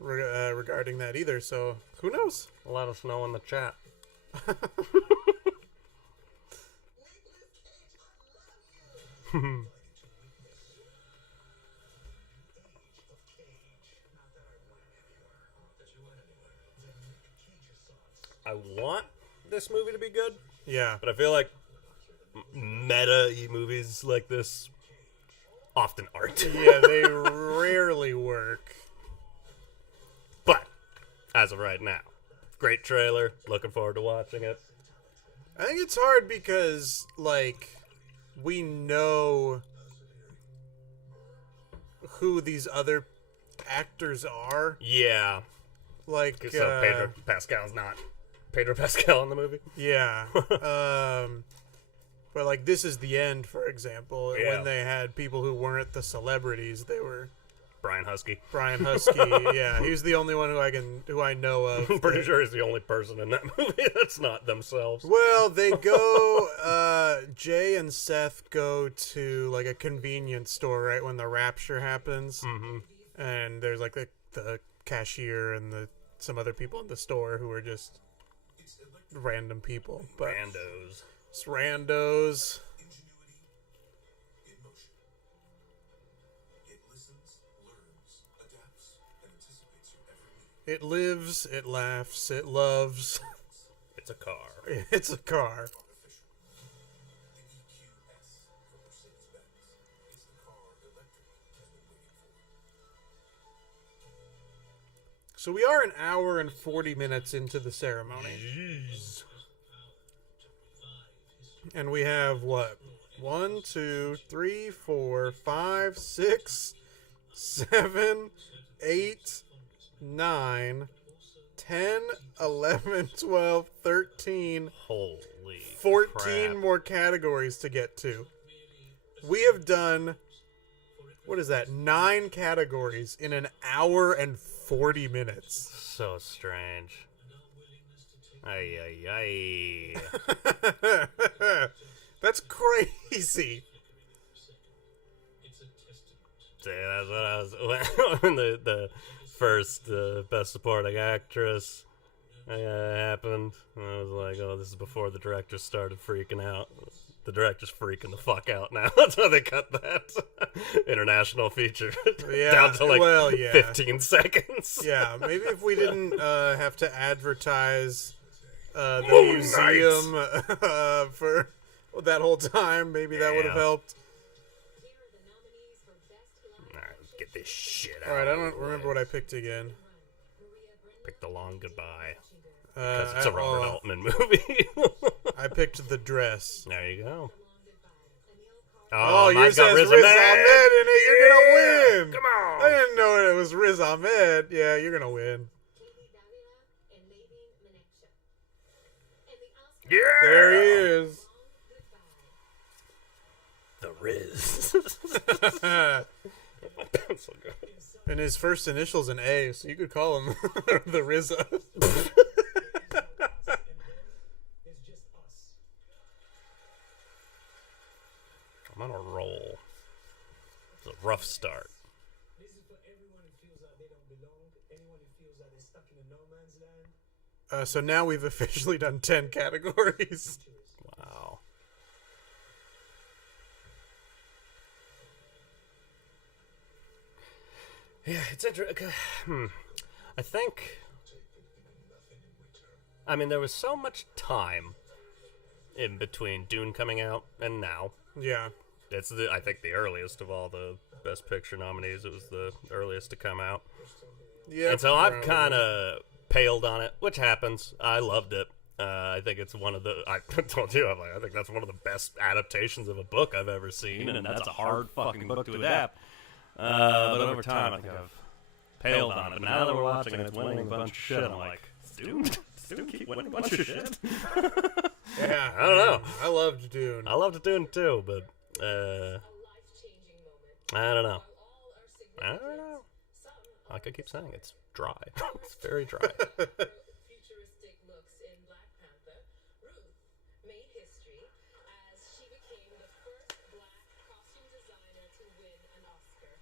regarding that either, so who knows? Let us know in the chat. I want this movie to be good. Yeah. But I feel like meta movies like this often aren't. Yeah, they rarely work. But as of right now, great trailer. Looking forward to watching it. I think it's hard because, like, we know who these other actors are. Yeah. Like, so Pedro Pascal's not Pedro Pascal in the movie. Yeah. But, like, This Is the End, for example, when they had people who weren't the celebrities, they were Brian Husky. Brian Husky, yeah, he's the only one who I know of. I'm pretty sure he's the only person in that movie that's not themselves. Well, they go. Jay and Seth go to like a convenience store right when the rapture happens, and there's like the cashier and some other people in the store who are just random people, but Randos. It's randos. It lives, it laughs, it loves. It's a car. It's a car. So we are an hour and 40 minutes into the ceremony. Jeez. And we have what? 1, 2, 3, 4, 5, 6, 7, 8, 9, 10, 11, 12, 13, Holy 14 crap. more categories to get to. We have done, what is that, 9 categories in an hour and 40 minutes. So strange. Ay, ay, ay. That's crazy. See, that's what I was when the first Best Supporting Actress happened. I was like, oh, this is before the director started freaking out. The director's freaking the fuck out now. That's how they cut that international feature down to like 15 seconds. Yeah, maybe if we didn't have to advertise the Moon museum for that whole time, maybe that would have helped. Alright, get this shit out. Alright, I don't remember what I picked again. Pick The Long Goodbye. Because it's a I Robert Altman movie. I picked The Dress. There you go. Oh, mine's yours got has Riz Riz Ahmed. Ahmed in it. You're gonna win. Come on. I didn't know it was Riz Ahmed. Yeah, you're gonna win. Yeah. There he is. The Riz. So good. And his first initial's an A, so you could call him the RZA. I'm on a roll. It's a rough start. This is for everyone who feels like they don't belong, anyone who feels like they're stuck in a no man's land. So now we've officially done 10 categories. Wow. Yeah, it's interesting. I think. I mean, there was so much time in between Dune coming out and now. Yeah. It's I think the earliest of all the Best Picture nominees. It was the earliest to come out. Yeah. And so I've kind of paled on it, which happens. I loved it. I think it's one of the. I told you, I'm like, I think that's one of the best adaptations of a book I've ever seen, and that's a hard fucking book to adapt. But over time, I think I've paled on it. But now that we're watching it, it's winning a bunch of shit. I'm like, Dune keep winning a bunch of shit. Yeah, I don't know. I loved Dune. I loved Dune too, but I don't know. Like I keep saying, it's dry. It's very dry. Futuristic looks in Black Panther, Ruth made history as she became the first black costume designer to win an Oscar.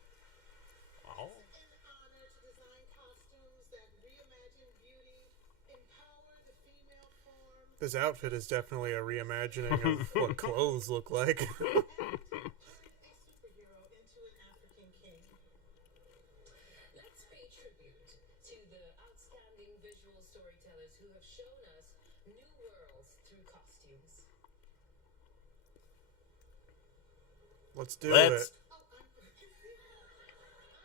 Oh. An honor to design costumes that reimagine beauty, empower the female form. This outfit is definitely a reimagining of what clothes look like. Let's pay tribute to the outstanding visual storytellers who have shown us new worlds through costumes. Let's do Let's. it. I'm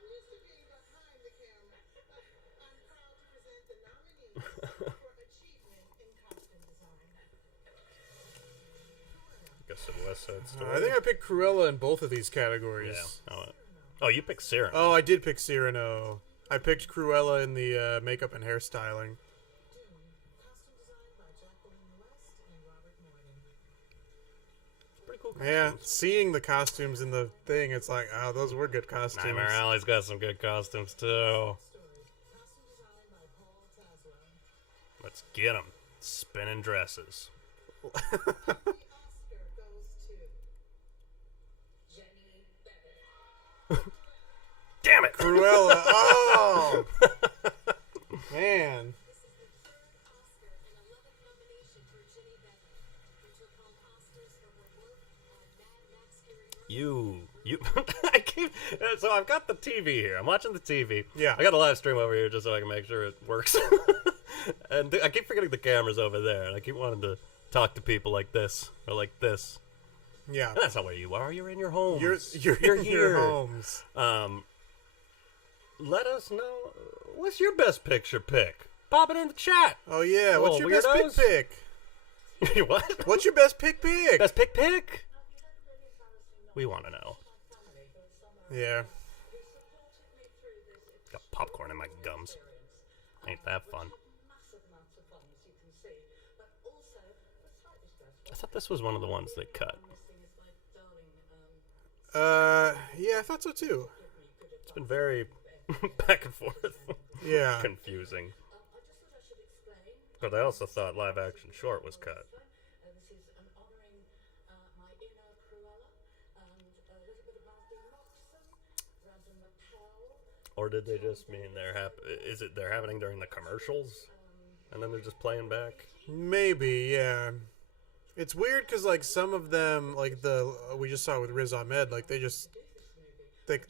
used to being behind the camera. I'm proud to present the nominees for achievement in costume design. Guess the West Side Story. I think I picked Cruella in both of these categories. Yeah. Oh, you picked Cyrano. Oh, I did pick Cyrano. I picked Cruella in the makeup and hairstyling. Costume design by Jacqueline West and Robert Morgan. Pretty cool costumes. Yeah, seeing the costumes in the thing, it's like, oh, those were good costumes. Nightmare Alley's got some good costumes too. Let's get them. Spinning dresses. Oscar goes to Jenny Bennett. Damn it! Cruella. Oh! Man. This is the third Oscar and 11th nomination for Ginny Bennett, who took home Oscars for her work on Mad Max Fury Road. I keep so I've got the TV here. I'm watching the TV. Yeah. I got the live stream over here just so I can make sure it works. And I keep forgetting the camera's over there, and I keep wanting to talk to people like this or like this. Yeah. And that's not where you are. You're in your homes. You're in here. your homes. Let us know what's your best picture pick. Pop it in the chat. Oh, yeah. What's your best weirdos. pick? What? What's your best pick? Best pick? We want to know. Yeah. Got popcorn in my gums. Ain't that fun? I thought this was one of the ones they cut. Yeah, I thought so too. It's been very back and forth. Yeah. Confusing. But I also thought live action short was cut. This is an honouring my inner Cruella and a little bit of Matthew Moxon, Brandon McCall. Or did they just mean they're happening during the commercials? And then they're just playing back? Maybe, yeah. It's weird because, like, some of them, like we just saw with Riz Ahmed, like, they're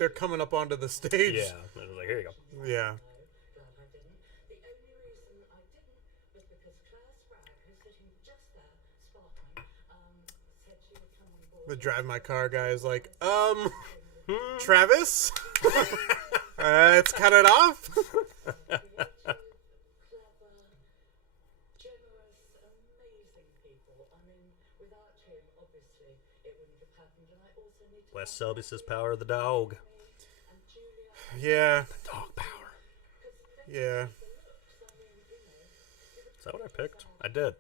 coming up onto the stage. Yeah. It was like, here you go. Yeah. Glad I didn't. The only reason I didn't was because Claire Spragg, who's sitting just there, sparkling, said she would come on board. The drive my car guy is like, Travis? Let's cut it off. Wes Selby says power of the dog. Yeah. Dog power. Yeah. Is that what I picked? I did.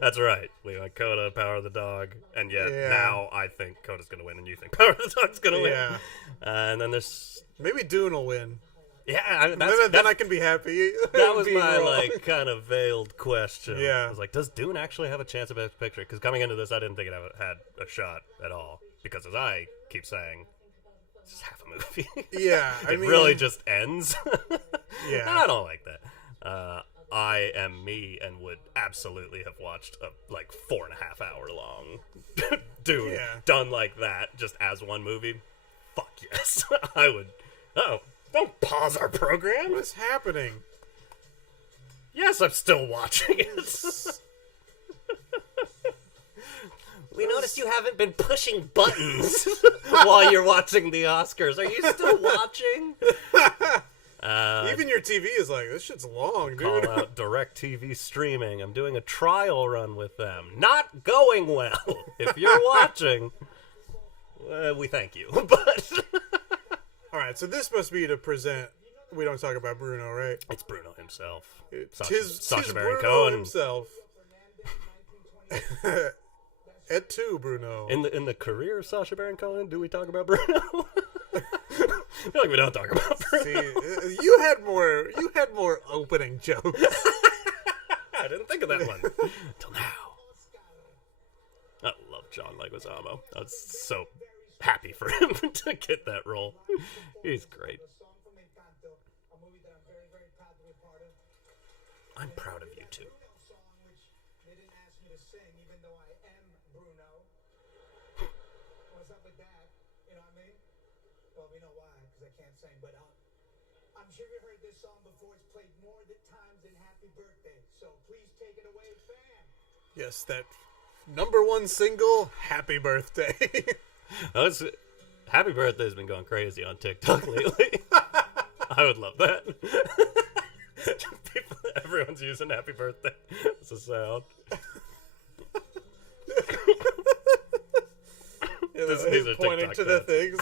That's right. We went Coda, Power of the Dog, and yet now I think Coda's going to win, and you think Power of the Dog's going to win. Yeah. And then there's... Maybe Dune will win. Yeah, then I can be happy. That was my, wrong. like, kind of veiled question. Yeah. I was like, does Dune actually have a chance of Best Picture? Because coming into this, I didn't think it had a shot at all. Because as I keep saying, it's just half a movie. Yeah, it really just ends. Yeah. And I don't like that. I am me and would absolutely have watched a, 4.5 hour long Dune done like that, just as one movie. Fuck yes. I would. Oh, don't pause our program. What's happening? Yes, I'm still watching it. We noticed you haven't been pushing buttons while you're watching the Oscars. Are you still watching? Even your TV is like, this shit's long, dude. Call out DirecTV streaming. I'm doing a trial run with them. Not going well. If you're watching, we thank you. But all right, so this must be to present. We don't talk about Bruno, right? It's Bruno himself. Sacha Baron Bruno Cohen himself. Et tu, Bruno. In the career of Sacha Baron Cohen, do we talk about Bruno? I feel like we don't talk about Bruno. See, you had more opening jokes. I didn't think of that one till now. I love John Leguizamo. I was so happy for him to get that role. He's great. I'm proud of you too. What's up with that? You know what I mean? Well, we know why, because I can't sing, but I'm sure you heard this song before. It's played more times than Happy Birthday, so please take it away, fam. Yes, that #1 single, Happy Birthday. Happy Birthday's been going crazy on TikTok lately. I would love that. Everyone's using Happy Birthday as a sound. These are pointing to the things.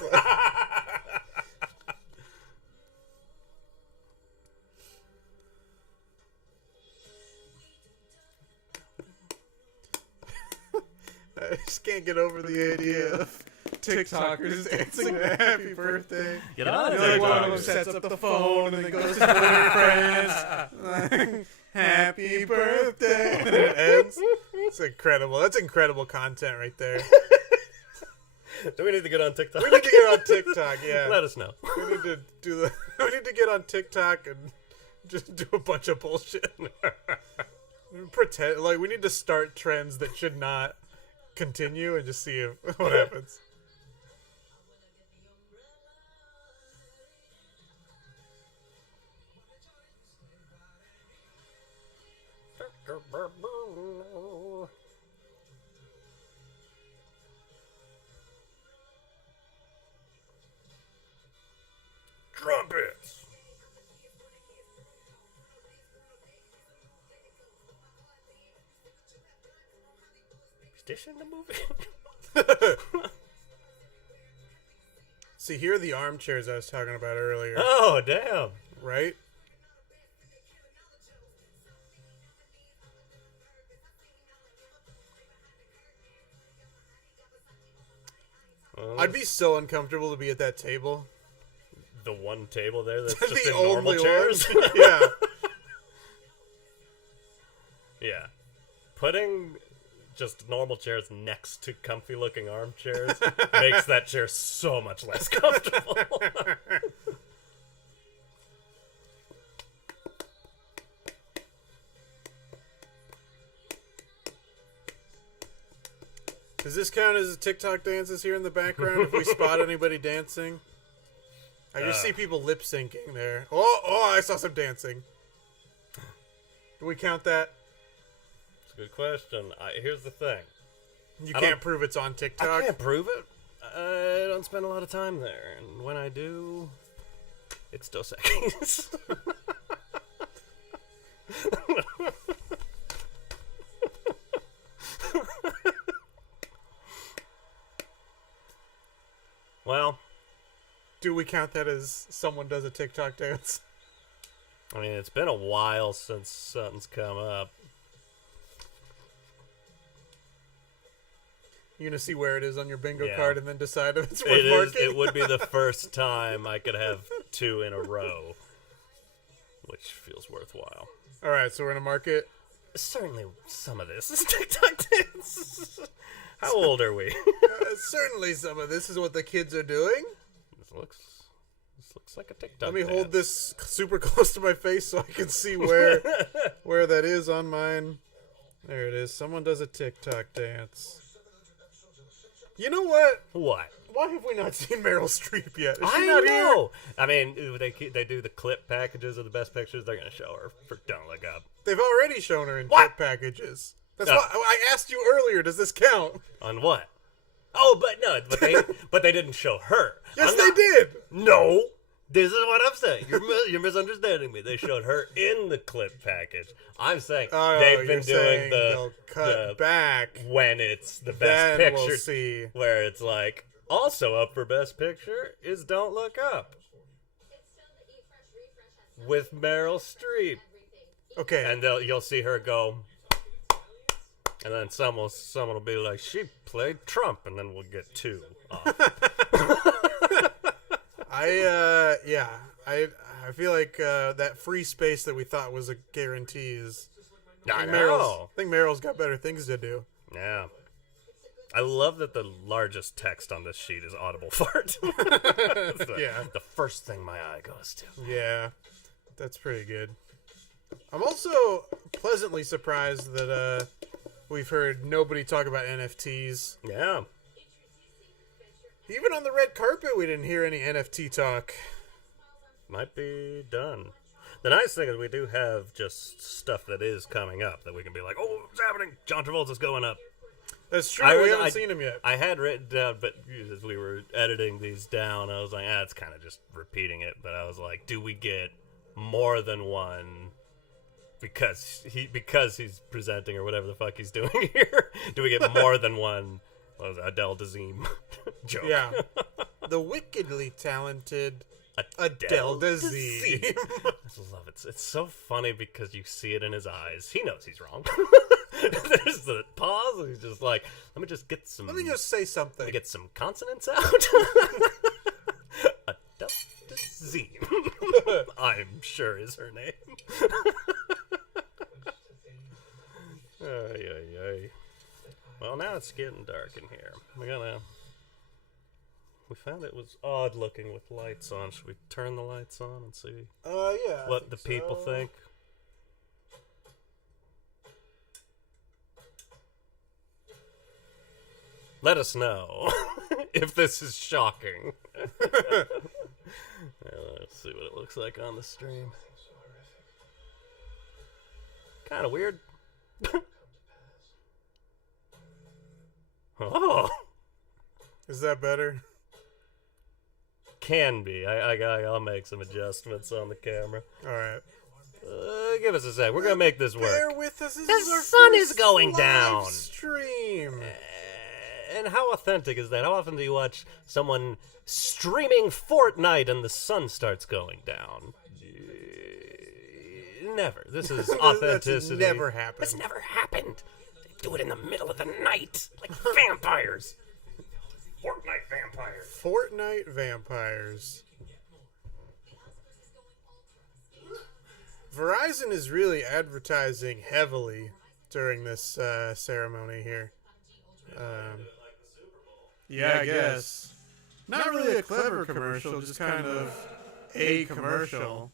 can't get over the idea of TikTokers dancing a happy birthday. Get on You it, know, like one of TikTokers. them sets up the phone and then goes to their friends. Like, happy birthday. And it ends. It's incredible. That's incredible content right there. Do we need to get on TikTok? We need to get on TikTok, yeah. Let us know. We need to we need to get on TikTok and just do a bunch of bullshit. Pretend like we need to start trends that should not continue and just see what happens. Trumpets. Is this in the movie? See, here are the armchairs I was talking about earlier. Oh, damn. Right? I'd be so uncomfortable to be at that table. The one table there that's The just in only normal one. chairs? Yeah. Yeah. Putting just normal chairs next to comfy looking armchairs makes that chair so much less comfortable. Does this count as TikTok dances here in the background if we spot anybody dancing? I just see people lip syncing there. Oh, I saw some dancing. Do we count that? It's a good question. Here's the thing. You can't prove it's on TikTok? I can't prove it. I don't spend a lot of time there. And when I do, it's Dos Equis. Well, do we count that as someone does a TikTok dance? I mean, it's been a while since something's come up. You're going to see where it is on your bingo Yeah. card and then decide if it's worth marking? It would be the first time I could have two in a row, which feels worthwhile. All right, so we're going to mark it. Certainly some of this is TikTok dance. How old are we? Certainly some of this is what the kids are doing. This looks like a TikTok Let me dance. hold this super close to my face so I can see where that is on mine. There it is. Someone does a TikTok dance. You know what? What? Why have we not seen Meryl Streep yet? Is she I not know. I mean, they do the clip packages of the best pictures. They're gonna show her for Don't Look Up. They've already shown her in What? clip packages. That's No. why I asked you earlier. Does this count? On what? Oh, but they didn't show her. Yes, I'm they not- did. No. This is what I'm saying. You're misunderstanding me. They showed her in the clip package. I'm saying they've been you're saying doing they'll cut back when it's the best then picture. we'll see. Where it's like, also up for best picture is Don't Look Up with Meryl Streep. Okay. And you'll see her go, and then someone will be like, she played Trump, and then we'll get two off. I feel like that free space that we thought was a guarantee is. I I think Meryl's got better things to do. Yeah. I love that the largest text on this sheet is audible fart. It's the first thing my eye goes to. Yeah, that's pretty good. I'm also pleasantly surprised that we've heard nobody talk about NFTs. Yeah. Even on the red carpet, we didn't hear any NFT talk. Might be done. The nice thing is we do have just stuff that is coming up that we can be like, oh, what's happening? John Travolta's going up. That's true. We haven't seen him yet. I had written down, but as we were editing these down, I was like, it's kind of just repeating it. But I was like, do we get more than one? Because he's presenting or whatever the fuck he's doing here. Do we get more than one? What was it, Adele Dazeem joke? Yeah. The wickedly talented Adele Dazeem. I just love it. It's so funny because you see it in his eyes. He knows he's wrong. There's the pause, and he's just like, let me just get some... Let me just say something. Get some consonants out. Z. I'm sure is her name. Ay, ay, ay. Well, now it's getting dark in here. We found it was odd looking with lights on. Should we turn the lights on and see yeah, what the people think? Let us know if this is shocking. Let's see what it looks like on the stream. Kind of weird. Oh, is that better? Can be. I'll make some adjustments on the camera. All right. Give us a sec. We're gonna make this work. Bear with us. The sun is going down. Stream. And how authentic is that? How often do you watch someone streaming Fortnite and the sun starts going down? Never. This is authenticity. That's never happened. This never happened. They do it in the middle of the night, like vampires. Fortnite vampires. Fortnite vampires. Verizon is really advertising heavily during this ceremony here. Yeah, I guess. Not really a clever commercial, just kind of a commercial.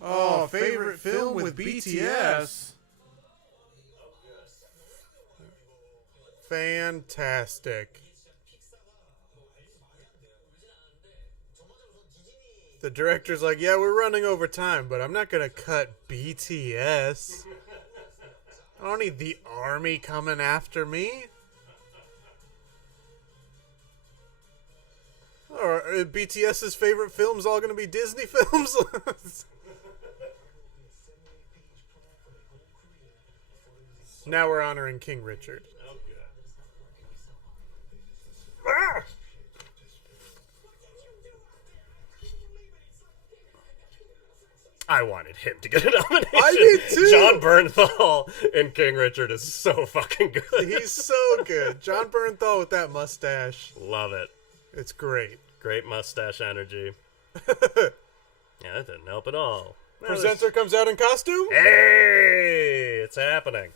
Oh, favorite film with BTS. Fantastic. The director's like, yeah, we're running over time, but I'm not going to cut BTS. I don't need the army coming after me. Or BTS's favorite films all going to be Disney films? Now we're honoring King Richard. Ah! I wanted him to get a nomination. I did too. John Bernthal in King Richard is so fucking good. He's so good. John Bernthal with that mustache. Love it. It's great. Great mustache energy. Yeah, that didn't help at all. Presenter comes out in costume? Hey! It's happening.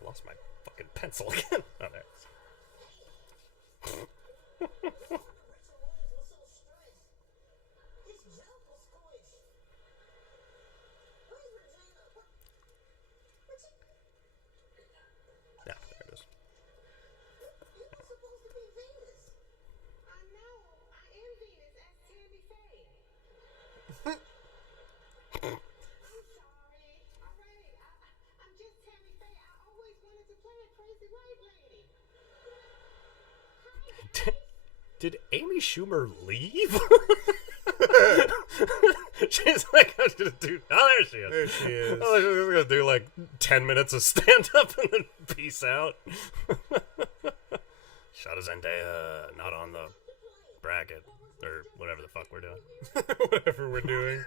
I lost my fucking pencil again. Oh, there. Yeah, there it is. Did Amy Schumer leave? She's like, I'm gonna do. Oh, there she is. There she is. Oh, she's gonna do like 10 minutes of stand up and then peace out. Shot a Zendaya, not on the bracket or whatever the fuck we're doing. Whatever we're doing.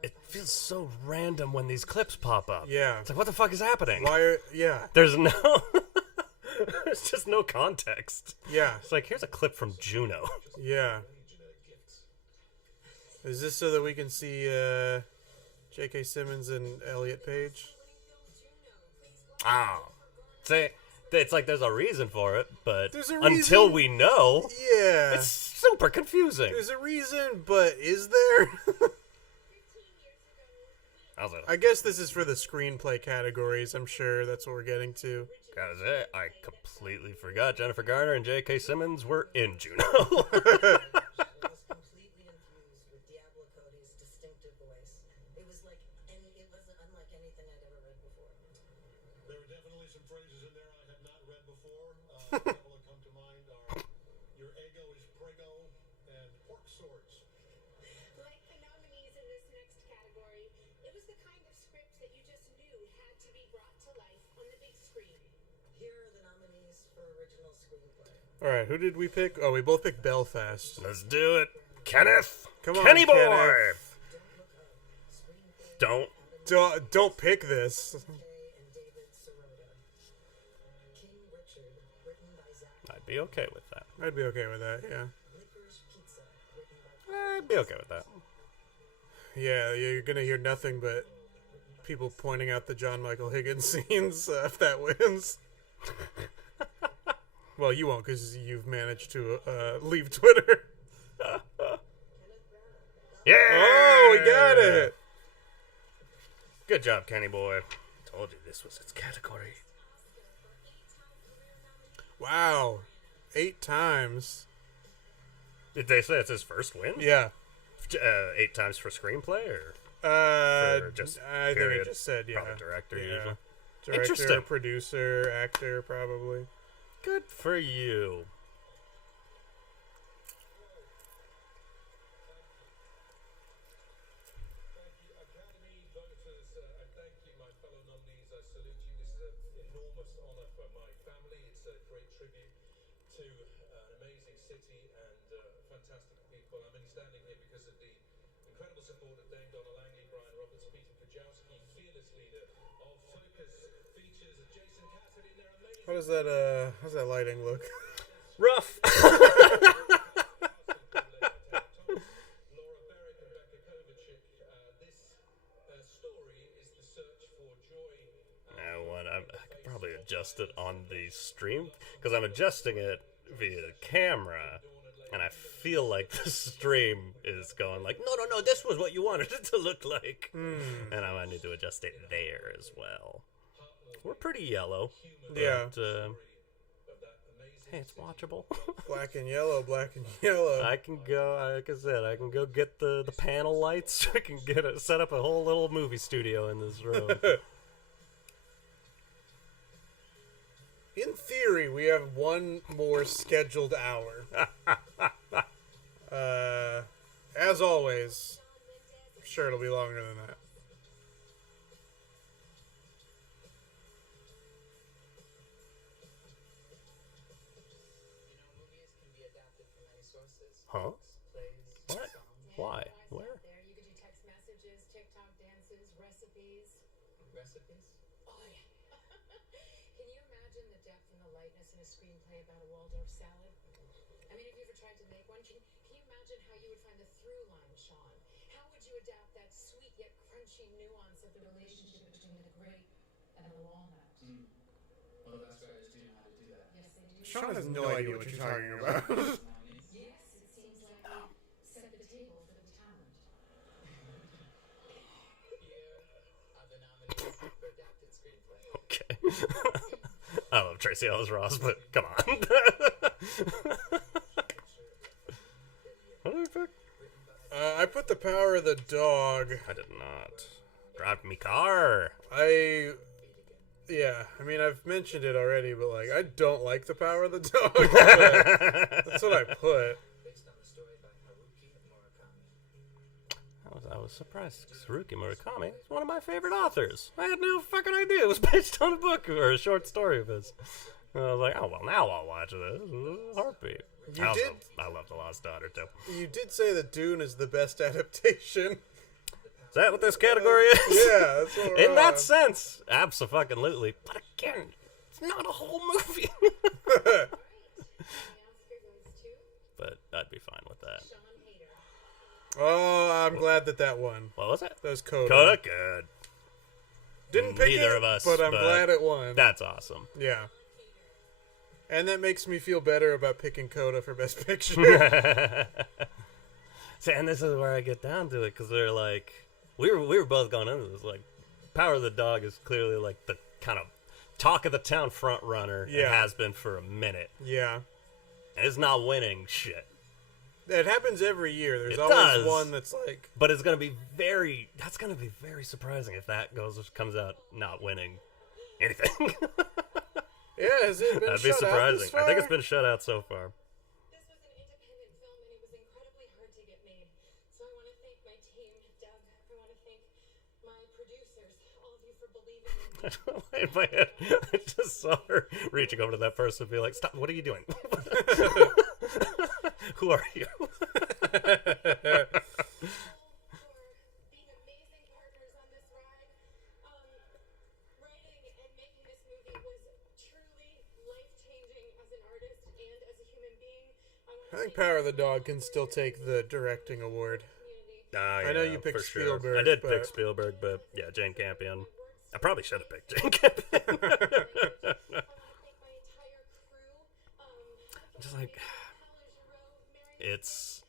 It feels so random when these clips pop up. Yeah. It's like, what the fuck is happening? Yeah. There's no... There's just no context. Yeah. It's like, here's a clip from Juno. Yeah. Is this so that we can see J.K. Simmons and Elliot Page? Ah. See, it's like there's a reason for it, but There's a until reason. we know, Yeah. it's super confusing. There's a reason, but is there? How's it? I guess this is for the screenplay categories. I'm sure that's what we're getting to. Guys, I completely forgot Jennifer Garner and J.K. Simmons were in Juno. There were definitely some phrases in there I have not read before. A couple that come to mind are, your ego is prego, and swords. Like the nominees in this next category, it was the kind of script that you just knew had to be brought to life on the big screen. Here are the nominees for original screenplay. All right, who did we pick? Oh, we both picked Belfast. Let's do it. Kenneth. Come on, Kenny boy. Kenneth. Don't. Don't pick this. And David Sirota. King Richard, written by Zach. I'd be okay with that. I'd be okay with that, yeah. Licorice Pizza, written by I'd be okay with that. Yeah, you're gonna hear nothing but people pointing out the John Michael Higgins scenes if that wins. Well, you won't because you've managed to leave Twitter. Yeah! Oh, we got it! Good job, Kenny boy. Told you this was its category. Wow. 8 times. Did they say it's his first win? Yeah. 8 times for screenplay, or For just I think period? it just said, yeah. Probably director, Yeah. usually. Director, Interesting. producer, actor, probably. Good for you. Thank you, Academy voters. I thank you, my fellow nominees. I salute you. This is an enormous honor for my family. It's a great tribute to an amazing city and fantastic people. I'm only standing here because of the incredible support of Dame Donna Langley, Brian Roberts, Peter Kujawski, fearless leader of Focus Features, Jason Cassidy, and their amazing... How's that lighting look? Rough. Laura Berrick and Becca Kovacic. This story is the search for joy. I could probably adjust it on the stream because I'm adjusting it via the camera, and I feel like the stream is going like, no, this was what you wanted it to look like, and I might need to adjust it there as well. We're pretty yellow. Yeah. But, hey, it's watchable. Black and yellow. I can go, like I said, I can go get the panel lights. I can set up a whole little movie studio in this room. In theory, we have one more scheduled hour. As always, I'm sure it'll be longer than that. movies can be adapted from many sources. Huh? Plays, What? songs, Why? Guys Where? out there, you could do text messages, TikTok dances, recipes. recipes. Oh yeah. Can you imagine the depth and the lightness in a screenplay about a Waldorf salad? I mean, have you ever tried to make one? Can you imagine how you would find the through line, Sean? How would you adapt that sweet yet crunchy nuance of the relationship between the grape and the walnut? Well, the best writers do know how to do that. Yes, they do. Sean has no idea what you're talking about. Yes, it seems like we set the table for the talent. Here are the nominees for adapted screenplay. Okay. I love Tracy Ellis Ross, but come on. What did I pick? I put The Power of the Dog. I did not. Drive me car. Yeah, I mean, I've mentioned it already, but, like, I don't like The Power of the Dog. But that's what I put. Based on the story by Haruki Murakami. I was surprised. 'Cause Haruki Murakami is one of my favorite authors. I had no fucking idea it was based on a book or a short story of his. And I was like, oh, well, now I'll watch this. Heartbeat. I love The Lost Daughter, too. You did say that Dune is the best adaptation. Is that what this category is? Yeah, that's what we're In that on. sense, abso-fucking-lutely. But again, it's not a whole movie. But I'd be fine with that. Oh, I'm glad that won. What was it? That was Coda. Coda? Good. Didn't pick Neither it, of us, but I'm glad it won. That's awesome. Yeah. And that makes me feel better about picking Coda for Best Picture. See, and this is where I get down to it, because they're like, we were both going into this, like, Power of the Dog is clearly like the kind of talk of the town front runner. It Yeah. has been for a minute. Yeah. And it's not winning shit. It happens every year. There's It always does. one that's like... But it's going to be that's going to be very surprising if that comes out not winning anything. Yeah, has it been That'd be shut out surprising. this I think it's far? been shut out so far. This was an independent film, and it was incredibly hard to get producers, all of you for believing in me. In my head, I just saw her reaching over to that person and be like, "Stop! What are you doing? Who are you?" Being amazing partners on this ride. Writing and making this movie was truly life-changing as an artist and as a human being. I think Power of the Dog can still take the directing award. I know you picked Spielberg. I did pick Spielberg, but yeah, Jane Campion. I probably should have picked Jane Campion. Just like, it's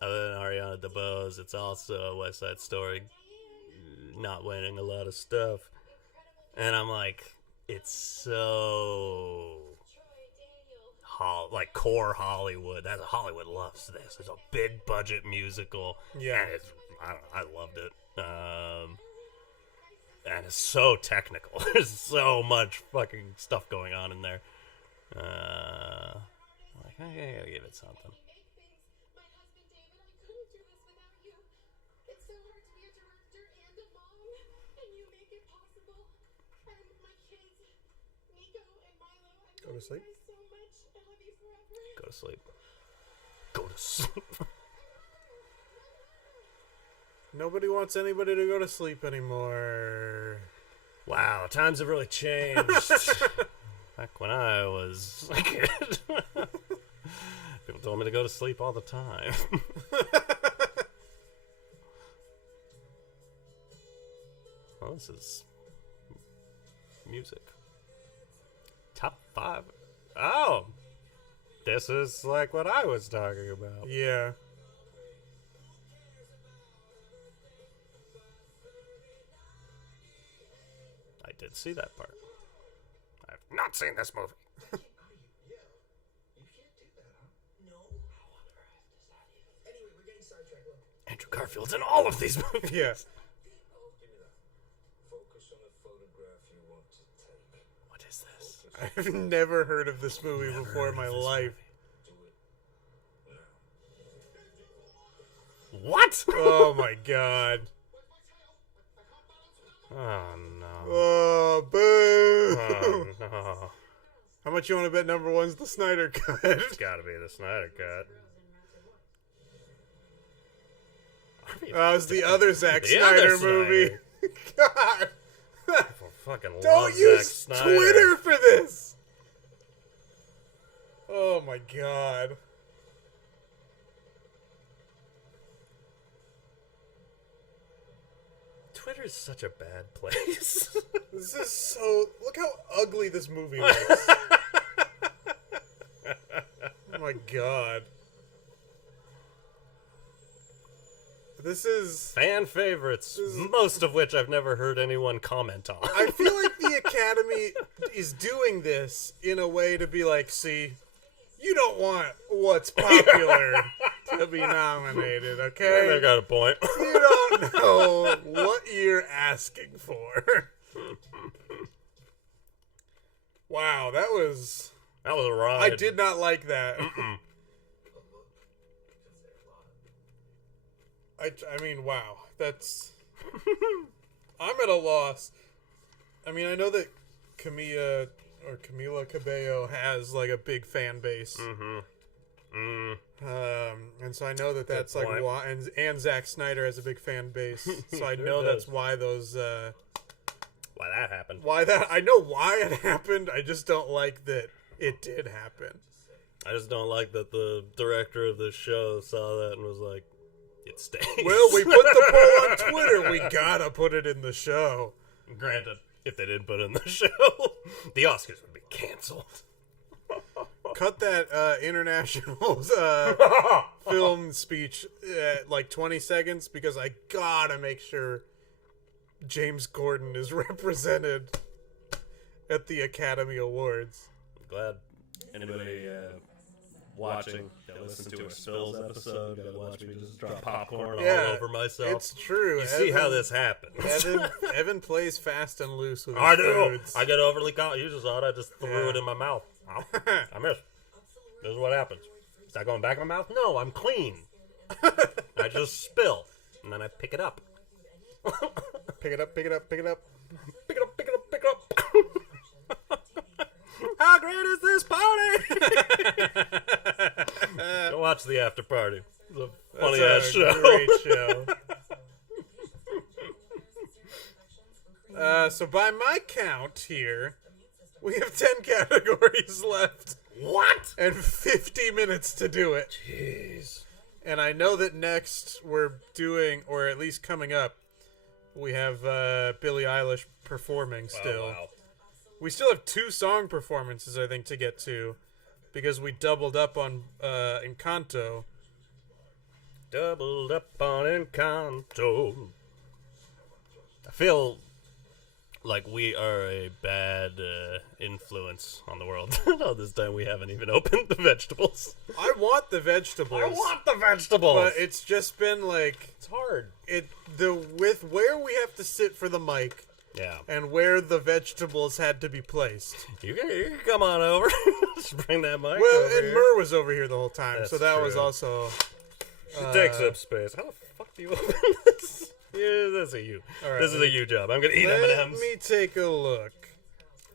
other than Ariana DeBose, it's also West Side Story not winning a lot of stuff, and I'm like, it's so like core Hollywood. Hollywood loves this. It's a big budget musical. Yeah, and I loved it. And it's so technical. There's so much fucking stuff going on in there. Like, I gotta give it something. My husband David, I couldn't do this without you. It's so hard to be a director and a mom, and you make it possible. And my kids, Nico and Milo, I Go to sleep. you guys so much. I love you forever. Go to sleep. Go to sleep. Nobody wants anybody to go to sleep anymore. Wow, times have really changed. Back when I was a kid, people told me to go to sleep all the time. Well, this is music. Top 5. Oh, this is like what I was talking about. Yeah. I did see that part. I've not seen this movie. You can't do that, huh? No. How on earth does that even? Anyway, we're getting sidetracked. Look. Andrew Garfield's in all of these movies. Yeah. Give me that. Focus on the photograph you want to take. What is this? I've never heard of this movie before in my life. Do it now. What? Oh my god. Oh no. Oh, boo. Oh no. How much you want to bet number one's the Snyder Cut? It's gotta be the Snyder Cut. Oh, it's the other Zack The Snyder other movie. God. People fucking love Don't Zack use Snyder. Twitter for this. Oh my god. Twitter is such a bad place. This is so... Look how ugly this movie looks. Oh my god. This is... Fan favorites, most of which I've never heard anyone comment on. I feel like the Academy is doing this in a way to be like, see, you don't want what's popular to be nominated, okay? They got a point. You don't know what you're asking for. Wow, that was a ride. I did not like that. I mean, wow, that's... I'm at a loss. I mean, I know that Camila Cabello has, like, a big fan base. And so I know that that's, like, why... And Zack Snyder has a big fan base. So I know that's why those... why that happened. I know why it happened. I just don't like that it did happen. I just don't like that the director of the show saw that and was like, it stays. Well, we put the poll on Twitter. We gotta put it in the show. Granted, if they didn't put it in the show, the Oscars would be canceled. Cut that international film speech at like 20 seconds because I gotta make sure James Corden is represented at the Academy Awards. I'm glad. Anybody watching that listened to a Spills episode got to watch me just drop popcorn all over myself. It's true. You see how this happens. Evan plays fast and loose with his I do. foods. I get overly confident. You just thought I just threw it in my mouth. I missed. This is what happens. Is that going back in my mouth? No, I'm clean. I just spill, and then I pick it up. Pick it up, pick it up, pick it up. Pick it up, pick it up, pick it up. How great is this party? Go watch the after party. It's a funny ass show. Great show. So by my count here, we have 10 categories left. What? And 50 minutes to do it. Jeez. And I know that next we're doing, or at least coming up, we have Billie Eilish performing still. Oh, wow. We still have 2 song performances, I think, to get to, because we doubled up on Encanto. Doubled up on Encanto. I feel like we are a bad influence on the world. No, this time we haven't even opened the vegetables. I want the vegetables. I want the vegetables. But it's just been like, it's hard. With where we have to sit for the mic. Yeah. And where the vegetables had to be placed. You can come on over. Just bring that mic well, over and here. Mur was over here the whole time, That's so that true. was also... It takes up space. How the fuck do you open this? Yeah, that's a you. All right, this is a you job. I'm gonna eat Let M&Ms. me take a look.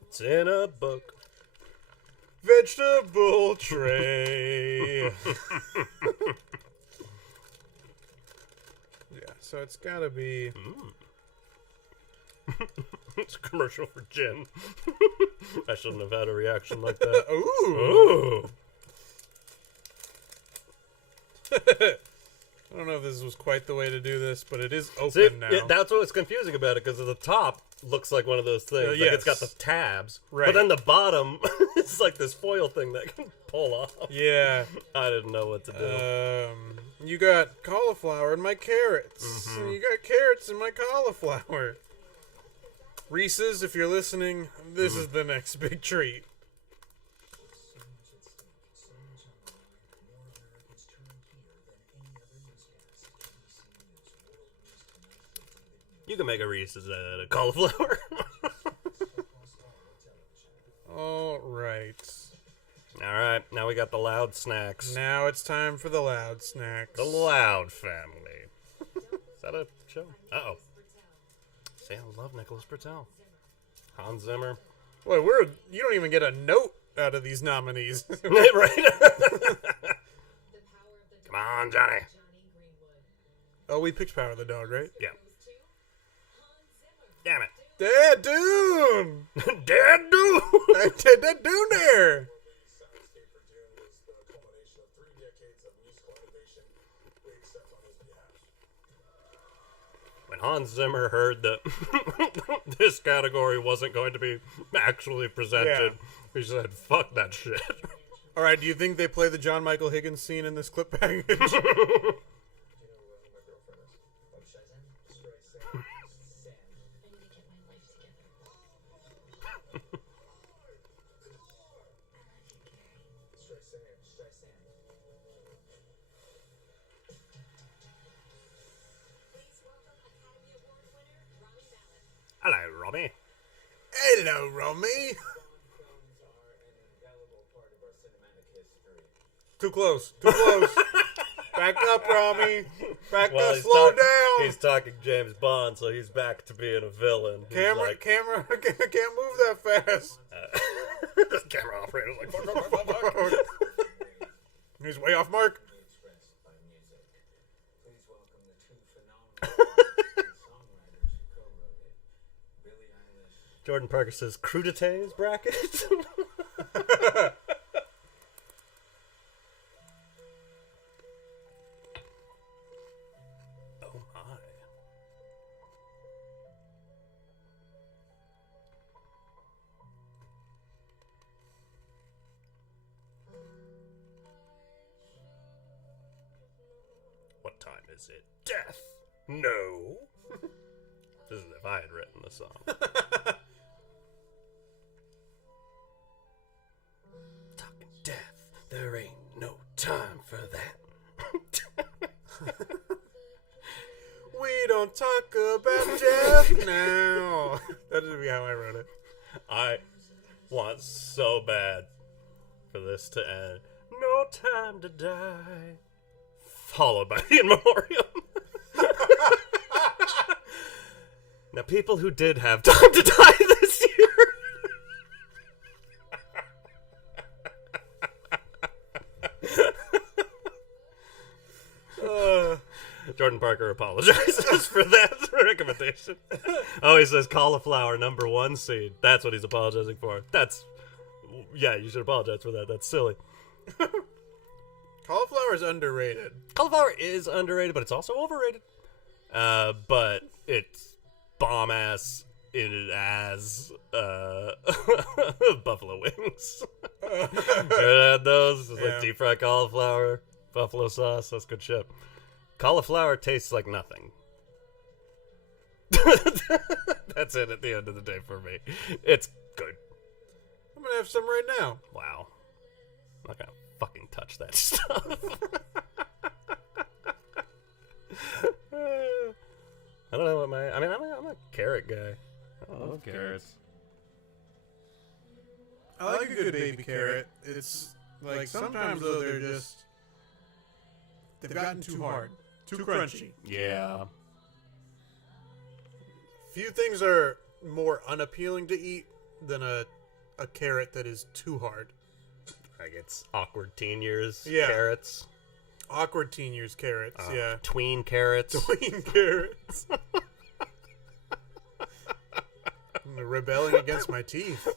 It's in a book. Vegetable tray. Yeah, so it's gotta be... It's a commercial for gin. I shouldn't have had a reaction like that. Ooh. I don't know if this was quite the way to do this, but it is open See, now. yeah, that's what's confusing about it, because at the top looks like one of those things. Like yes. it's got the tabs. Right. But then the bottom is like this foil thing that can pull off. Yeah. I didn't know what to do. You got cauliflower in my carrots. And you got carrots in my cauliflower. Reese's, if you're listening, this is the next big treat. You can make a Reese's out of cauliflower. All right. All right, now we got the loud snacks. Now it's time for the loud snacks. The Loud Family. Is that a show? Uh-oh. See, I love Nicholas Bertel. Hans Zimmer. Wait, you don't even get a note out of these nominees. Right? Come on, Johnny. Oh, we picked Power of the Dog, right? Yeah. Damn it. Dad Dune! Dad Dune! Dad Dune there! Soundscape for Dune was the culmination of 3 decades of musical innovation we accept on his behalf. When Hans Zimmer heard that this category wasn't going to be actually presented, he said, fuck that shit. Alright, do you think they play the John Michael Higgins scene in this clip package? Do you know who my girlfriend is? Shazam? Hello, Robbie. Hello, Romy. Films are an indelible part of our cinematic history. Too close. Too close. Back up, Romy. Back up. he's Slow talk- down. He's talking James Bond, so he's back to being a villain. He's Camera, like, camera, can't move that fast. the camera operator's like, fuck. He's way off mark. Expressed by music. Please welcome the 2 phenomenal songwriters who co-wrote it. Billie Eilish. Jordan Parker says, crudités bracket? Oh my. What time is it? Death? No. This is if I had written the song. Talking death, there ain't no time for that. We don't talk about death now. That would be how I wrote it. I want so bad for this to end. No time to die. Followed by the in memoriam. Now, people who did have time to die this year. Jordan Parker apologizes for that recommendation. Oh, he says cauliflower #1 seed. That's what he's apologizing for. Yeah, you should apologize for that. That's silly. Cauliflower is underrated. Cauliflower is underrated, but it's also overrated. But it's bomb ass as buffalo wings. Had those? It's like deep fried cauliflower, buffalo sauce. That's good shit. Cauliflower tastes like nothing. That's it at the end of the day for me. It's good. I'm gonna have some right now. Wow. I'm not gonna fucking touch that stuff. I don't know what I'm a carrot guy. I love carrots. I like a good baby carrot. It's like sometimes though they've gotten too hard, too crunchy. Yeah. Few things are more unappealing to eat than a carrot that is too hard. Like it's awkward teen years Yeah. carrots. Awkward teen years carrots, yeah. Tween carrots. Tween carrots. I'm rebelling against my teeth.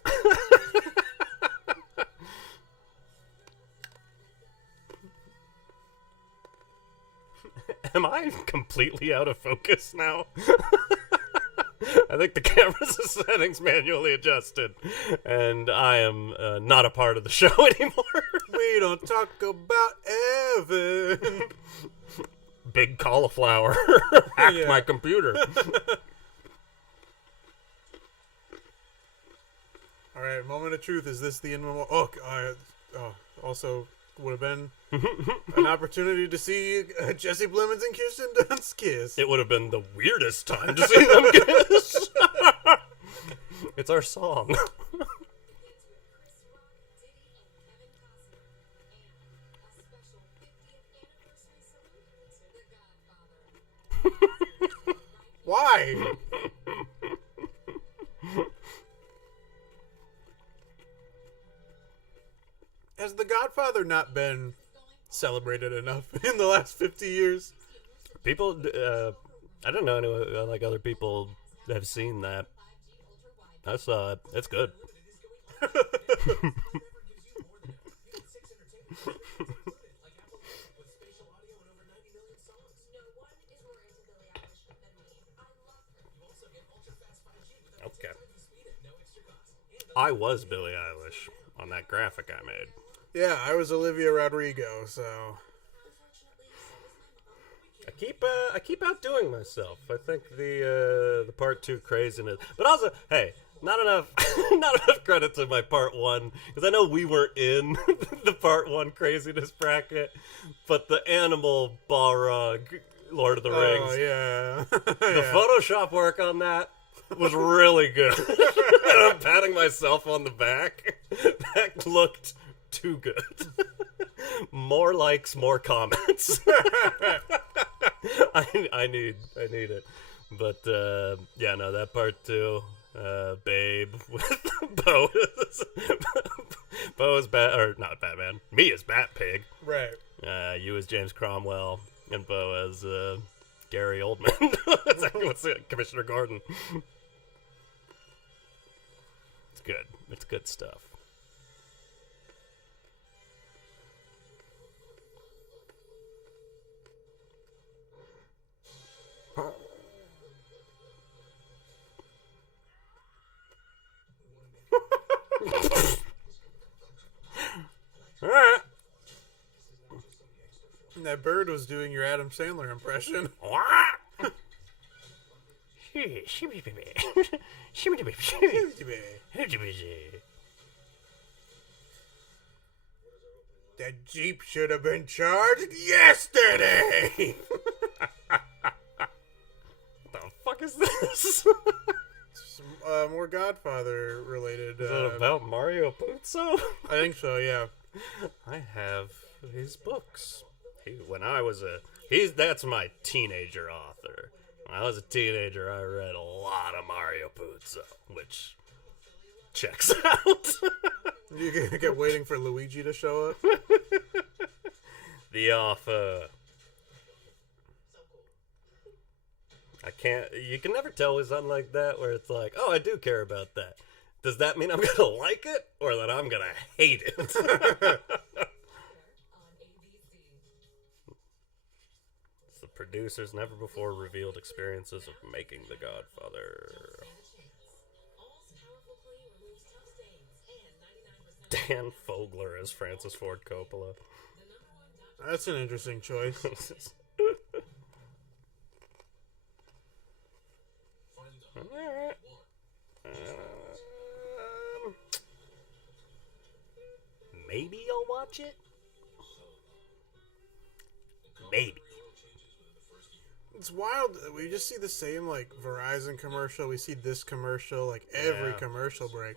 Am I completely out of focus now? I think the camera's settings manually adjusted, and I am not a part of the show anymore. We don't talk about Evan. Big cauliflower hacked my computer. All right, moment of truth. Is this the end? Also would have been an opportunity to see Jesse Plemons and Kirsten Dunst kiss. It would have been the weirdest time to see them kiss. It's our song. Why? Has The Godfather not been celebrated enough in the last 50 years? People, I don't know anyone, like other people have seen that. I saw it. It's good. Okay. I was Billie Eilish on that graphic I made. Yeah, I was Olivia Rodrigo, so I keep outdoing myself. I think the part 2 craziness, but also, hey, not enough credit to my part 1, because I know we were in the part 1 craziness bracket, but the animal Balrog Lord of the Rings, yeah, the Photoshop work on that was really good. And I'm patting myself on the back. That looked too good. More likes, more comments. I need it. But yeah, no, that part 2, Babe with Bo. Bo is not Batman. Me as Bat Pig. Right. You as James Cromwell, and Bo as Gary Oldman. What's it? Commissioner Gordon. It's good. It's good stuff. All right. That bird was doing your Adam Sandler impression. That Jeep should have been charged yesterday. What the fuck is this? Some, more Godfather related. Is it about Mario Puzo? I think so, yeah. I have his books. That's my teenager author. When I was a teenager, I read a lot of Mario Puzo, which checks out. You get waiting for Luigi to show up? The offer. You can never tell with something like that where it's like, oh, I do care about that. Does that mean I'm going to like it or that I'm going to hate it? The producers never before revealed experiences of making The Godfather. Dan Fogler as Francis Ford Coppola. That's an interesting choice. Alright. Maybe I'll watch it. Maybe. It's wild. We just see the same, like, Verizon commercial. We see this commercial, like, every commercial break.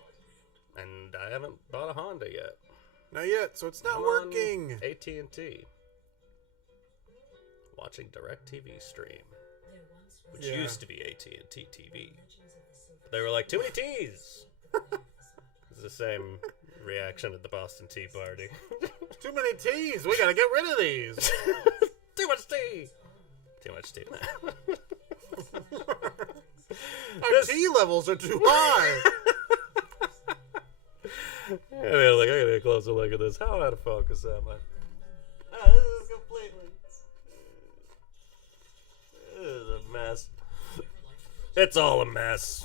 And I haven't bought a Honda yet. Not yet, so it's not I'm working. On AT&T. Watching DirecTV stream. Which used to be AT&T TV. They were like, too many T's. It's the same reaction at the Boston Tea Party. Too many T's. We gotta get rid of these. Too much tea. Too much tea. Our tea levels are too high. I mean, like, I gotta get a closer look at this. How out of focus am I? Oh, this is completely. This is a mess. It's all a mess.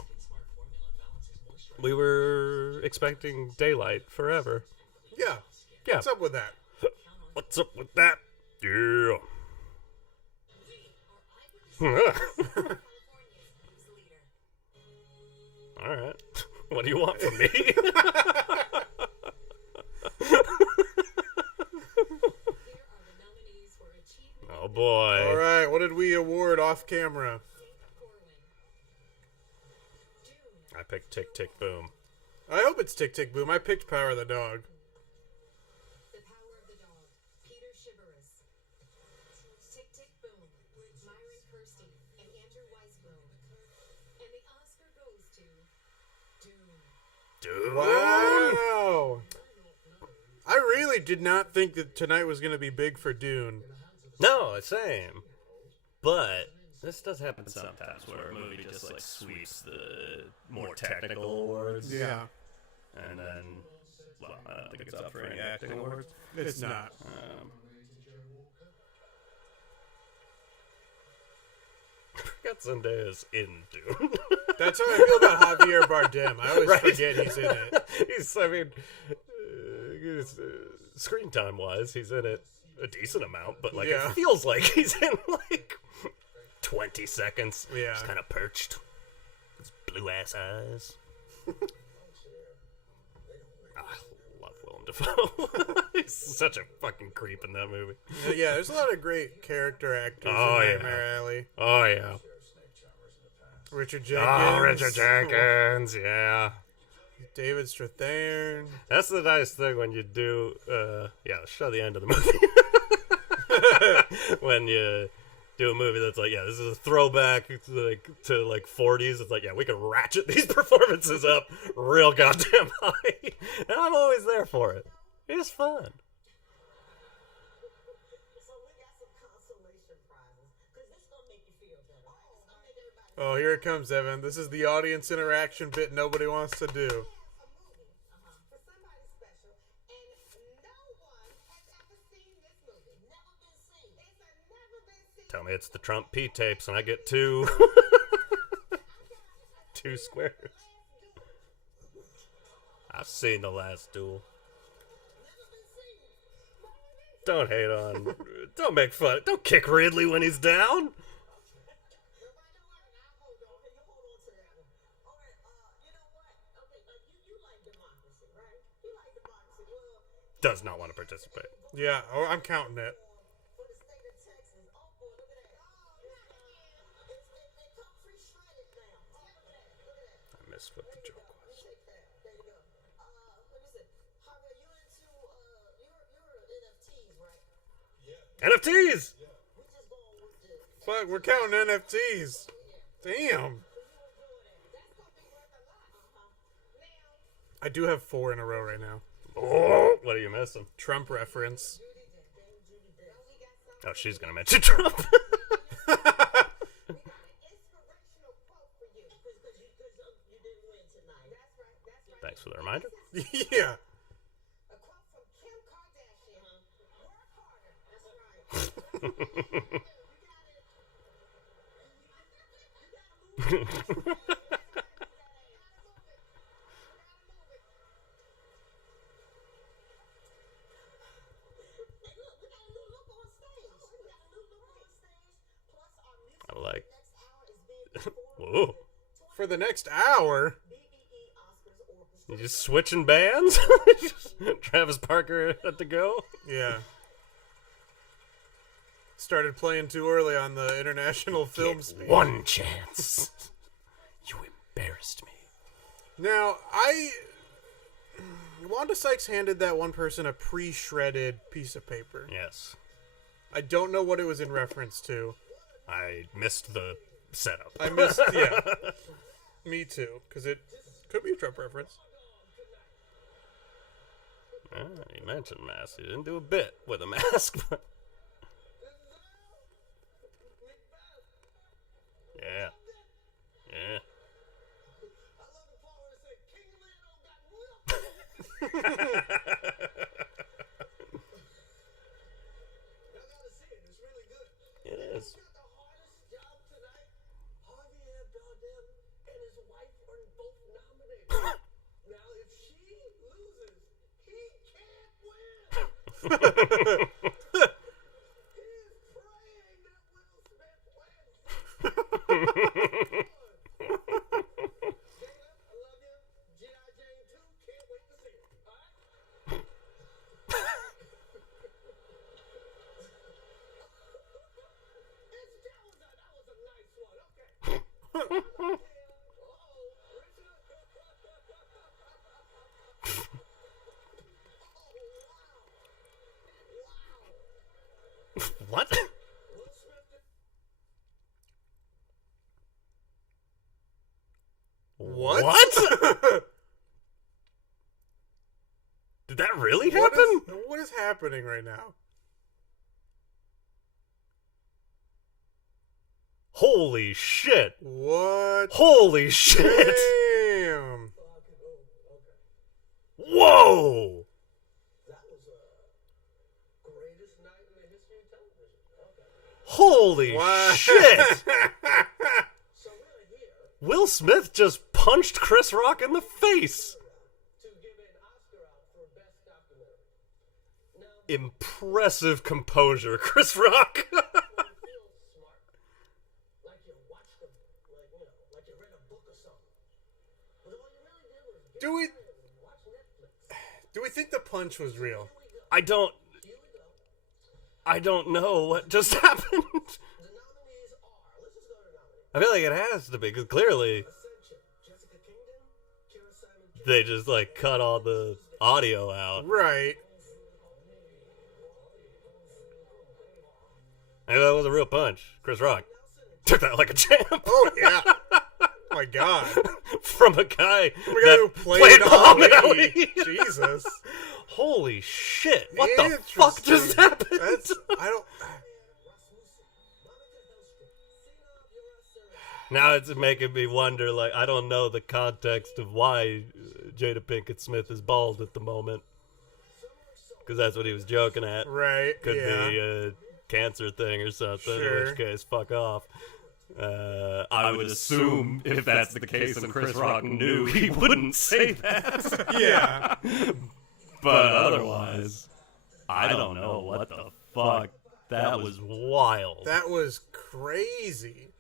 We were expecting daylight forever. Yeah. What's up with that? What's up with that? Yeah. Alright. What do you want from me? Oh boy. Alright, what did we award off camera? I picked Tick Tick Boom. I hope it's Tick Tick Boom. I picked Power of the Dog. The Power of the Dog, Peter Chibaris. Tick Tick Boom, Myron Kirsty, and Andrew Weisbrod. And the Oscar goes to Dune. Dune? Wow. I really did not think that tonight was going to be big for Dune. No, same. But this does happen sometimes where a movie just like sweeps the more technical awards. Yeah. And then, well, I don't think it's up for any acting awards. It's not. Got Zendaya's in Dune. That's how I feel about Javier Bardem. I always forget he's in it. Screen time wise, he's in it a decent amount, but like Yeah. it feels like he's in like 20 seconds. Yeah. Just kind of perched. His blue ass eyes. I love Willem Dafoe. He's such a fucking creep in that movie. Yeah, there's a lot of great character actors Oh, in yeah. Nightmare Alley. Oh, yeah. Richard Jenkins. Oh, Richard Jenkins, yeah. David Strathairn. That's the nice thing when you do, show the end of the movie. When you do a movie that's like, yeah, this is a throwback to 40s. It's like, yeah, we can ratchet these performances up real goddamn high. And I'm always there for it. It's fun. So we got some consolation prizes, because this gonna make you feel better. It's gonna make everybody Oh, here it comes, Evan. This is the audience interaction bit nobody wants to do. a movie for somebody special, and no one has ever seen this movie. Never been seen. It's a never been seen. Tell me it's the Trump P tapes and I get two. Two squares. I've seen The Last Duel. Don't hate on. Don't make fun. Don't kick Ridley when he's down. Does not want to participate. Yeah, I'm counting it. I missed what the joke was. NFTs! Fuck, we're counting NFTs. Damn. I do have 4 in a row right now. Oh, what are you missing? Trump reference. Oh, she's gonna mention Trump. Thanks for the reminder. Yeah. I like. Whoa. For the next hour. You just switching bands? Travis Barker had to go? Yeah. Started playing too early on the international film speed. One chance. You embarrassed me. Now, Wanda Sykes handed that one person a pre-shredded piece of paper. Yes. I don't know what it was in reference to. I missed the setup. I missed, yeah. Me too, because it could be a Trump reference. He mentioned mask. He didn't do a bit with a mask, but... Yeah. Yeah. It is. What? What? Did that really happen? What is happening right now? Holy shit. What? Holy shit. Damn. Whoa. Holy shit! Will Smith just punched Chris Rock in the face. Impressive composure, Chris Rock. Do we think the punch was real? I don't know what just happened. I feel like it has to be, because clearly they just, like, cut all the audio out. Right. And that was a real punch. Chris Rock took that like a champ. Oh, yeah. Oh, my God. From a guy who played Muhammad Ali. Jesus. Holy shit. What the fuck just happened? Now it's making me wonder, like, I don't know the context of why Jada Pinkett Smith is bald at the moment. Because that's what he was joking at. Right, Could be a cancer thing or something, in which case, fuck off. I would assume if that's the case and Chris Rock knew, he wouldn't say that. Yeah. But otherwise, I don't know what the fuck. That was wild. That was crazy.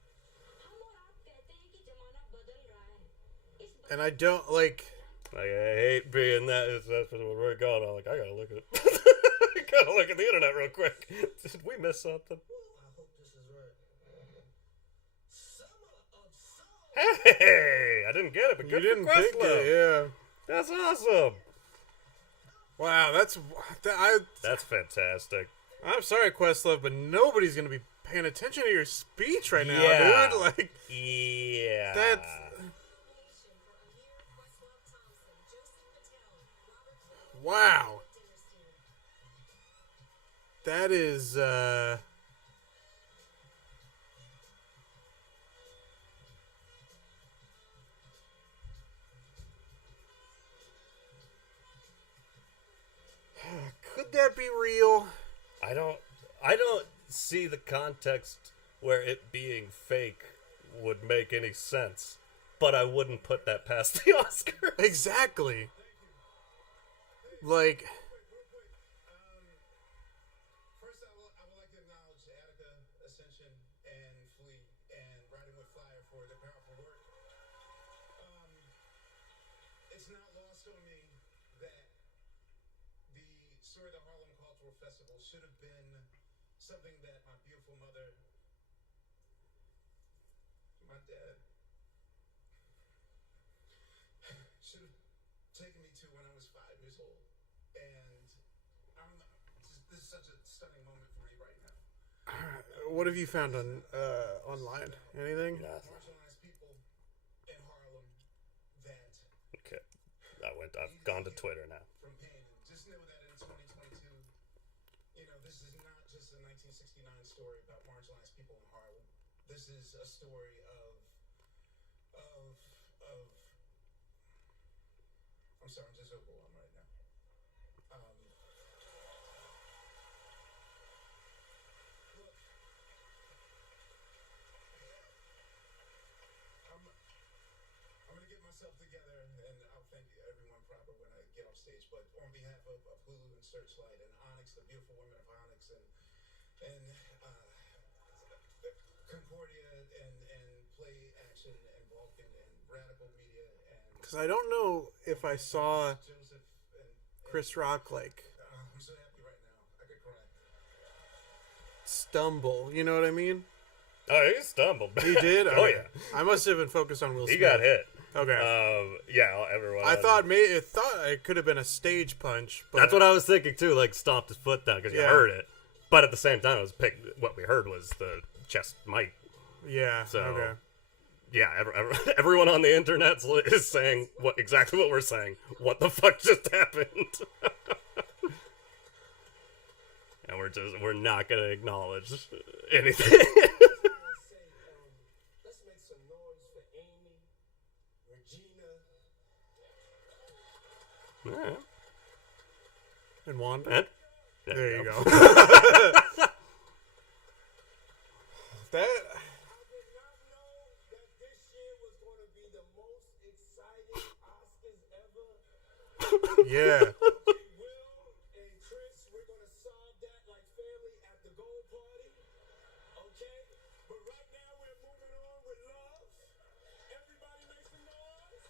And I don't, like... I hate being that's what we're going on. Like, I gotta look at I gotta look at the internet real quick. Did we miss something? Hey, I didn't get it, but good You didn't for pick Questlove. it, yeah. That's awesome. Wow, that's fantastic. I'm sorry, Questlove, but nobody's going to be paying attention to your speech right now, Yeah. dude. Like, yeah. that's... Wow. That is, could that be real? I don't see the context where it being fake would make any sense, but I wouldn't put that past the Oscars. Exactly. Like... First, I would like to acknowledge Attica, Ascension, and Flea, and Riding with Fire for their powerful work. It's not lost on me that the story of the Harlem Cultural Festival should have been something that my beautiful mother, my dad, should have taken me to when I was 5 years old. And this is such a stunning moment for me right now. What have you found on online? Anything? Marginalized people in Harlem that Okay, I've gone to Twitter now. from pain. And just know that in 2022, this is not just a 1969 story about marginalized people in Harlem. This is a story of I'm sorry, I'm just overwhelmed right now. Look, I'm going to get myself together, and I'll thank everyone proper when I get off stage. But on behalf of Hulu and Searchlight and Onyx, the beautiful women of Onyx, and Concordia and Play Action and Vulcan and Radical Media and Because I don't know if I saw Joseph and Chris Rock, like, I'm so happy right now. I could cry. stumble. You know what I mean? Oh, he stumbled. He did? Oh, Okay. yeah. I must have been focused on Will He Smith. got hit. Okay. Yeah, everyone. I thought it could have been a stage punch. But That's what I was thinking, too. Like, stomped his foot down because you Yeah. heard it. But at the same time, what we heard was the chest mic. Yeah, So, okay. yeah, everyone on the internet is saying exactly what we're saying. What the fuck just happened? And we're not gonna acknowledge anything. Let's make some noise for Amy, Regina. Yeah. And Wanda? And There you go. That... I did not know that this year was going to be the most exciting Oscars ever. Yeah. Okay, Will and Chris, we're going to solve that like family at the gold party. Okay? But right now we're moving on with love. Everybody make some noise.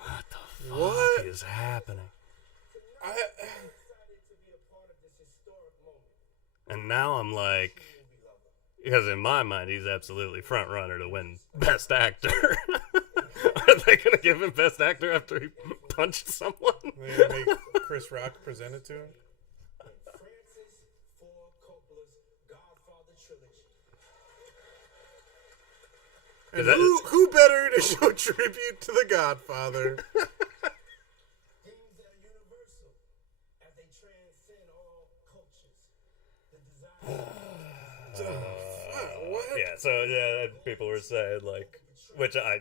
what the fuck What? is happening? I... Excited to be a part of this historic moment. And now I'm like, because in my mind he's absolutely front runner to win Best Actor. Are they gonna give him Best Actor after he punched someone? They're gonna make Chris Rock present it to him? Francis Ford Coppola's Godfather trilogy. And that- who better to show tribute to the Godfather? Themes that are universal as they transcend all cultures. The design. What? Yeah, so people were saying like, which I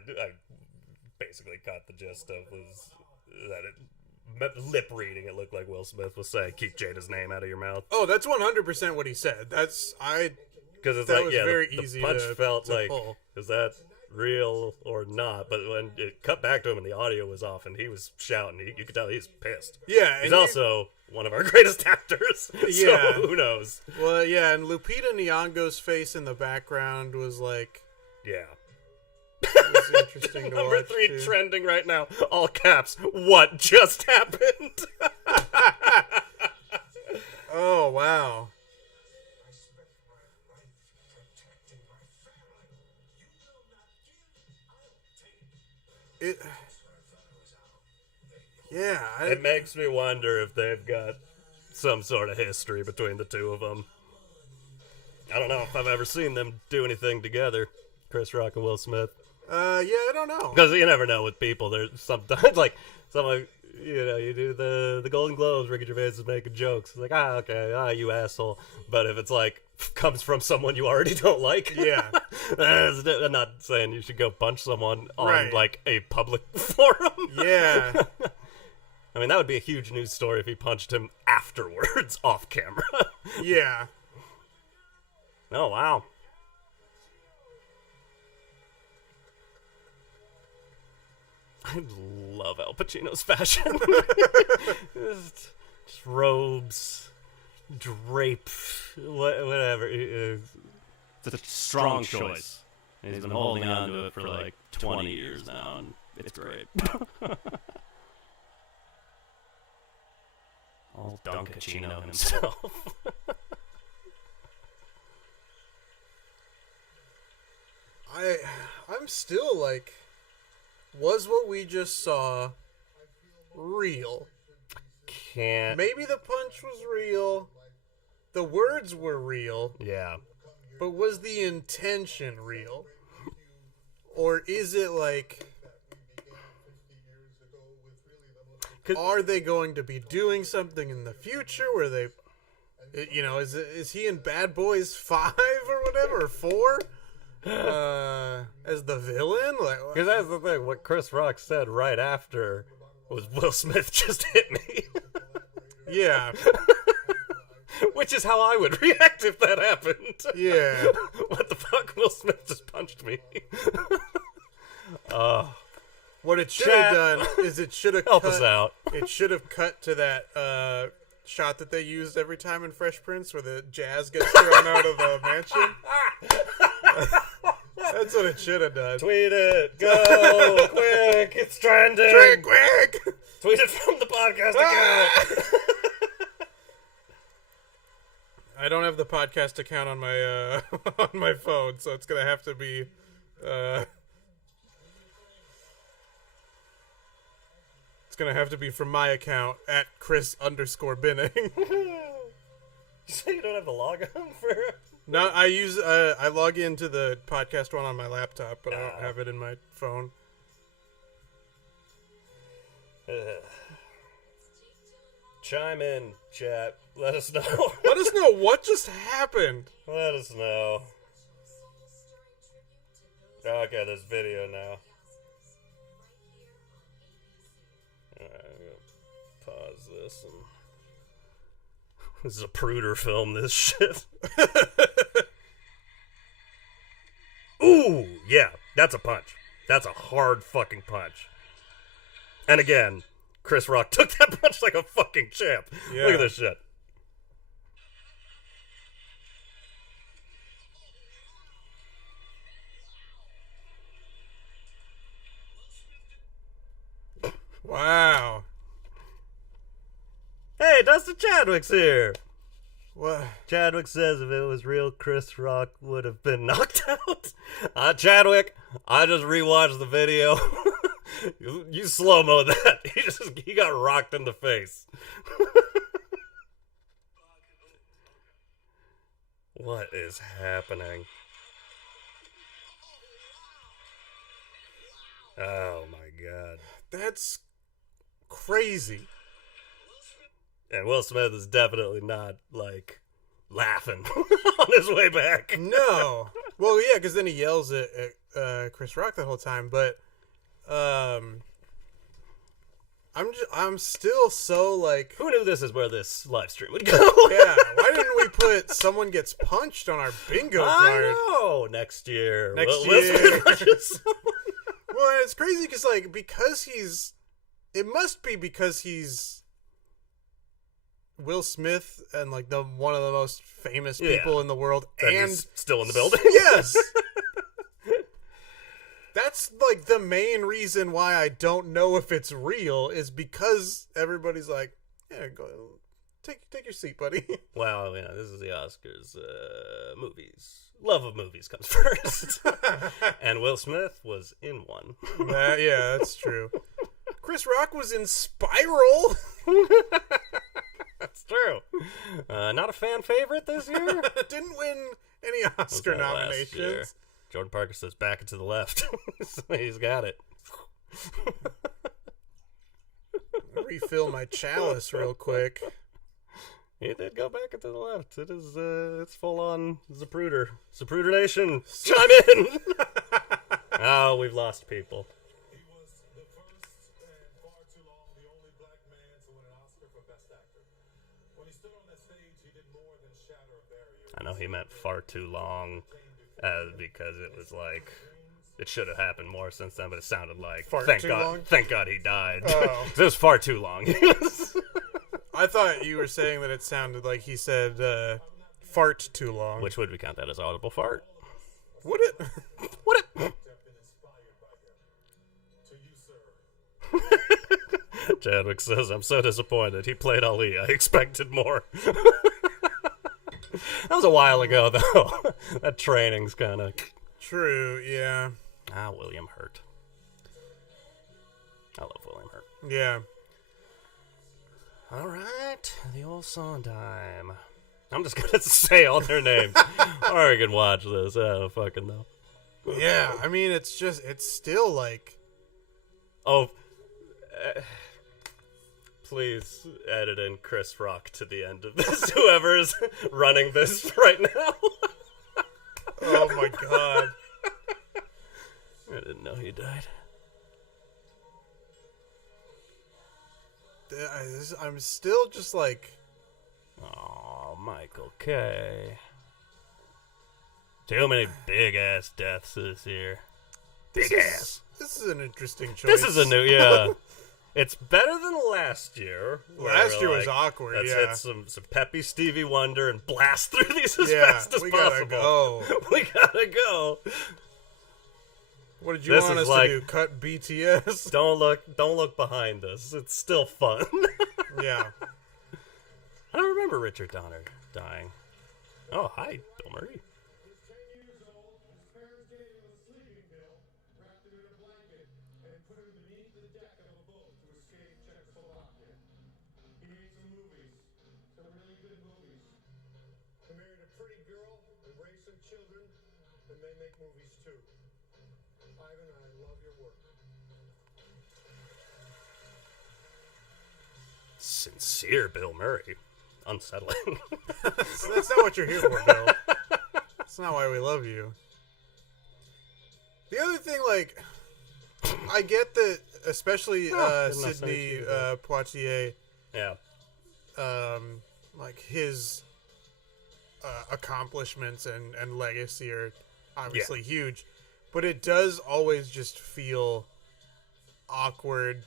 basically caught the gist of was that lip reading it looked like Will Smith was saying, "Keep Jada's name out of your mouth." Oh, that's 100% what he said. Because Because it's that like, was yeah, very the easy punch to felt like, pull. is that real or not? But when it cut back to him and the audio was off and he was shouting, you could tell he's pissed. Yeah, He's and also one of our greatest actors. Yeah. So who knows? Well, yeah, and Lupita Nyong'o's face in the background was like, Yeah. it was interesting to Number watch. 3 too. trending right now, all caps. What just happened? Oh, wow. I spent my life protecting my family. You will not give, I'll take. It, yeah, It makes me wonder if they've got some sort of history between the two of them. I don't know if I've ever seen them do anything together, Chris Rock and Will Smith. Yeah, I don't know. Because you never know with people. There's sometimes, like, you do the Golden Globes, Ricky Gervais is making jokes. It's like, okay, you asshole. But if it's like, comes from someone you already don't like, yeah. I'm not saying you should go punch someone on, like, a public forum. Yeah. I mean, that would be a huge news story if he punched him afterwards, off camera. Yeah. Oh, wow. I love Al Pacino's fashion. just robes, drape, whatever. It's a strong choice. And he's been holding on to it for like 20 years now, and it's great. All Dunkachino himself. I'm still like, was what we just saw real? Can't. Maybe the punch was real. The words were real. Yeah. But was the intention real? Or is it like, are they going to be doing something in the future where they, you know, is he in Bad Boys 5 or whatever, or 4? As the villain? Because that's the thing. What Chris Rock said right after was, Will Smith just hit me. Yeah. Which is how I would react if that happened. Yeah. What the fuck? Will Smith just punched me. What it should have done is it should have help us out. It should have cut to that shot that they used every time in Fresh Prince where the jazz gets thrown out of the mansion. That's what it should have done. Tweet it. Go. Quick. It's trending. Quick. Tweet it from the podcast account. I don't have the podcast account on my on my phone, so it's gonna have to be it's gonna have to be from my account at Chris_Binning. You say you don't have the log on for it? No, I log into the podcast one on my laptop, but I don't have it in my phone. Chime in, chat. Let us know. Let us know what just happened. Let us know. Okay, there's video now. Alright, I'm gonna pause this and... This is a pruder film, this shit. Ooh, yeah, that's a punch. That's a hard fucking punch. And again, Chris Rock took that punch like a fucking champ. Yeah. Look at this shit. Wow. Hey, Dustin Chadwick's here. What? Chadwick says if it was real, Chris Rock would have been knocked out. Chadwick, I just rewatched the video. You slow-mo that. He got rocked in the face. What is happening? Oh my god. That's crazy. And Will Smith is definitely not, like, laughing on his way back. No. Well, yeah, because then he yells at Chris Rock the whole time, but I'm still so, like... Who knew this is where this live stream would go? Yeah, why didn't we put someone gets punched on our bingo card? I know! Next year. Next Will year. Smith punches someone. Well, it's crazy because, like, because he's... It must be because he's... Will Smith and like one of the most famous people in the world, and he's still in the building. Yes, that's like the main reason why I don't know if it's real is because everybody's like, yeah, go take your seat, buddy. Well, yeah, this is the Oscars. Movies, love of movies comes first, and Will Smith was in one. Yeah, that's true. Chris Rock was in Spiral. It's true. Not a fan favorite this year. Didn't win any Oscar Was that last year? nominations. Jordan Parker says back and to the left. So he's got it. Refill my chalice real quick. He did go back and to the left. It is, it's full on Zapruder. Zapruder Nation, chime in! Oh, we've lost people. He was the first and far too long the only black man to win an Oscar for Best Actor. When he stood on that stage, he did more than shatter a barrier. I know he meant far too long, because it was like, it should have happened more since then, but it sounded like, thank God he died. Oh. It was far too long. I thought you were saying that it sounded like he said fart too long. Which would we count that as audible fart? Would it? Would it? Have been inspired by him. To you, sir. Chadwick says, I'm so disappointed. He played Ali. I expected more. That was a while ago, though. That training's kind of... True, yeah. William Hurt. I love William Hurt. Yeah. All right, the old Sondheim. I'm just going to say all their names. Or I can watch this. I don't fucking know. Yeah, I mean, it's still like... Oh, please edit in Chris Rock to the end of this. Whoever is running this right now. Oh my god. I didn't know he died. I'm still just like... Oh, Michael K. Too many big-ass deaths this year. Big ass. This is an interesting choice. This is a new, yeah. It's better than last year. Last year was awkward, let's yeah. hit some peppy Stevie Wonder and blast through these as Yeah, fast as we possible. gotta go. We gotta go. What did you This want is us like- to do? Cut BTS? Don't look behind us. It's still fun. Yeah. I don't remember Richard Donner dying. Oh, hi, Bill Murray. He's 10 years old. His parents gave him a sleeping pill, wrapped it in a blanket, and put him beneath the deck of a boat to escape Czechoslovakia. He made some movies, some really good movies. He married a pretty girl and raised some children, and they make movies too. Ivan, I love your work. Sincere Bill Murray. Unsettling. That's not what you're here for, Bill. That's not why we love you. The other thing, like, I get that, especially Sidney Poitier, Yeah. like his accomplishments and legacy are obviously huge, but it does always just feel awkward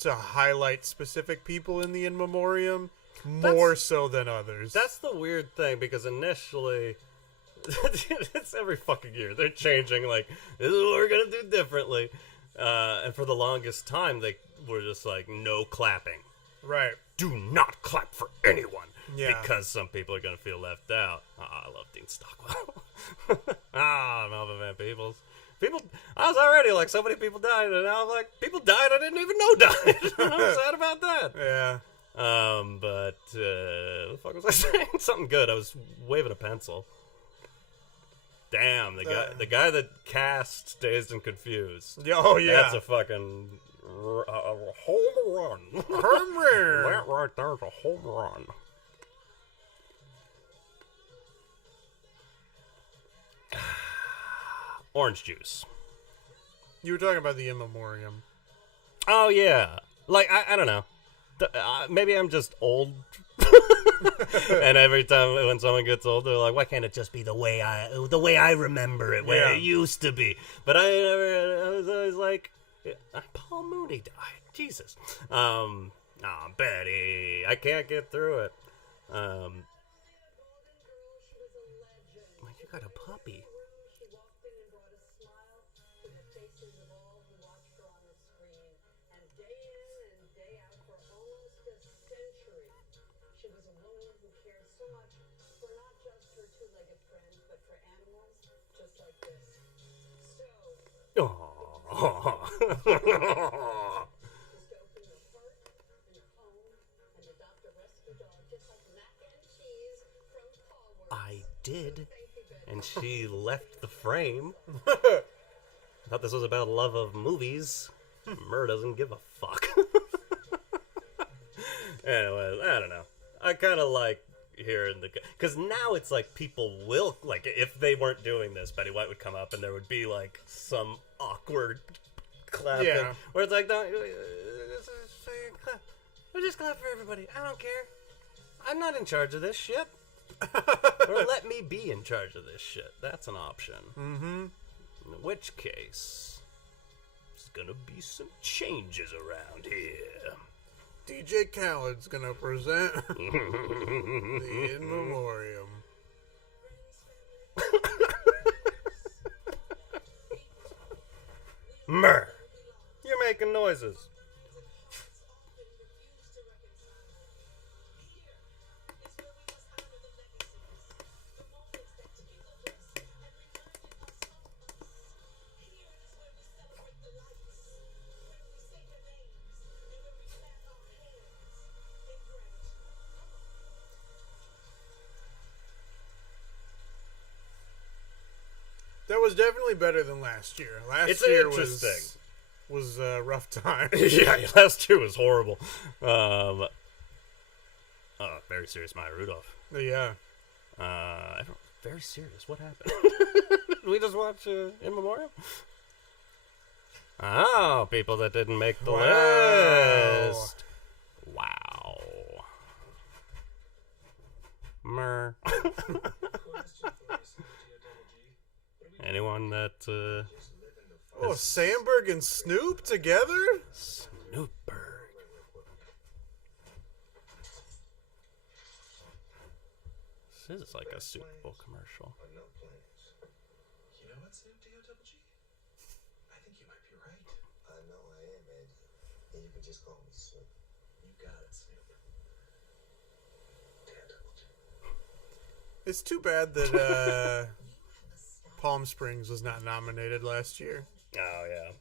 to highlight specific people in the in memoriam more so than others. That's the weird thing, because initially, it's every fucking year. They're changing, like, this is what we're going to do differently. And for the longest time, they were just like, no clapping. right. Do not clap for anyone. Yeah. Because some people are going to feel left out. I love Dean Stockwell. Melvin Van Peebles. I was already like, so many people died, and now I'm like, people died I didn't even know died. I'm sad about that. Yeah. But what the fuck was I saying? Something good. I was waving a pencil. Damn, the guy that cast Dazed and Confused. Oh yeah. That's a fucking home run. Home run. That right there's a home run. Orange juice. You were talking about the in memoriam. Oh yeah, like I don't know. Maybe I'm just old. And every time when someone gets old, they're like, "Why can't it just be the way I remember it, where it used to be?" But I was always like, Paul Mooney died. Jesus. Betty, I can't get through it. You got a puppy. She walked in and brought a smile to the faces of all who watched her on the screen. And day in and day out for almost a century, she was a woman who cared so much for not just her two-legged friends, but for animals just like this. So, just to open your heart and your home and adopt a rescue dog. did, and she left the frame. I thought this was about love of movies. Mur doesn't give a fuck. Anyway, I don't know. I kind of like hearing the... Because now it's like people will... Like, if they weren't doing this, Betty White would come up and there would be, like, some awkward clapping. Yeah. Where it's like, don't... Just clap for everybody. I don't care. I'm not in charge of this shit. Or let me be in charge of this shit. That's an option. Mm-hmm. In which case, there's gonna be some changes around here. DJ Khaled's gonna present the In Memoriam. Mur, you're making noises. That was definitely better than last year. Last It's year interesting. was a rough time. Yeah, last year was horrible. Very serious Maya Rudolph. Yeah. Very serious. What happened? Did we just watch In Memoriam? Oh, people that didn't make the list. Wow. Mur. Anyone that, Oh, Sandberg and Snoop together? Snoopberg. This is like a Super Bowl commercial. You know what, Snoop D-O-double-G? I think you might be right. I know I am, Andy. And you can just call me Snoop. You got it, Snoop. D-O-double-G. It's too bad that Palm Springs was not nominated last year. Oh, yeah.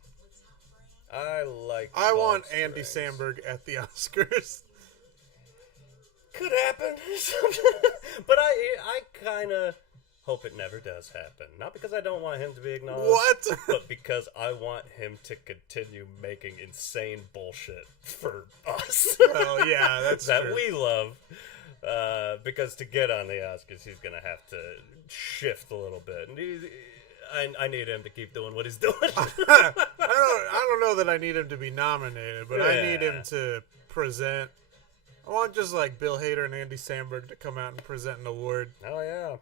I want Palm Andy Springs. Samberg at the Oscars. Could happen. But I kind of hope it never does happen. Not because I don't want him to be acknowledged. What? But because I want him to continue making insane bullshit for us. Oh, yeah, that's that true. we love. Because to get on the Oscars, he's going to have to shift a little bit. And I need him to keep doing what he's doing. I don't know that I need him to be nominated, but I need him to present. I want just like Bill Hader and Andy Samberg to come out and present an award. Oh, yeah.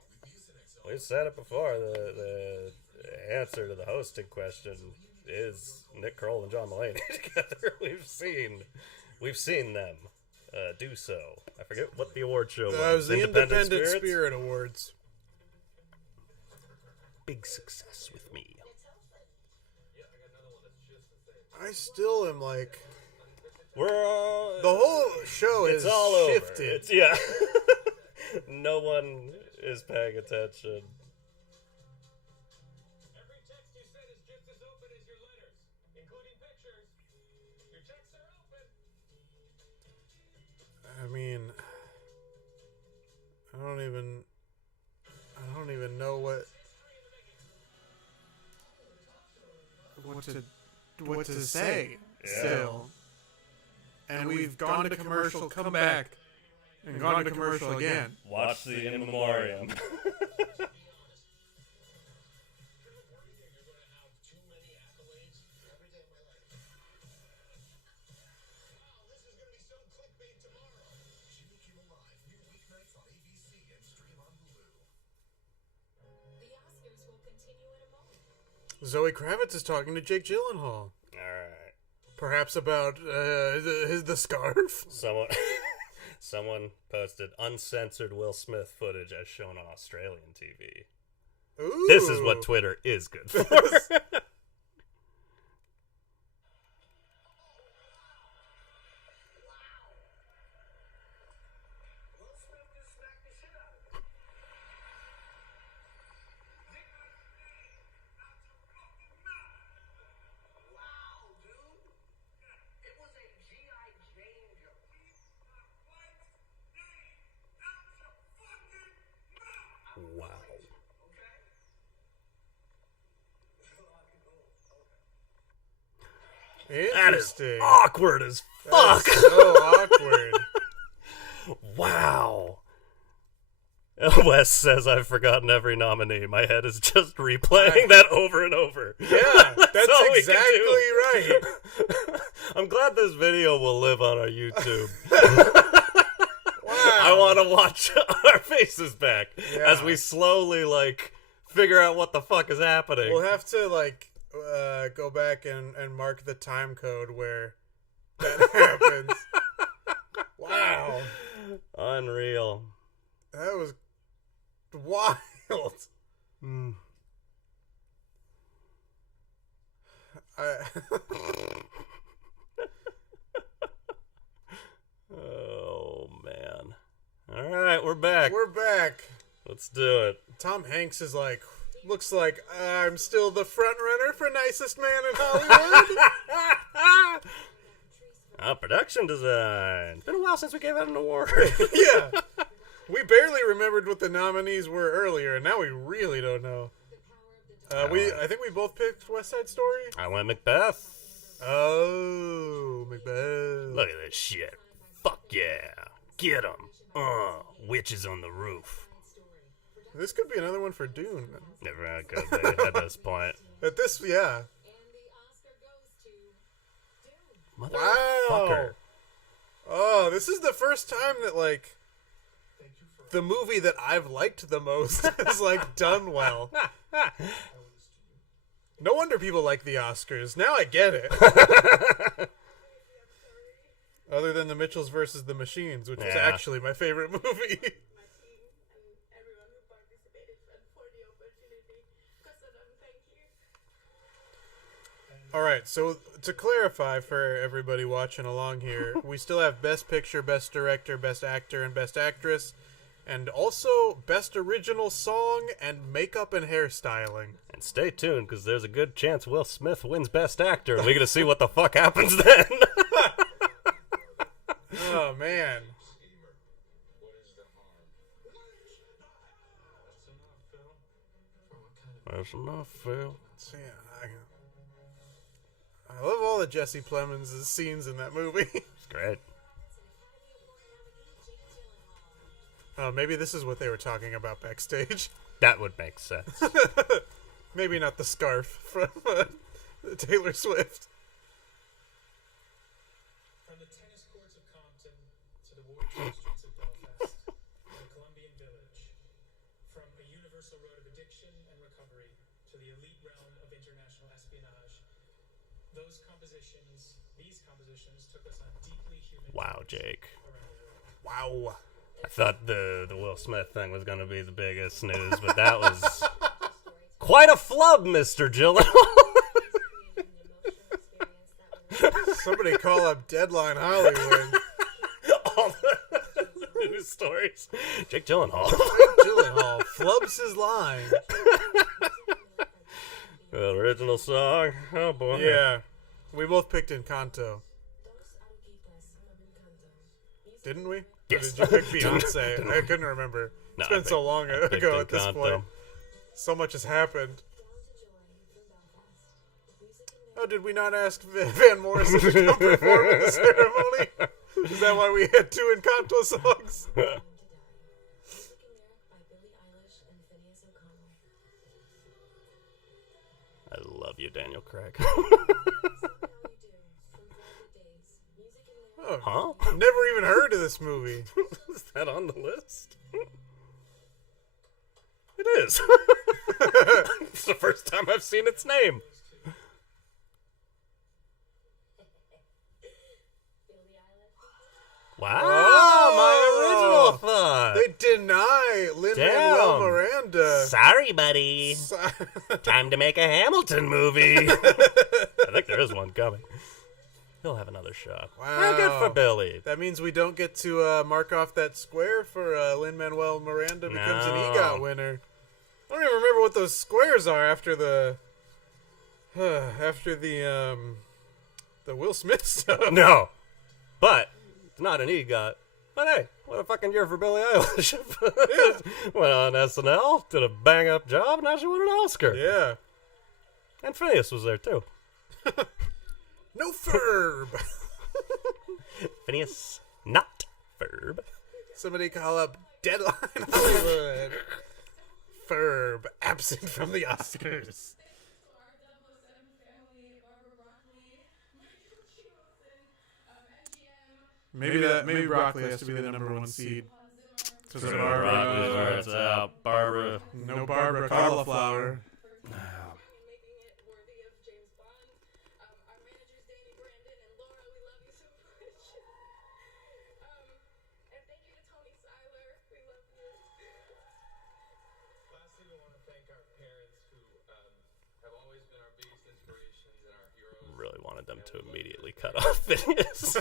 We've said it before. The answer to the hosting question is Nick Kroll and John Mulaney together. We've seen them do so. I forget what the award show was. That was the Independent Spirit Awards. Big success with me. I still am like... We're the whole show is all shifted. Over. Yeah. No one is paying attention. Every text you send is just as open as your letters, including pictures. Your texts are open. I mean, I don't even know what to say still. And we've gone to commercial, come back, and gone to commercial again. Watch the In Memoriam. Zoe Kravitz is talking to Jake Gyllenhaal. All right. Perhaps about the scarf. Someone posted uncensored Will Smith footage as shown on Australian TV. Ooh. This is what Twitter is good for. Wow. That is Interesting. awkward as fuck. That's so awkward. Wow. Wes says I've forgotten every nominee. My head is just replaying that over and over. Yeah, that's all we can exactly do. right. I'm glad this video will live on our YouTube. Wow. I want to watch our faces back as we slowly, like, figure out what the fuck is happening. We'll have to, like, go back and mark the time code where that happens. Wow. Unreal. That was wild. Mm. Oh, man. All right, we're back. We're back. Let's do it. Tom Hanks is like, looks like I'm still the front runner for nicest man in Hollywood. Production design. It's been a while since we gave out an award. Yeah. We barely remembered what the nominees were earlier, and now we really don't know. I think we both picked West Side Story. I went Macbeth. Oh, Macbeth. Look at this shit. Fuck yeah. Get 'em. Witches on the roof. This could be another one for Dune. Never could be at this point. At this, yeah. Motherfucker. Oh, this is the first time that, like, the movie that I've liked the most is, like, done well. No wonder people like the Oscars. Now I get it. Other than the Mitchells versus the Machines, which is actually my favorite movie. All right, so to clarify for everybody watching along here, we still have Best Picture, Best Director, Best Actor, and Best Actress, and also Best Original Song and Makeup and Hairstyling. And stay tuned, because there's a good chance Will Smith wins Best Actor, and we're going to see what the fuck happens then. Oh, man. That's enough, Phil. So, yeah, I love all of Jesse Plemons' scenes in that movie. It's great. Maybe this is what they were talking about backstage. That would make sense. Maybe not the scarf from Taylor Swift. From the tennis courts of Compton to the war-torn streets of Belfast to the Colombian village, from a universal road of addiction and recovery to the elite realm of international espionage, these compositions took us on deeply human Wow, Jake. around the world. Wow. I thought the Will Smith thing was going to be the biggest news, but that was quite a flub, Mr. Gyllenhaal. Somebody call up Deadline Hollywood. All the news stories. Jake Gyllenhaal. Gyllenhaal flubs his line. The original song. Oh, boy. Yeah. We both picked Encanto. Didn't we? Yes. Or did you pick Beyonce? I couldn't remember. No, It's been so long ago at this Encanto. point. So much has happened. Oh, did we not ask Van Morrison to come perform at the ceremony? Is that why we had 2 Encanto songs? I love you, Daniel Craig. Oh, Huh? never even heard of this movie. Is that on the list? It is. It's the first time I've seen its name. Wow, my original thought. They deny Lin-Manuel Miranda. Sorry, buddy. Time to make a Hamilton movie. I think there is one coming. He'll have another shot. Wow. Good for Billy. That means we don't get to mark off that square for Lin-Manuel Miranda becomes an No. EGOT winner. I don't even remember what those squares are after the Will Smith stuff. No. But it's not an EGOT. But hey, what a fucking year for Billie Eilish. Went on SNL, did a bang-up job, now she won an Oscar. Yeah. And Phineas was there, too. No Ferb. Phineas, not Ferb. Somebody call up Deadline Hollywood. Ferb absent from the Oscars. Maybe broccoli has to be the number one seed. Because Broccoli's where it's out. Barbara. No Barbara cauliflower. Making it worthy of James Bond. Our managers, Danny, Brandon, and Laura, we love you so much. And thank you to Tony Seiler. We love you. Lastly, we want to thank our parents who have always been our biggest inspirations and our heroes. Really wanted them to immediately cut off Phineas.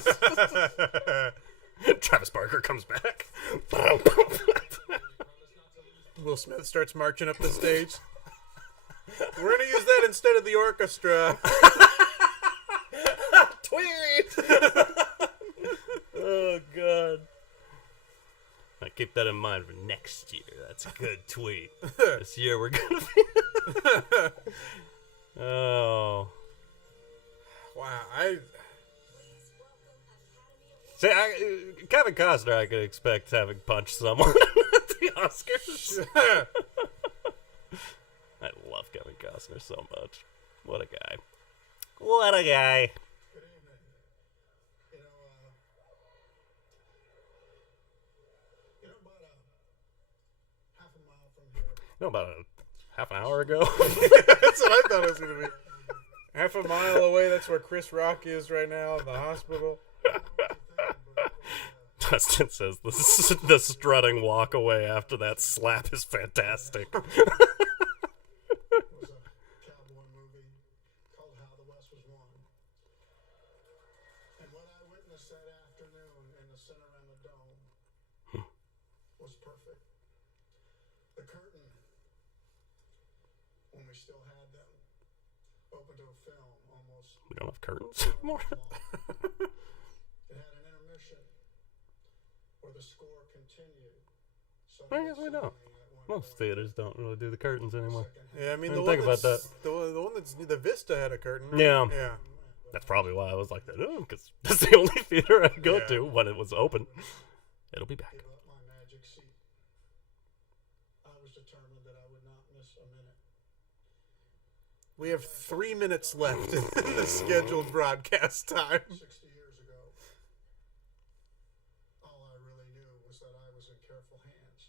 Travis Barker comes back. Will Smith starts marching up the stage. We're going to use that instead of the orchestra. Tweet! Oh, God. I keep that in mind for next year. That's a good tweet. This year we're going to be... Oh. Wow, See, Kevin Costner, I could expect having punched someone at the Oscars. I love Kevin Costner so much. What a guy. What a guy. Good evening. About half a mile from here. About a half an hour ago. that's what I thought it was going to be. Half a mile away, that's where Chris Rock is right now in the hospital. Dustin says the strutting walk away after that slap is fantastic. It was a cowboy movie called How the West Was Won. And what I witnessed that afternoon in the Cinerama Dome was perfect. The curtain, when we still had them, opened to a film almost. We don't have curtains anymore. It had an intermission where the score continued. I guess we don't. Most theaters don't really do the curtains anymore. Yeah, I mean, the think about that. The one that's the Vista had a curtain. Right? Yeah. Yeah. That's probably why I was like that. Because that's the only theater I go to when it was open. It'll be back. Give up my magic seat. I was determined that I would not miss a minute. We have 3 minutes left in the scheduled broadcast time. 60 years ago, all I really knew was that I was in careful hands.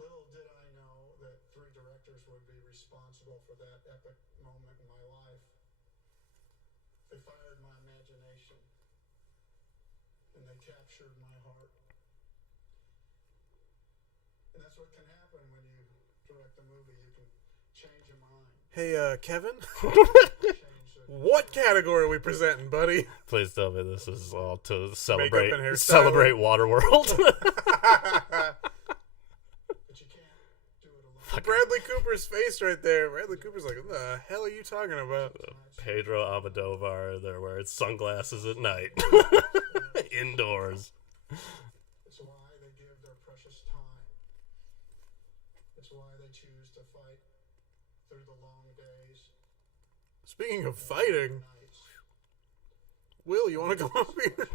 Little did I know that 3 directors would be responsible for that epic moment in my life. They fired my imagination, and they captured my heart. And that's what can happen when you direct a movie. You can change your mind. Hey, Kevin? What category are we presenting, buddy? Please tell me this is all to Makeup celebrate and hairstyle. celebrate Waterworld. But you can't do it alone. Bradley Cooper's face right there. Bradley Cooper's like, what the hell are you talking about? Pedro Almodovar, they're wearing sunglasses at night. Indoors. It's why they give their precious time. It's why they choose to fight through the long days. Speaking of fighting, Nights. Will, you want to come up here?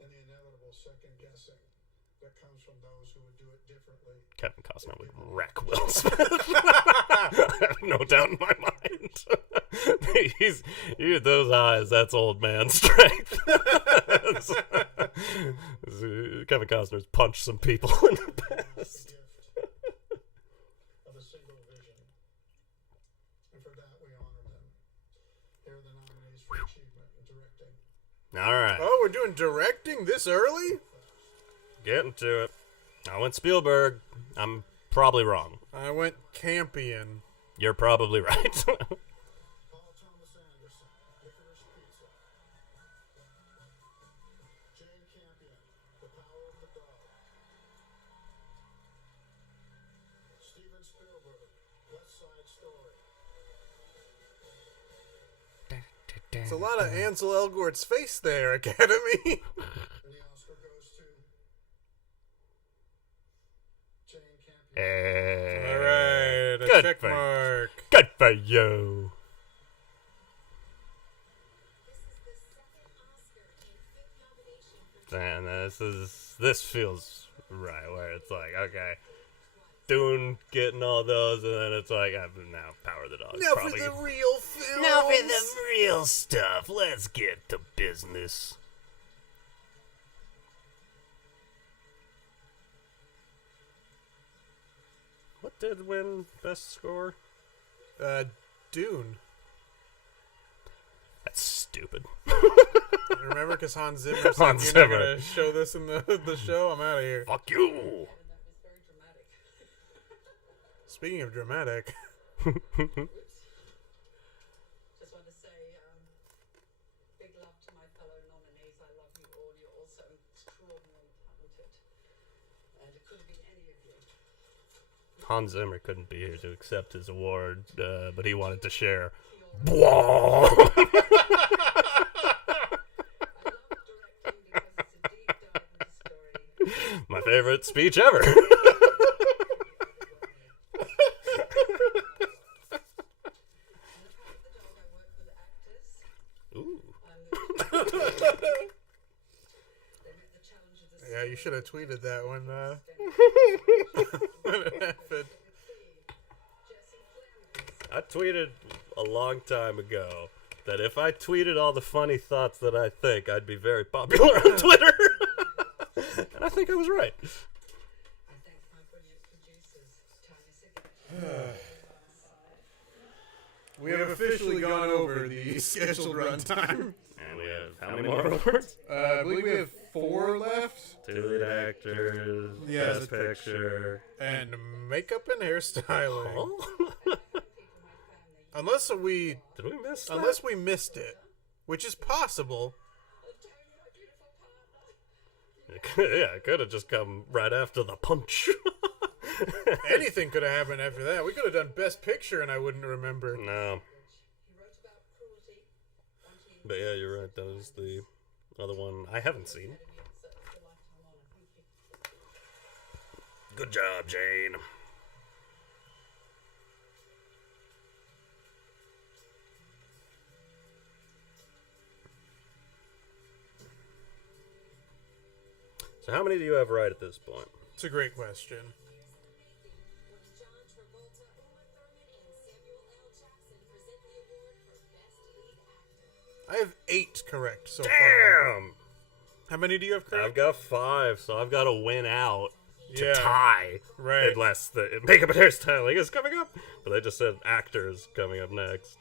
And the inevitable second guessing that comes from those who would do it differently. Kevin Costner would wreck Will Smith. I have no doubt in my mind. You those eyes, that's old man strength. Kevin Costner's punched some people in the past. Gift of a single vision. And for that we honor them. Here are the nominees for achievement in directing. All right, Oh, we're doing directing this early? getting to it. I went Spielberg. I'm probably wrong. I went Campion. You're probably right. Paul Thomas Anderson, Licorice Pizza. Jane Campion, The Power of the Dog. Steven Spielberg, West Side Story. It's a lot of Ansel Elgort's face there, Academy. And the Oscar goes to Jane Campion. All right, a Good check for you. mark. Good for you. And this feels right, where it's like, okay, Dune getting all those, and then it's like, now Power of the Dog. Now for the real films. Now for the real stuff. Let's get to business. What did win best score? Dune. That's stupid. Remember, because Hans Zimmer said Hans you're Zimmer. not going to show this in the show? I'm out of here. Fuck you. Speaking of dramatic. Just want to say big love to my fellow nominees. I love you all. You're all so extraordinarily talented. And it could have been any of you. Hans Zimmer couldn't be here to accept his award, but he wanted to share. Blah. My favorite speech ever. Ooh. Yeah, you should have tweeted that when when it happened. I tweeted a long time ago that if I tweeted all the funny thoughts that I think, I'd be very popular on Twitter. And I think I was right. We have officially gone over the scheduled runtime. And we have how many more awards? I believe we have 4 left. 2 lead actors, Yes. best picture. And makeup and hairstyling. Oh? Unless we Did we miss that? Unless we missed it, which is possible. Yeah, it could have just come right after the punch. Anything could have happened after that. We could have done Best Picture and I wouldn't remember. No. But yeah, you're right. That was the other one I haven't seen. Good job, Jane. So how many do you have right at this point? It's a great question. I have 8 correct so far. Damn! How many do you have correct? I've got 5, so I've got to win out to Yeah. tie. Right. Unless the makeup and hairstyling is coming up. But they just said actors coming up next.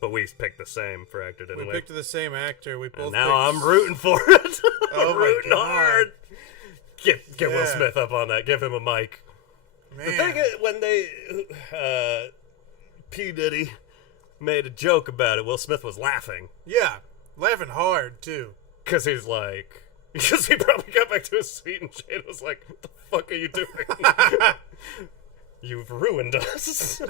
But we picked the same for actor, didn't we? We picked the same actor. We both And now picked... I'm rooting for it. Oh I'm my rooting God. hard. Get Will Yeah. Smith up on that. Give him a mic. Man. The thing is, when they P. Diddy made a joke about it, Will Smith was laughing. Yeah. Laughing hard, too. Because he probably got back to his seat and Jade was like, what the fuck are you doing? You've ruined us.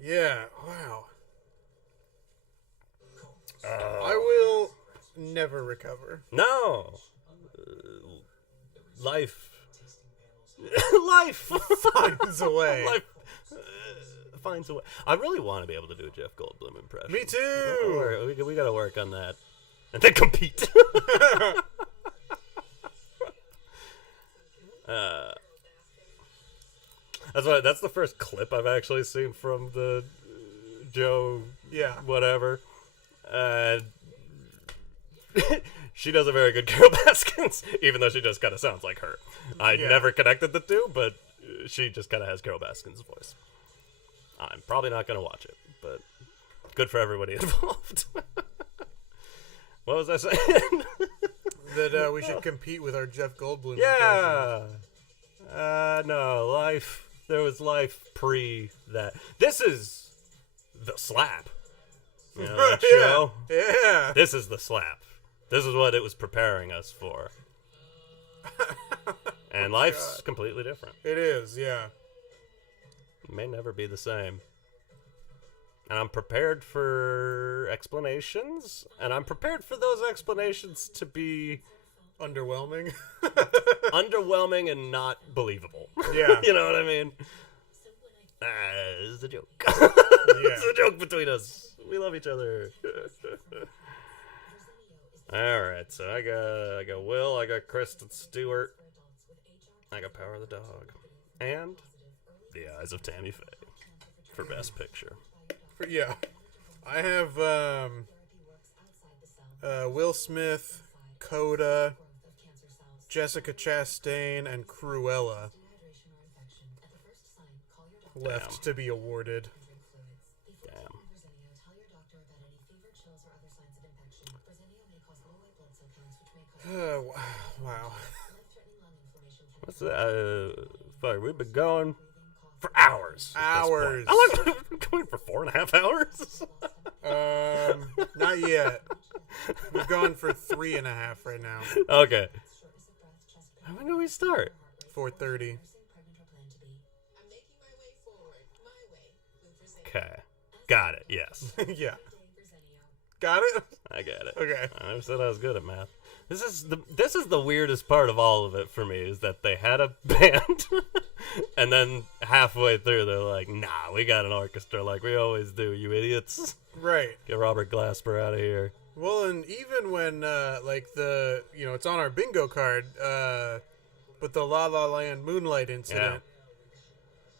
Yeah. Wow. I will never recover. No. Life. Life Finds a way. Life finds a way. I really want to be able to do a Jeff Goldblum impression. Me too. We got to work on that. And then compete. That's the first clip I've actually seen from the Joe. Yeah. Whatever. She does a very good Carol Baskins, even though she just kind of sounds like her. I never connected the two, but she just kind of has Carol Baskins' voice. I'm probably not going to watch it, but good for everybody involved. What was I saying? That we should compete with our Jeff Goldblum Yeah. No, life. There was life pre that. This is the slap. You know that show? Yeah. This is the slap. This is what it was preparing us for. And life's completely different. It is, yeah. It may never be the same. And I'm prepared for explanations, and I'm prepared for those explanations to be Underwhelming. underwhelming and not believable. Yeah. You know what I mean? It's a joke. It's a joke between us. We love each other. All right, so I got Will, I got Kristen Stewart, I got Power of the Dog, and The Eyes of Tammy Faye for Best Picture. Yeah, I have Will Smith, Coda, Jessica Chastain, and Cruella left to be awarded. Damn. Wow. What's that? Fuck, we've been going for hours. Hours. How long have we been going for? 4.5 hours? Not yet. We're going for 3.5 right now. Okay. When do we start? 4:30. Okay. Got it, yes. Yeah. Got it? I got it. Okay. I never said I was good at math. This is the weirdest part of all of it for me, is that they had a band and then halfway through they're like, nah, we got an orchestra like we always do, you idiots. Right. Get Robert Glasper out of here. Well, and even when, it's on our bingo card, but the La La Land Moonlight incident,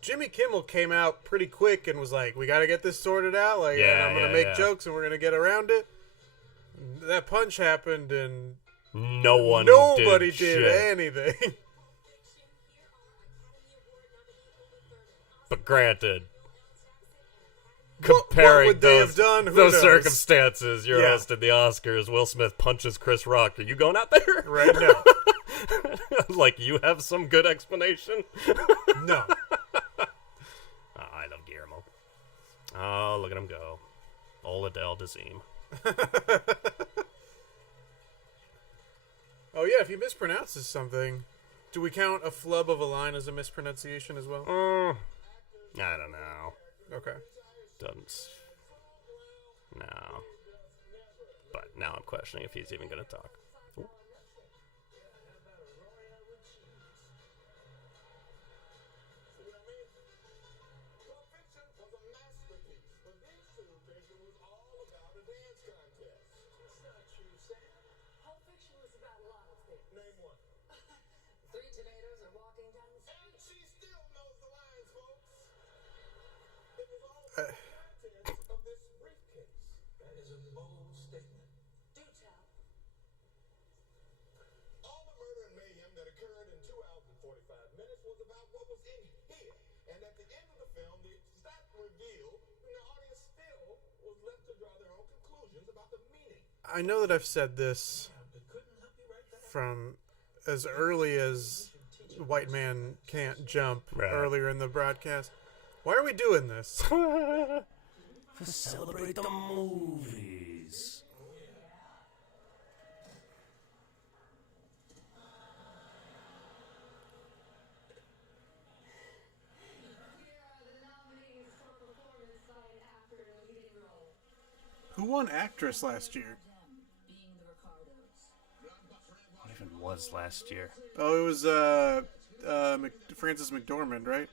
Jimmy Kimmel came out pretty quick and was like, we got to get this sorted out. Like, and I'm going to make jokes and we're going to get around it. That punch happened and nobody did anything. But granted, comparing what would they have done? Who those knows? circumstances, you're hosting the Oscars, Will Smith punches Chris Rock. Are you going out there? Right now. Like, you have some good explanation? No. I love Guillermo. Oh, look at him go. Old Adele Dazeem. Oh, yeah, if he mispronounces something, do we count a flub of a line as a mispronunciation as well? I don't know. Okay. Doesn't. No. But now I'm questioning if he's even going to talk. Ooh. I know that I've said this from as early as White Man Can't Jump earlier in the broadcast. Why are we doing this? To celebrate the movies. Who won actress last year? What even was last year? Oh, it was Frances McDormand, right?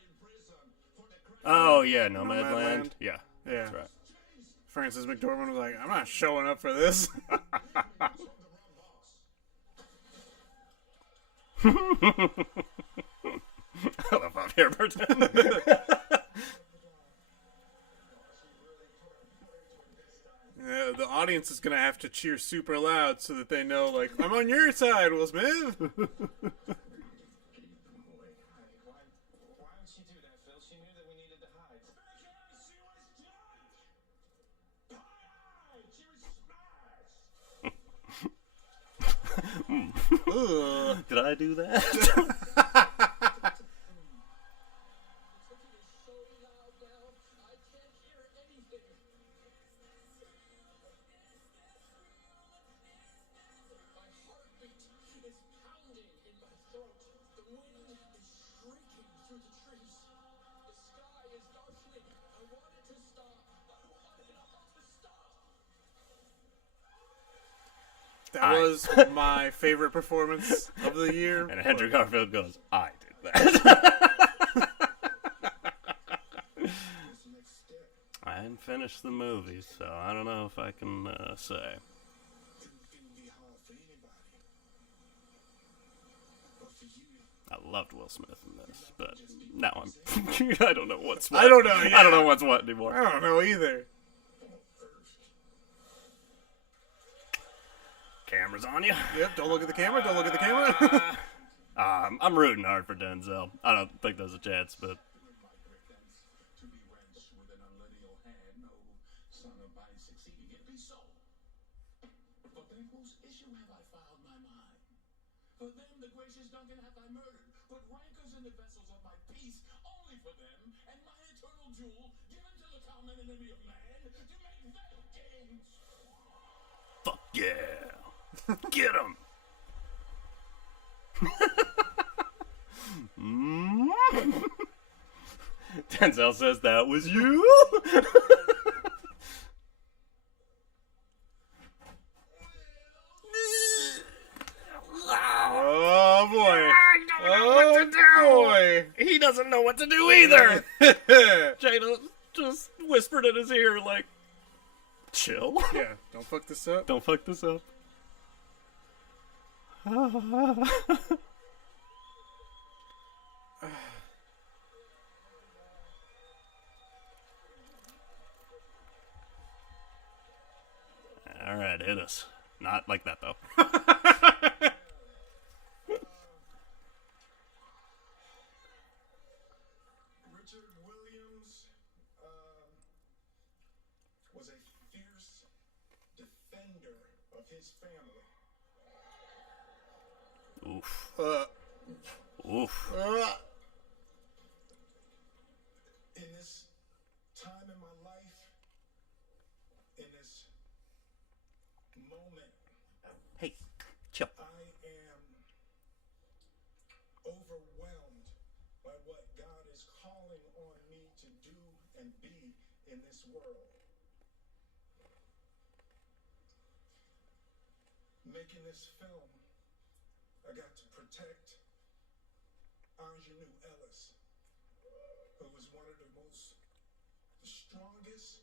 Oh, yeah, Nomadland. Yeah. Yeah. That's right. Frances McDormand was like, I'm not showing up for this. I love Javier Bardem. Yeah, the audience is going to have to cheer super loud so that they know, like, I'm on your side, Will Smith. Why would she do that, Phil? She knew that we needed to hide. Did I do that? That was my favorite performance of the year. And Andrew Garfield goes, I did that. I hadn't finished the movie, so I don't know if I can say. Will Smith in this, but now I'm. I don't know what's what. I don't know. Yeah. I don't know what's what anymore. I don't know either. Camera's on you. Yep. Don't look at the camera. Don't look at the camera. I'm rooting hard for Denzel. I don't think there's a chance, but. To be wrenched with an unlineal hand, no son of mine succeeding in be so. For them whose issue have I filed my mind? For them the gracious Duncan hath I murdered, put rancors in the vessels of my peace, only for them, and my eternal jewel given to the common enemy of man, to make them kings. Fuck yeah! Get him! Denzel says that was you. Oh boy! Oh boy! He doesn't know what to do either. Jada just whispered in his ear, like, "Chill. Yeah. Don't fuck this up. Don't fuck this up." All right, hit us. Not like that though. Richard Williams was a fierce defender of his family. Oof. Uh, Oof. In this time in my life, in this moment, Hey, chill. I am overwhelmed by what God is calling on me to do and be in this world. Making this film, I got to protect Ingenue Ellis, who was one of the strongest,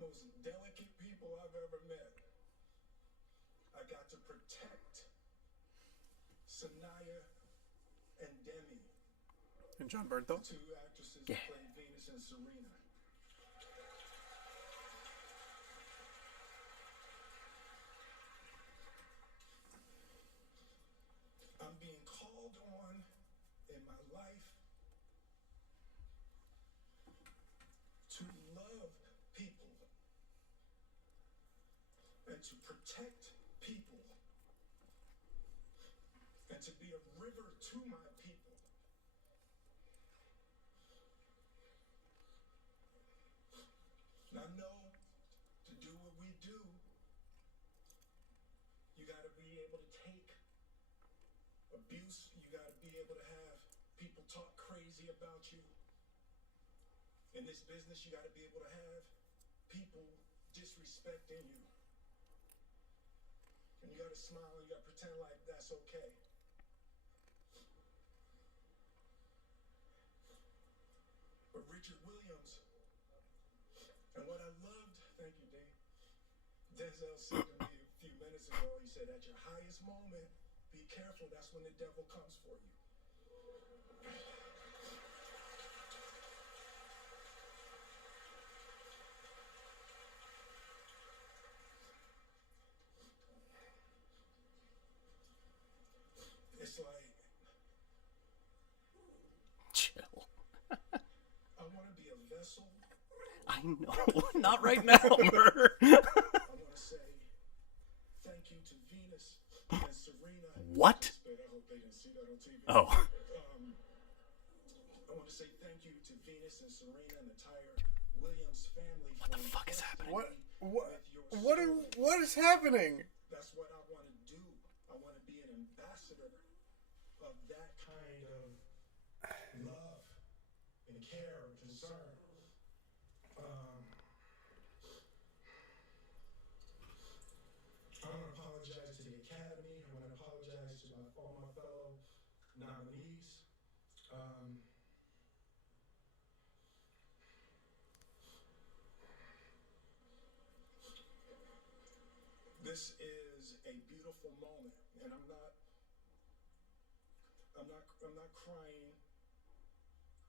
most delicate people I've ever met. I got to protect Sanaya and Demi, and John Bernthal. two actresses who played Venus and Serena. I'm being called on in my life to love people and to protect people and to be a river to my people. And I know to do what we do, you got to be able to take abuse, you got to be able to have people talk crazy about you. In this business, you got to be able to have people disrespecting you. And you got to smile and you got to pretend like that's okay. But Richard Williams, and what I loved, thank you, Dave, Denzel said to me a few minutes ago, he said, at your highest moment, be careful, that's when the devil comes for you. It's like, Chill. I want to be a vessel. I know. Not right now, Murr. I want to say thank you to Venus and Serena. What? I hope they didn't see that on TV. Oh. I want to say thank you to Venus and Serena and the entire Williams family. What the fuck is happening? What is happening? That's what I want to do. I want to be an ambassador of that kind of love and care and concern. I want to apologize to the Academy. I want to apologize to all my fellow nominees. This is a beautiful moment, and I'm not crying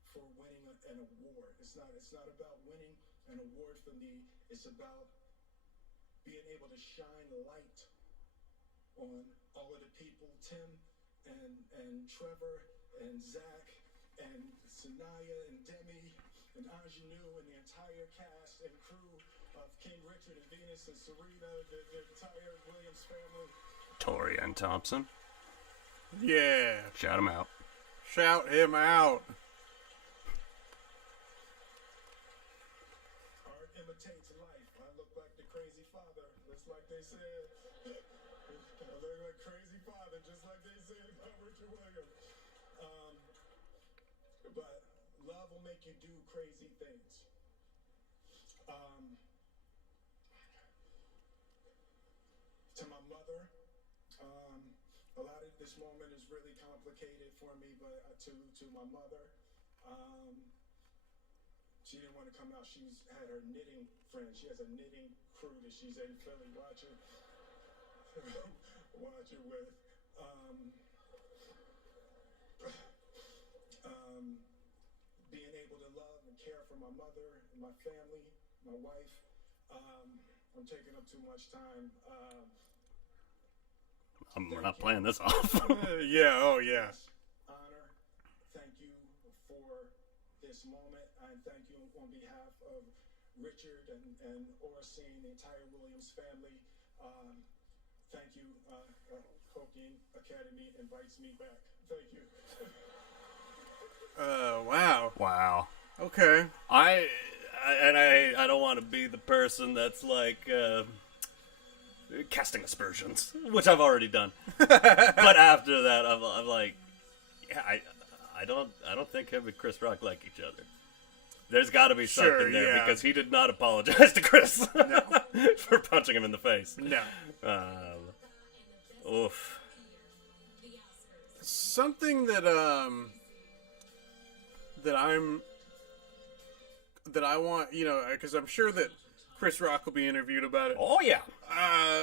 for winning an award. It's not about winning an award for me. It's about being able to shine light on all of the people, Tim and Trevor and Zach and Sanaya and Demi and Ingenue and the entire cast and crew of King Richard and Venus and Serena, the entire Williams family. Tori and Thompson. Yeah. Shout him out. Shout him out. Art imitates life. I look like the crazy father, just like they said. I look like crazy father, just like they said about Richard Williams. But love will make you do crazy things. To my mother, a lot of this moment is really complicated for me, but to my mother, she didn't want to come out. She's had her knitting friend. She has a knitting crew that she's in Philly watching with. Being able to love and care for my mother and my family, my wife. I'm taking up too much time. We're not playing this off. Yeah, oh yeah. Honor, thank you for this moment. And thank you on behalf of Richard and Oracene, the entire Williams family. Thank you. Hoking Academy invites me back. Thank you. Wow. Wow. Okay. I don't want to be the person that's like casting aspersions, which I've already done. But after that, I'm like, yeah, I don't think him and Chris Rock like each other. There's got to be something there because he did not apologize to Chris for punching him in the face. No. Oof. Something that I want, because I'm sure that Chris Rock will be interviewed about it. Oh yeah.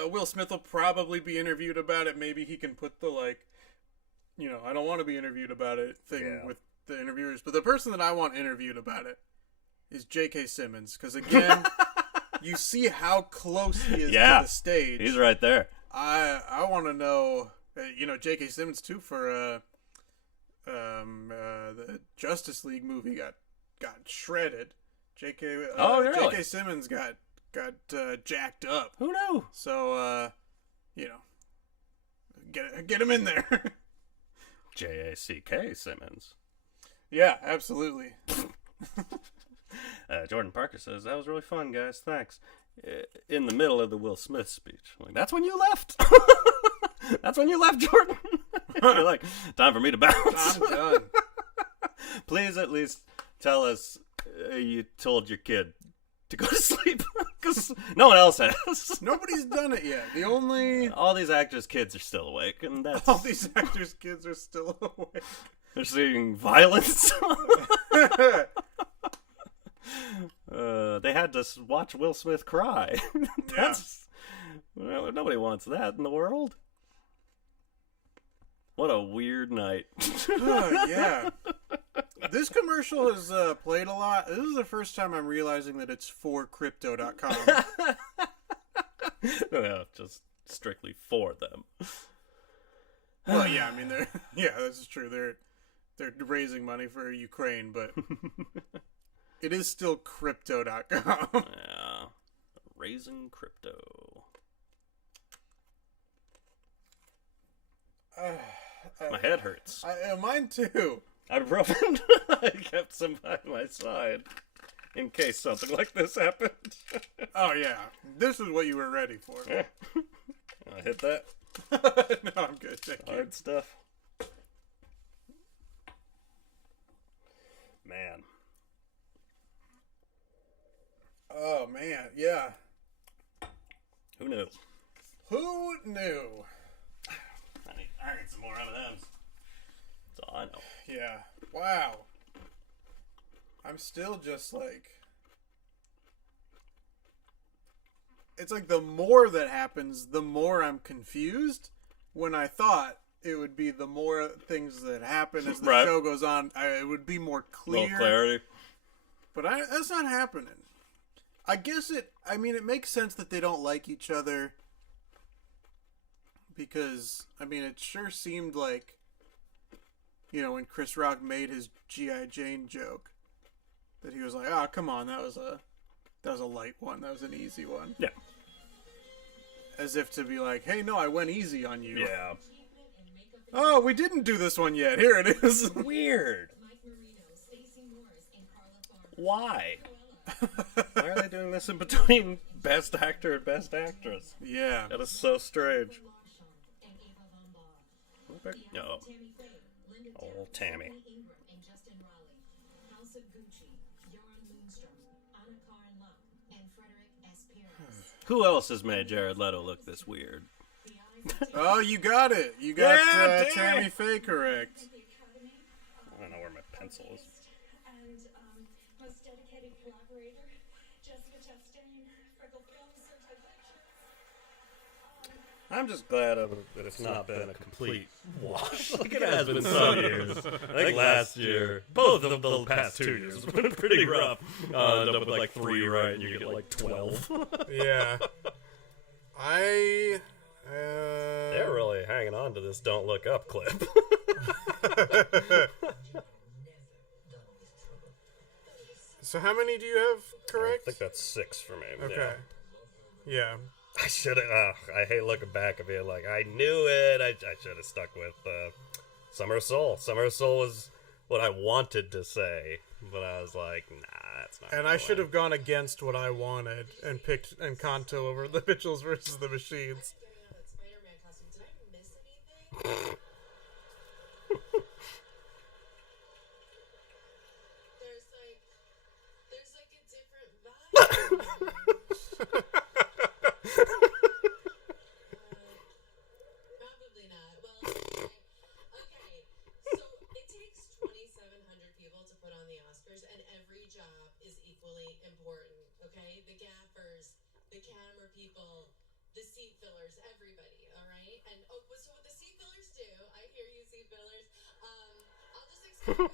Will Smith will probably be interviewed about it. Maybe he can put the I don't want to be interviewed about it thing with the interviewers. But the person that I want interviewed about it is J.K. Simmons, because again, you see how close he is to the stage. He's right there. I want to know, J.K. Simmons too for the Justice League movie got shredded. J.K. Simmons got jacked up. Who knew? So get him in there. J.A.C.K. Simmons. Yeah, absolutely. Jordan Parker says, that was really fun, guys. Thanks. In the middle of the Will Smith speech. I'm like, that's when you left? That's when you left, Jordan? You're like, time for me to bounce. I'm done. Please at least tell us you told your kid to go to sleep. Because no one else has. Nobody's done it yet. All these actors' kids are still awake. And that's... All these actors' kids are still awake. They're seeing violence. They had to watch Will Smith cry. Nobody wants that in the world. What a weird night. Yeah. This commercial has played a lot. This is the first time I'm realizing that it's for crypto.com. No, just strictly for them. Well, yeah, I mean, that's true. They're raising money for Ukraine, but it is still crypto.com. Yeah. Raising crypto. My head hurts. Mine too. Ibuprofen. I kept some by my side in case something like this happened. Oh yeah, this is what you were ready for. I hit that. No, I'm good. Thank you. Hard stuff. Man. Oh man, yeah. Who knew? Who knew? I need some more M&Ms. That's all I know. Yeah. Wow. I'm still just like... It's like the more that happens, the more I'm confused. When I thought it would be the more things that happen as the Right. show goes on, it would be more clear. Little clarity. But that's not happening. I guess it makes sense that they don't like each other. Because, it sure seemed like, when Chris Rock made his G.I. Jane joke, that he was like, "Oh, come on, that was a light one. That was an easy one." Yeah. As if to be like, "Hey, no, I went easy on you." Yeah. Oh, we didn't do this one yet. Here it is. Weird. Why? Why are they doing this in between Best Actor and Best Actress? Yeah. That is so strange. No. Oh, Tammy. Who else has made Jared Leto look this weird? Oh, you got it. You got Yeah, Tammy Faye correct. I don't know where my pencil is. And most dedicated collaborator, Jessica Chastain, Freckle Films, Certified Pictures. I'm just glad that it's not been a complete wash. Like it has been some years. I think last year, both of the past 2 years, has been pretty rough. End up with like 3 right, and you get like 12. Yeah. They're really hanging on to this "Don't Look Up" clip. So how many do you have correct? I think that's 6 for me. Okay. Yeah. I should have. I hate looking back and being like, I knew it. I should have stuck with Summer of Soul. Summer of Soul was what I wanted to say, but I was like, nah, that's not. And I should have gone against what I wanted and picked Encanto over the Mitchells versus the Machines. Spider-Man costume. Did I miss anything? There's like a different vibe. Probably not. Well, okay. So it takes 2,700 people to put on the Oscars, and every job is equally important. Okay, the gaffers, the camera people, the seat fillers, everybody. All right, and so what the seat fillers do? I hear you, seat fillers. I'll just explain.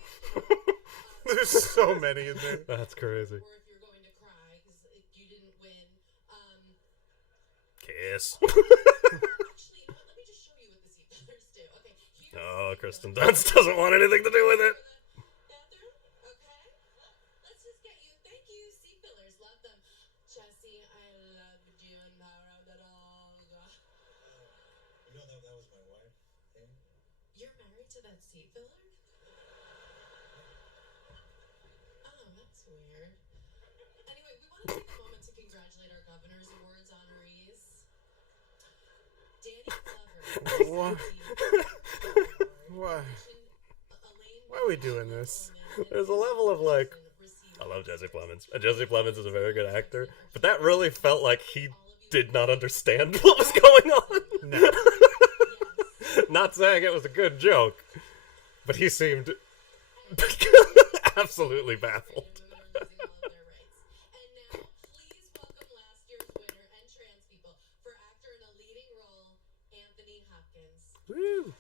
There's so many in there. That's crazy. Or if you're going to cry because you didn't win. Kiss. Actually, let me just show you what the seat fillers do. Okay. Oh, Kristen Dunst doesn't want anything to do with it. Bathroom. Okay. Let's just get you. Thank you, seat fillers. Love them. Jesse, I loved you and Power of the Dog. You know that was my wife. Eh? You're married to that seat filler? Oh, that's weird. Anyway, we want to take a moment to congratulate our Governor's Awards honorees. Danny Glover. Why? Why are we doing this? There's a level of like, I love Jesse Plemons, and Jesse Plemons is a very good actor, but that really felt like he did not understand what was going on. No. Not saying it was a good joke, but he seemed absolutely baffled. And now, please welcome last year's winner and trans people for actor in a leading role, Anthony Hopkins. Woo.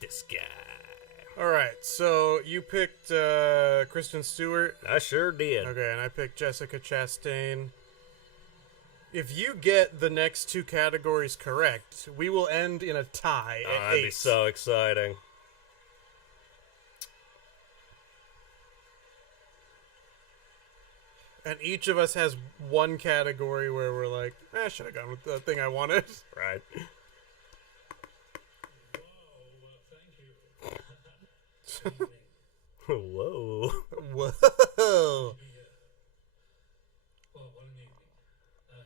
This guy. All right, so you picked Kristen Stewart. I sure did. Okay, and I picked Jessica Chastain. If you get the next 2 categories correct, we will end in a tie at That'd 8. be so exciting. And each of us has one category where we're like, I should have gone with the thing I wanted. Right. Whoa. Whoa. Well, what an evening. And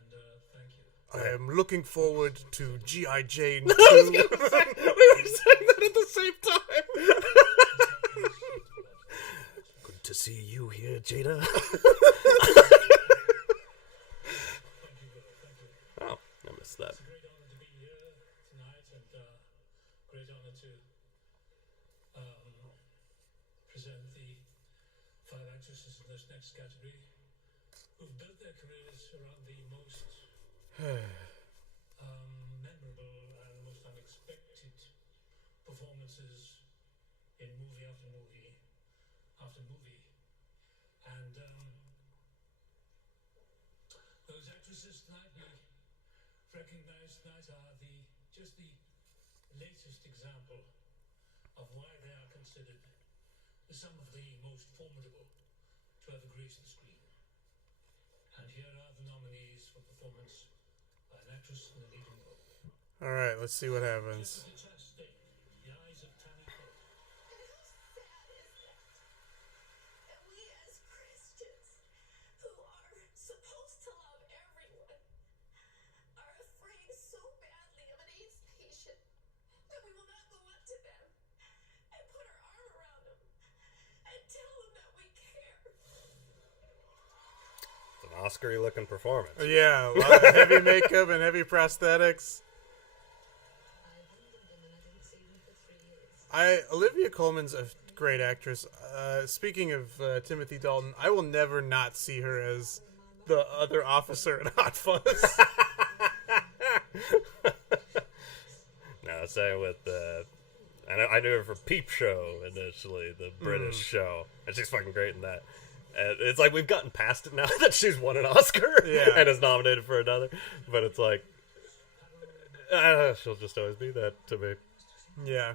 thank you. I am looking forward to G.I. Jane 2. We were saying that at the same time. Good to see you here, Jada. Oh, I missed that. It's a great honor to be here tonight, and great honor to present the 5 actresses in this next category who've built their careers around the most memorable and most unexpected performances in movie after movie after movie. And those actresses tonight we recognize tonight are just the latest example of why they are considered some of the most formidable to ever grace the screen. And here are the nominees for performance by an actress in the leading role. All right, let's see what happens. Jessica Chastain, The Eyes of Tammy Faye. And we as Christians, who are supposed to love everyone, are afraid so badly of an AIDS patient that we will not go up to them and put our arm around them and tell them that we care. It's an Oscar-y looking performance. Yeah, a lot of heavy makeup and heavy prosthetics. Olivia Colman's a great actress. Speaking of Timothy Dalton, I will never not see her as the other officer in Hot Fuzz. No, same with I knew her from Peep Show initially, the British show, and she's fucking great in that. And it's like we've gotten past it now that she's won an Oscar and is nominated for another, but it's like she'll just always be that to me. Yeah.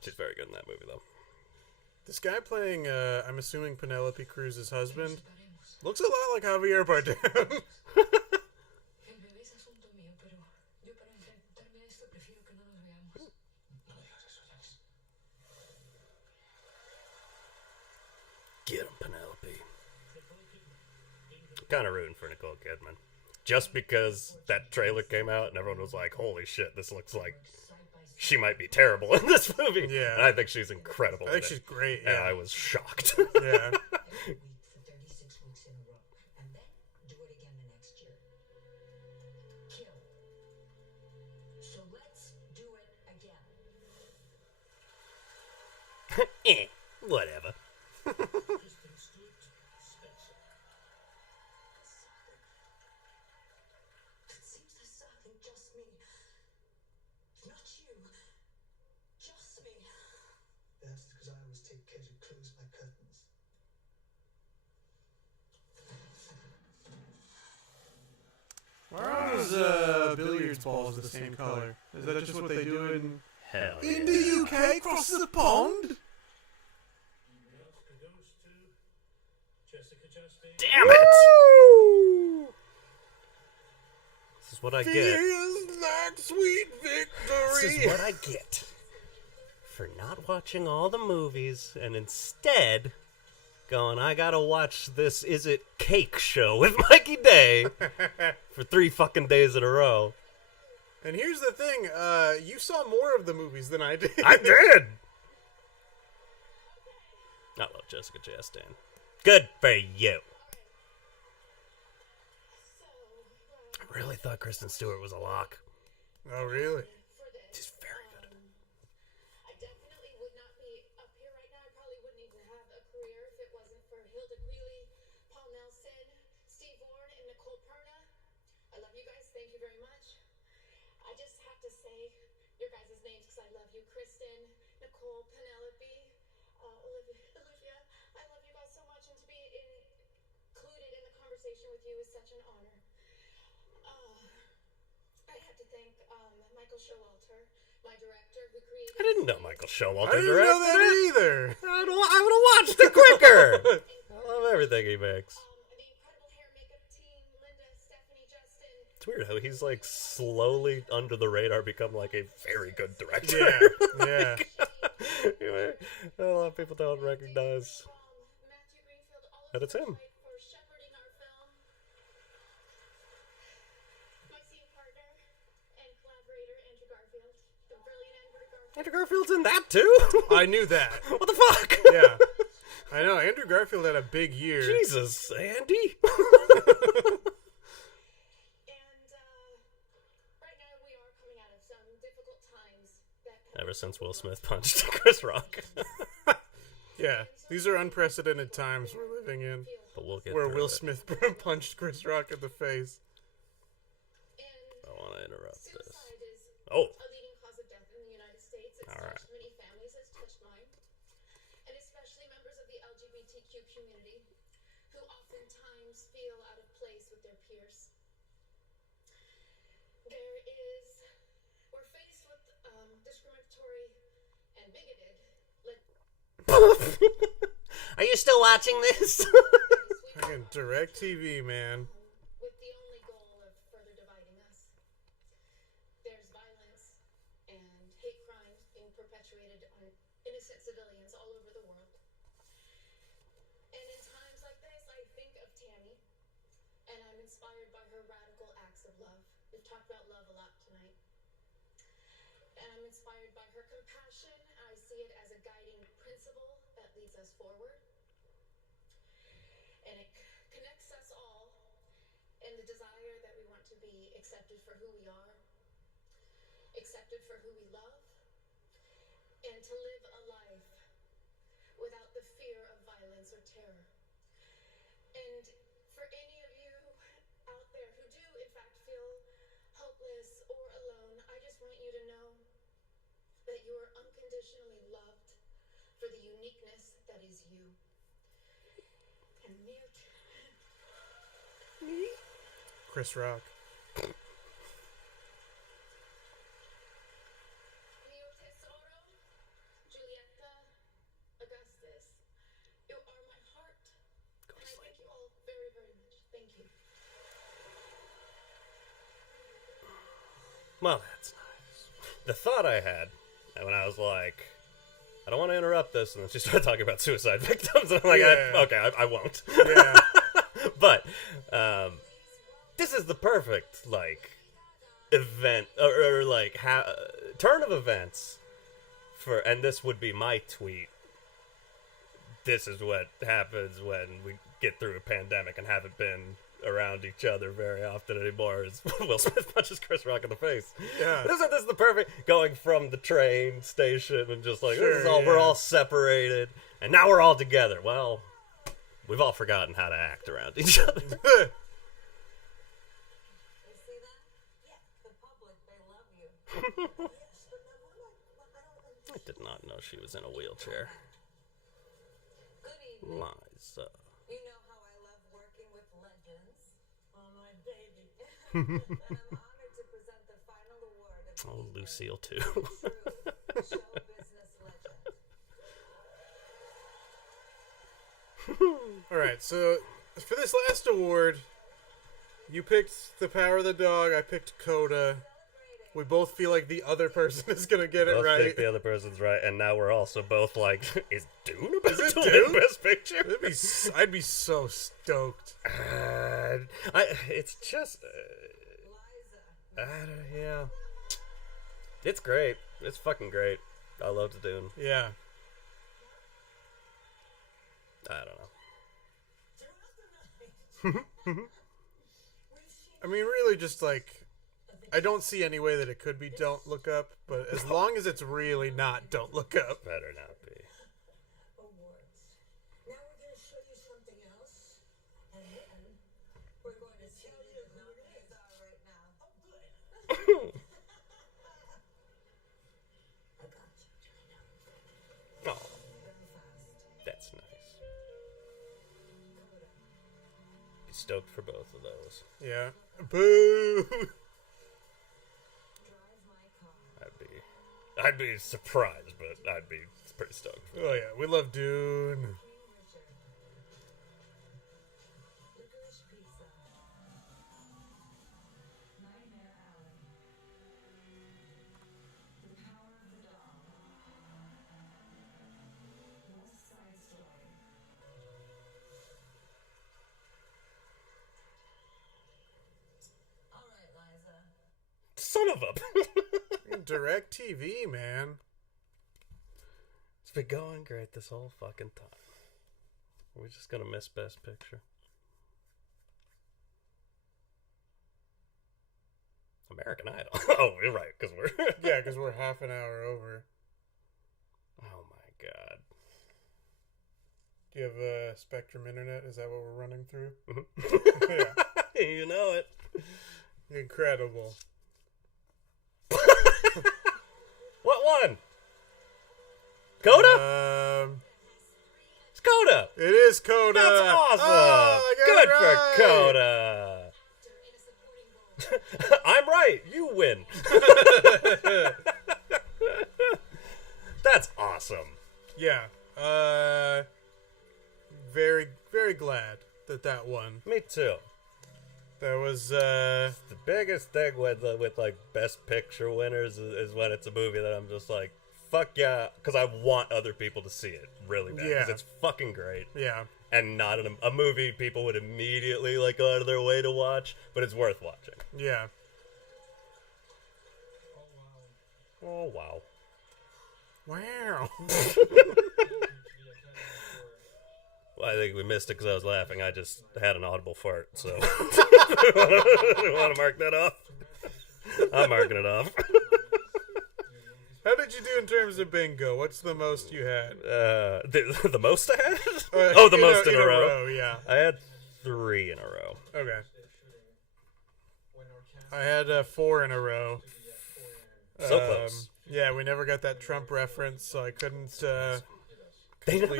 She's very good in that movie, though. This guy playing, I'm assuming Penelope Cruz's husband, looks a lot like Javier Bardem. El bebé es asunto mío, pero yo para enfrentarme a esto prefiero que no nos veamos. No digas eso, Jax. Get him, Penelope. I'm kind of rooting for Nicole Kidman. Just because that trailer came out and everyone was like, holy shit, this looks like she might be terrible in this movie. Yeah. And I think she's incredible. I think she's great, And yeah. I was shocked. Yeah. For 36 weeks in a row, and then do it again the next year. Kill. So let's do it again. Whatever. Kristen Stewart, Spencer. It seems there's something just me. Not you. Just me. That's because I always take care to close my curtains. Why are those billiards balls the same color? Is that just what they do in Hell in the UK across the pond? The Oscar goes to Jessica Chastain. Damn it! This is what I get. Feels like sweet victory. This is what I get for not watching all the movies and instead going, I gotta watch this Is It Cake show with Mikey Day for 3 fucking days in a row. And here's the thing, you saw more of the movies than I did. I did! I love Jessica Chastain. Good for you. I really thought Kristen Stewart was a lock. Oh, really? She's very good at it. I definitely would not be up here right now. I probably wouldn't even have a career if it wasn't for Hilda Greeley, Paul Nelson, Steve Warren, and Nicole Perna. I love you guys. Thank you very much. I just have to say your guys' names because I love you. Kristen, Nicole, Penelope, Olivia. I love you guys so much, and to be included in the conversation with you is such an honor. I have to thank Michael Showalter, my director, who created. I didn't know Michael Showalter I didn't directed know that it. either. I would have watched it quicker. I love everything he makes. The incredible hair makeup team, Linda, Stephanie, Justin. It's weird how he's like slowly under the radar become like a very good director. Yeah, Anyway, a lot of people don't recognize Matthew Greenfield, all that it's him. for shepherding our film. My scene partner and collaborator, Andrew Garfield, the brilliant Andrew Garfield. Andrew Garfield's in that too? I knew that. What the fuck? Yeah. I know, Andrew Garfield had a big year. Jesus, Andy. And right now we are coming out of some difficult times. Ever since Will Smith punched Chris Rock. Yeah, these are unprecedented times we're living in. but we'll get where through Will it. Smith punched Chris Rock in the face. I want to interrupt this. Suicide is Oh, a leading cause of death in the United States. It's All right. touched many families, it's touched mine, and especially members of the LGBTQ community who oftentimes feel out of place with their peers. We're faced with discriminatory and bigoted are you still watching this? Fucking DirecTV, man. with the only goal of further dividing us. There's violence and hate crimes being perpetuated on innocent civilians all over the world. And in times like this, I think of Tammy, and I'm inspired by her radical acts of love. We've talked about love a lot tonight. And I'm inspired by her compassion. I see it as a guiding principle that leads us forward. And it connects us all in the desire that we want to be accepted for who we are, accepted for who we love, and to live a life without the fear of violence or terror. And for any of you out there who do, in fact, feel hopeless or alone, I just want you to know that you are unconditionally loved for the uniqueness that is you. And Chris Rock. Mio tesoro, Giulietta, Augustus, you are my heart. And I thank you all very, very much. Thank you. Well, that's nice. The thought I had when I was like, I don't want to interrupt this, and then she started talking about suicide victims, and I'm like, Yeah. I won't. Yeah. But this is the perfect event or turn of events for, and this would be my tweet. This is what happens when we get through a pandemic and haven't been around each other very often anymore. Is Will Smith punches Chris Rock in the face. Yeah. But isn't this the perfect going from the train station and just like, Sure, this is all, we're all separated and now we're all together. Well, we've all forgotten how to act around each other. You see that? Yeah, the public, they love you. I did not know she was in a wheelchair. Good evening. Liza. You know how I love working with legends. Oh, my baby. And I'm honored to present the final award of the Oh, evening Lucille too. to a true show business legend. All right, so for this last award, you picked The Power of the Dog. I picked Coda. We both feel like the other person is gonna get it Both right. think the other person's right, and now we're also both like, is Dune about Is it to Dune? win Best Picture? I'd be so stoked. It's just, yeah. It's great. It's fucking great. I love Dune. Yeah. I don't know. I mean, really, just I don't see any way that it could be Don't Look Up, but as long as it's really not Don't Look Up. Better not be. Awards. Now we're going to show you something else, and then we're going to tell you who the nominees are right now. Oh, good. I got you. Oh, that's nice. Be stoked for both of those. Yeah. Boo! I'd be surprised, but I'd be pretty stoked. Oh, yeah. We love Dune. Licorice Pizza. Nightmare Alley. The Power of the Dog. West Side Story. All right, Liza. Son of a... DirecTV, man. It's been going great this whole fucking time. Are we just gonna miss Best Picture? American Idol. Oh, you're right, because we're... Yeah, because we're half an hour over. Oh my god. Do you have Spectrum Internet? Is that what we're running through? Yeah. You know it. Incredible. What one? Coda? It's Coda. It is Coda. That's awesome. Oh, I got Good it right. for Coda. I'm right. You win. That's awesome. Yeah. Very, very glad that won. Me too. That was the biggest thing with like Best Picture winners is when it's a movie that I'm just like, fuck yeah, because I want other people to see it really bad. Because it's fucking great. Yeah. And not a movie people would immediately like go out of their way to watch, but it's worth watching. Yeah. Oh wow. Wow. Well, I think we missed it because I was laughing. I just had an audible fart, so want to mark that off? I'm marking it off. How did you do in terms of bingo? What's the most you had? The most I had? The most in a row. Yeah. I had 3 in a row. Okay. I had 4 in a row. So close. Yeah, we never got that Trump reference, so I couldn't. They never.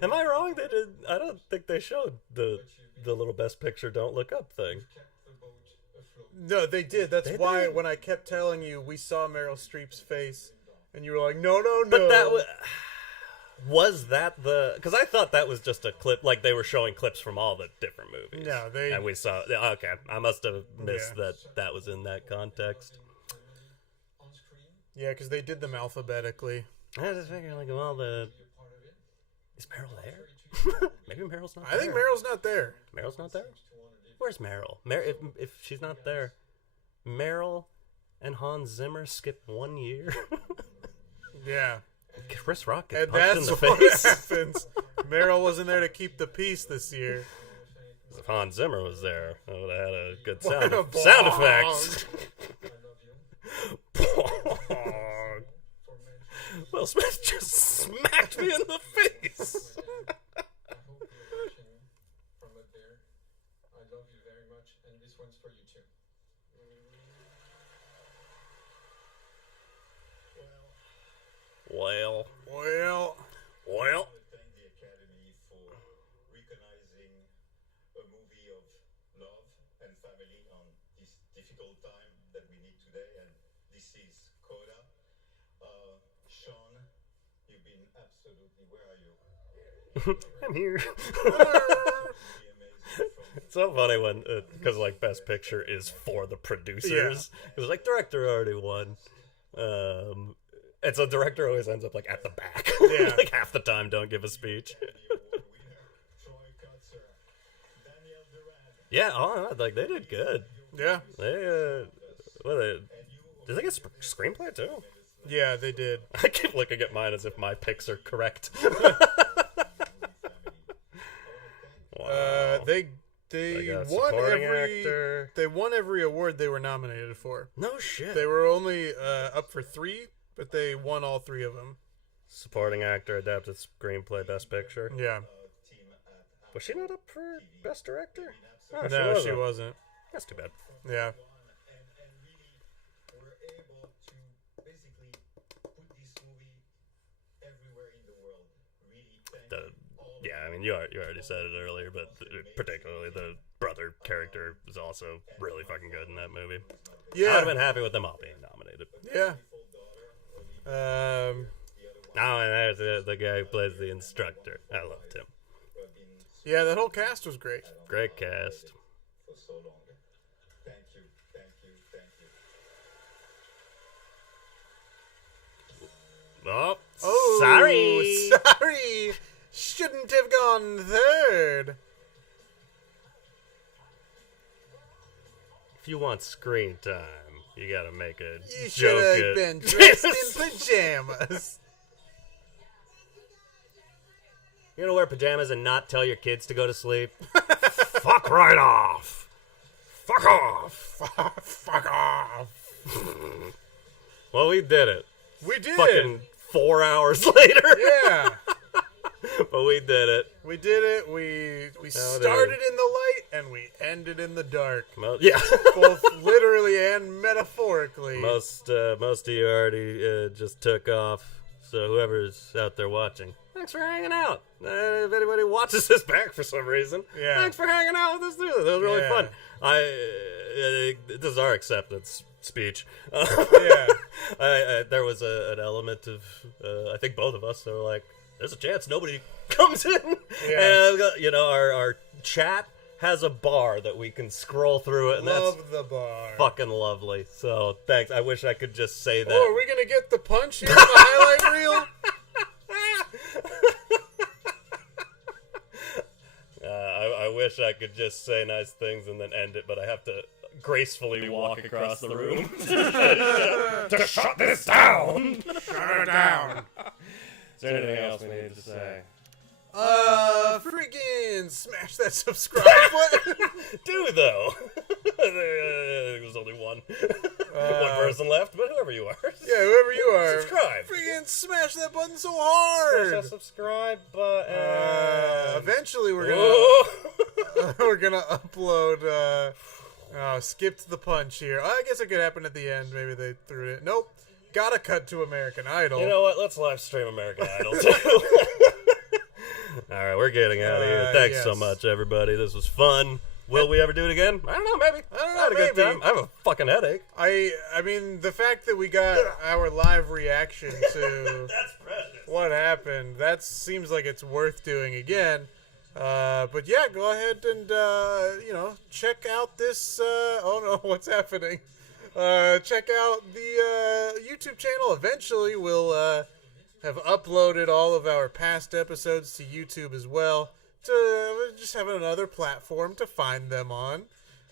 Am I wrong? They did. I don't think they showed the little Best Picture Don't Look Up thing. No, they did. That's why when I kept telling you we saw Meryl Streep's face, and you were like, no. But that was that the? Because I thought that was just a clip, like they were showing clips from all the different movies. No, and we saw. Okay, I must have missed that was in that context. Yeah, because they did them alphabetically. I was just figuring, like, well, is Meryl there? Maybe Meryl's not there. I think Meryl's not there. Meryl's not there? Where's Meryl? If she's not there, Meryl and Hans Zimmer skip 1 year? Yeah. Chris Rock gets And punched that's in the what face. happens. Meryl wasn't there to keep the peace this year. If Hans Zimmer was there, I would have had a good sound effects. Will Smith just smacked me in the face. I love you very much, and this one's for you too. Well. Thank the Academy for recognizing a movie of love and family on this difficult time that we need today, and this is Coda. Sean, you've been absolutely. Where are you? I'm here. It's so funny when, because like Best Picture is for the producers. It was like director already won. And so director always ends up like at the back. Yeah. Like half the time don't give a speech. Yeah, like they did good. Yeah. They did they get screenplay too? Yeah, they did. I keep looking at mine as if my picks are correct. Wow. They won supporting every actor. They won every award they were nominated for. No shit. They were only up for 3, but they won all 3 of them. Supporting actor, adapted screenplay, Best Picture. Yeah. Was she not up for Best Director? No, she wasn't. That's too bad. Yeah. Yeah, I mean, you already said it earlier, but particularly the brother character is also really fucking good in that movie. Yeah. I would have been happy with them all being nominated. Yeah. Oh, and there's the guy who plays the instructor. I loved him. Yeah, that whole cast was great. Great cast. For so long. Thank you. Oh, sorry. Shouldn't have gone third. If you want screen time, you gotta make a You joke. should have been dressed in pajamas. You gonna wear pajamas and not tell your kids to go to sleep? Fuck right off. Fuck off. Fuck off. Well, we did it. We did. Fucking 4 hours later. Yeah. But we did it. We did it. We started in the light and we ended in the dark. Yeah. Both literally and metaphorically. Most of you already just took off. So whoever's out there watching, thanks for hanging out. If anybody watches this back for some reason, thanks for hanging out with us too. That was really fun. This is our acceptance speech. There was an element of I think both of us were like, there's a chance nobody comes in. And our chat has a bar that we can scroll through it, and Love that's the bar. fucking lovely. So thanks. I wish I could just say that. Oh, are we gonna get the punch here in the highlight reel? I wish I could just say nice things and then end it, but I have to gracefully walk across the room to shut this down. Shut it down. Is there anything else we need to say? Freaking smash that subscribe button. Do though. There was only one person left, but whoever you are. Yeah, whoever you are. Subscribe. Freaking smash that button so hard. Smash that subscribe button. Eventually we're gonna upload. Skipped the punch here. I guess it could happen at the end. Maybe they threw it. Nope. Gotta cut to American Idol. You know what? Let's live stream American Idol too. All right, we're getting out of here. Thanks so much, everybody. This was fun. Will we ever do it again? I don't know. Maybe. I don't know. I had a good time. I have a fucking headache. I mean, the fact that we got our live reaction to that's precious. What happened, that seems like it's worth doing again. But yeah, go ahead and check out this. Oh no, what's happening? Check out the YouTube channel. Eventually, we'll have uploaded all of our past episodes to YouTube as well, to just have another platform to find them on.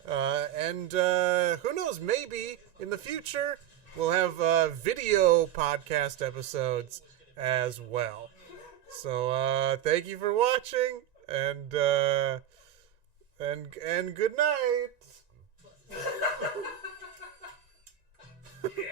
And who knows, maybe in the future we'll have video podcast episodes as well. So thank you for watching, and good night. Yeah.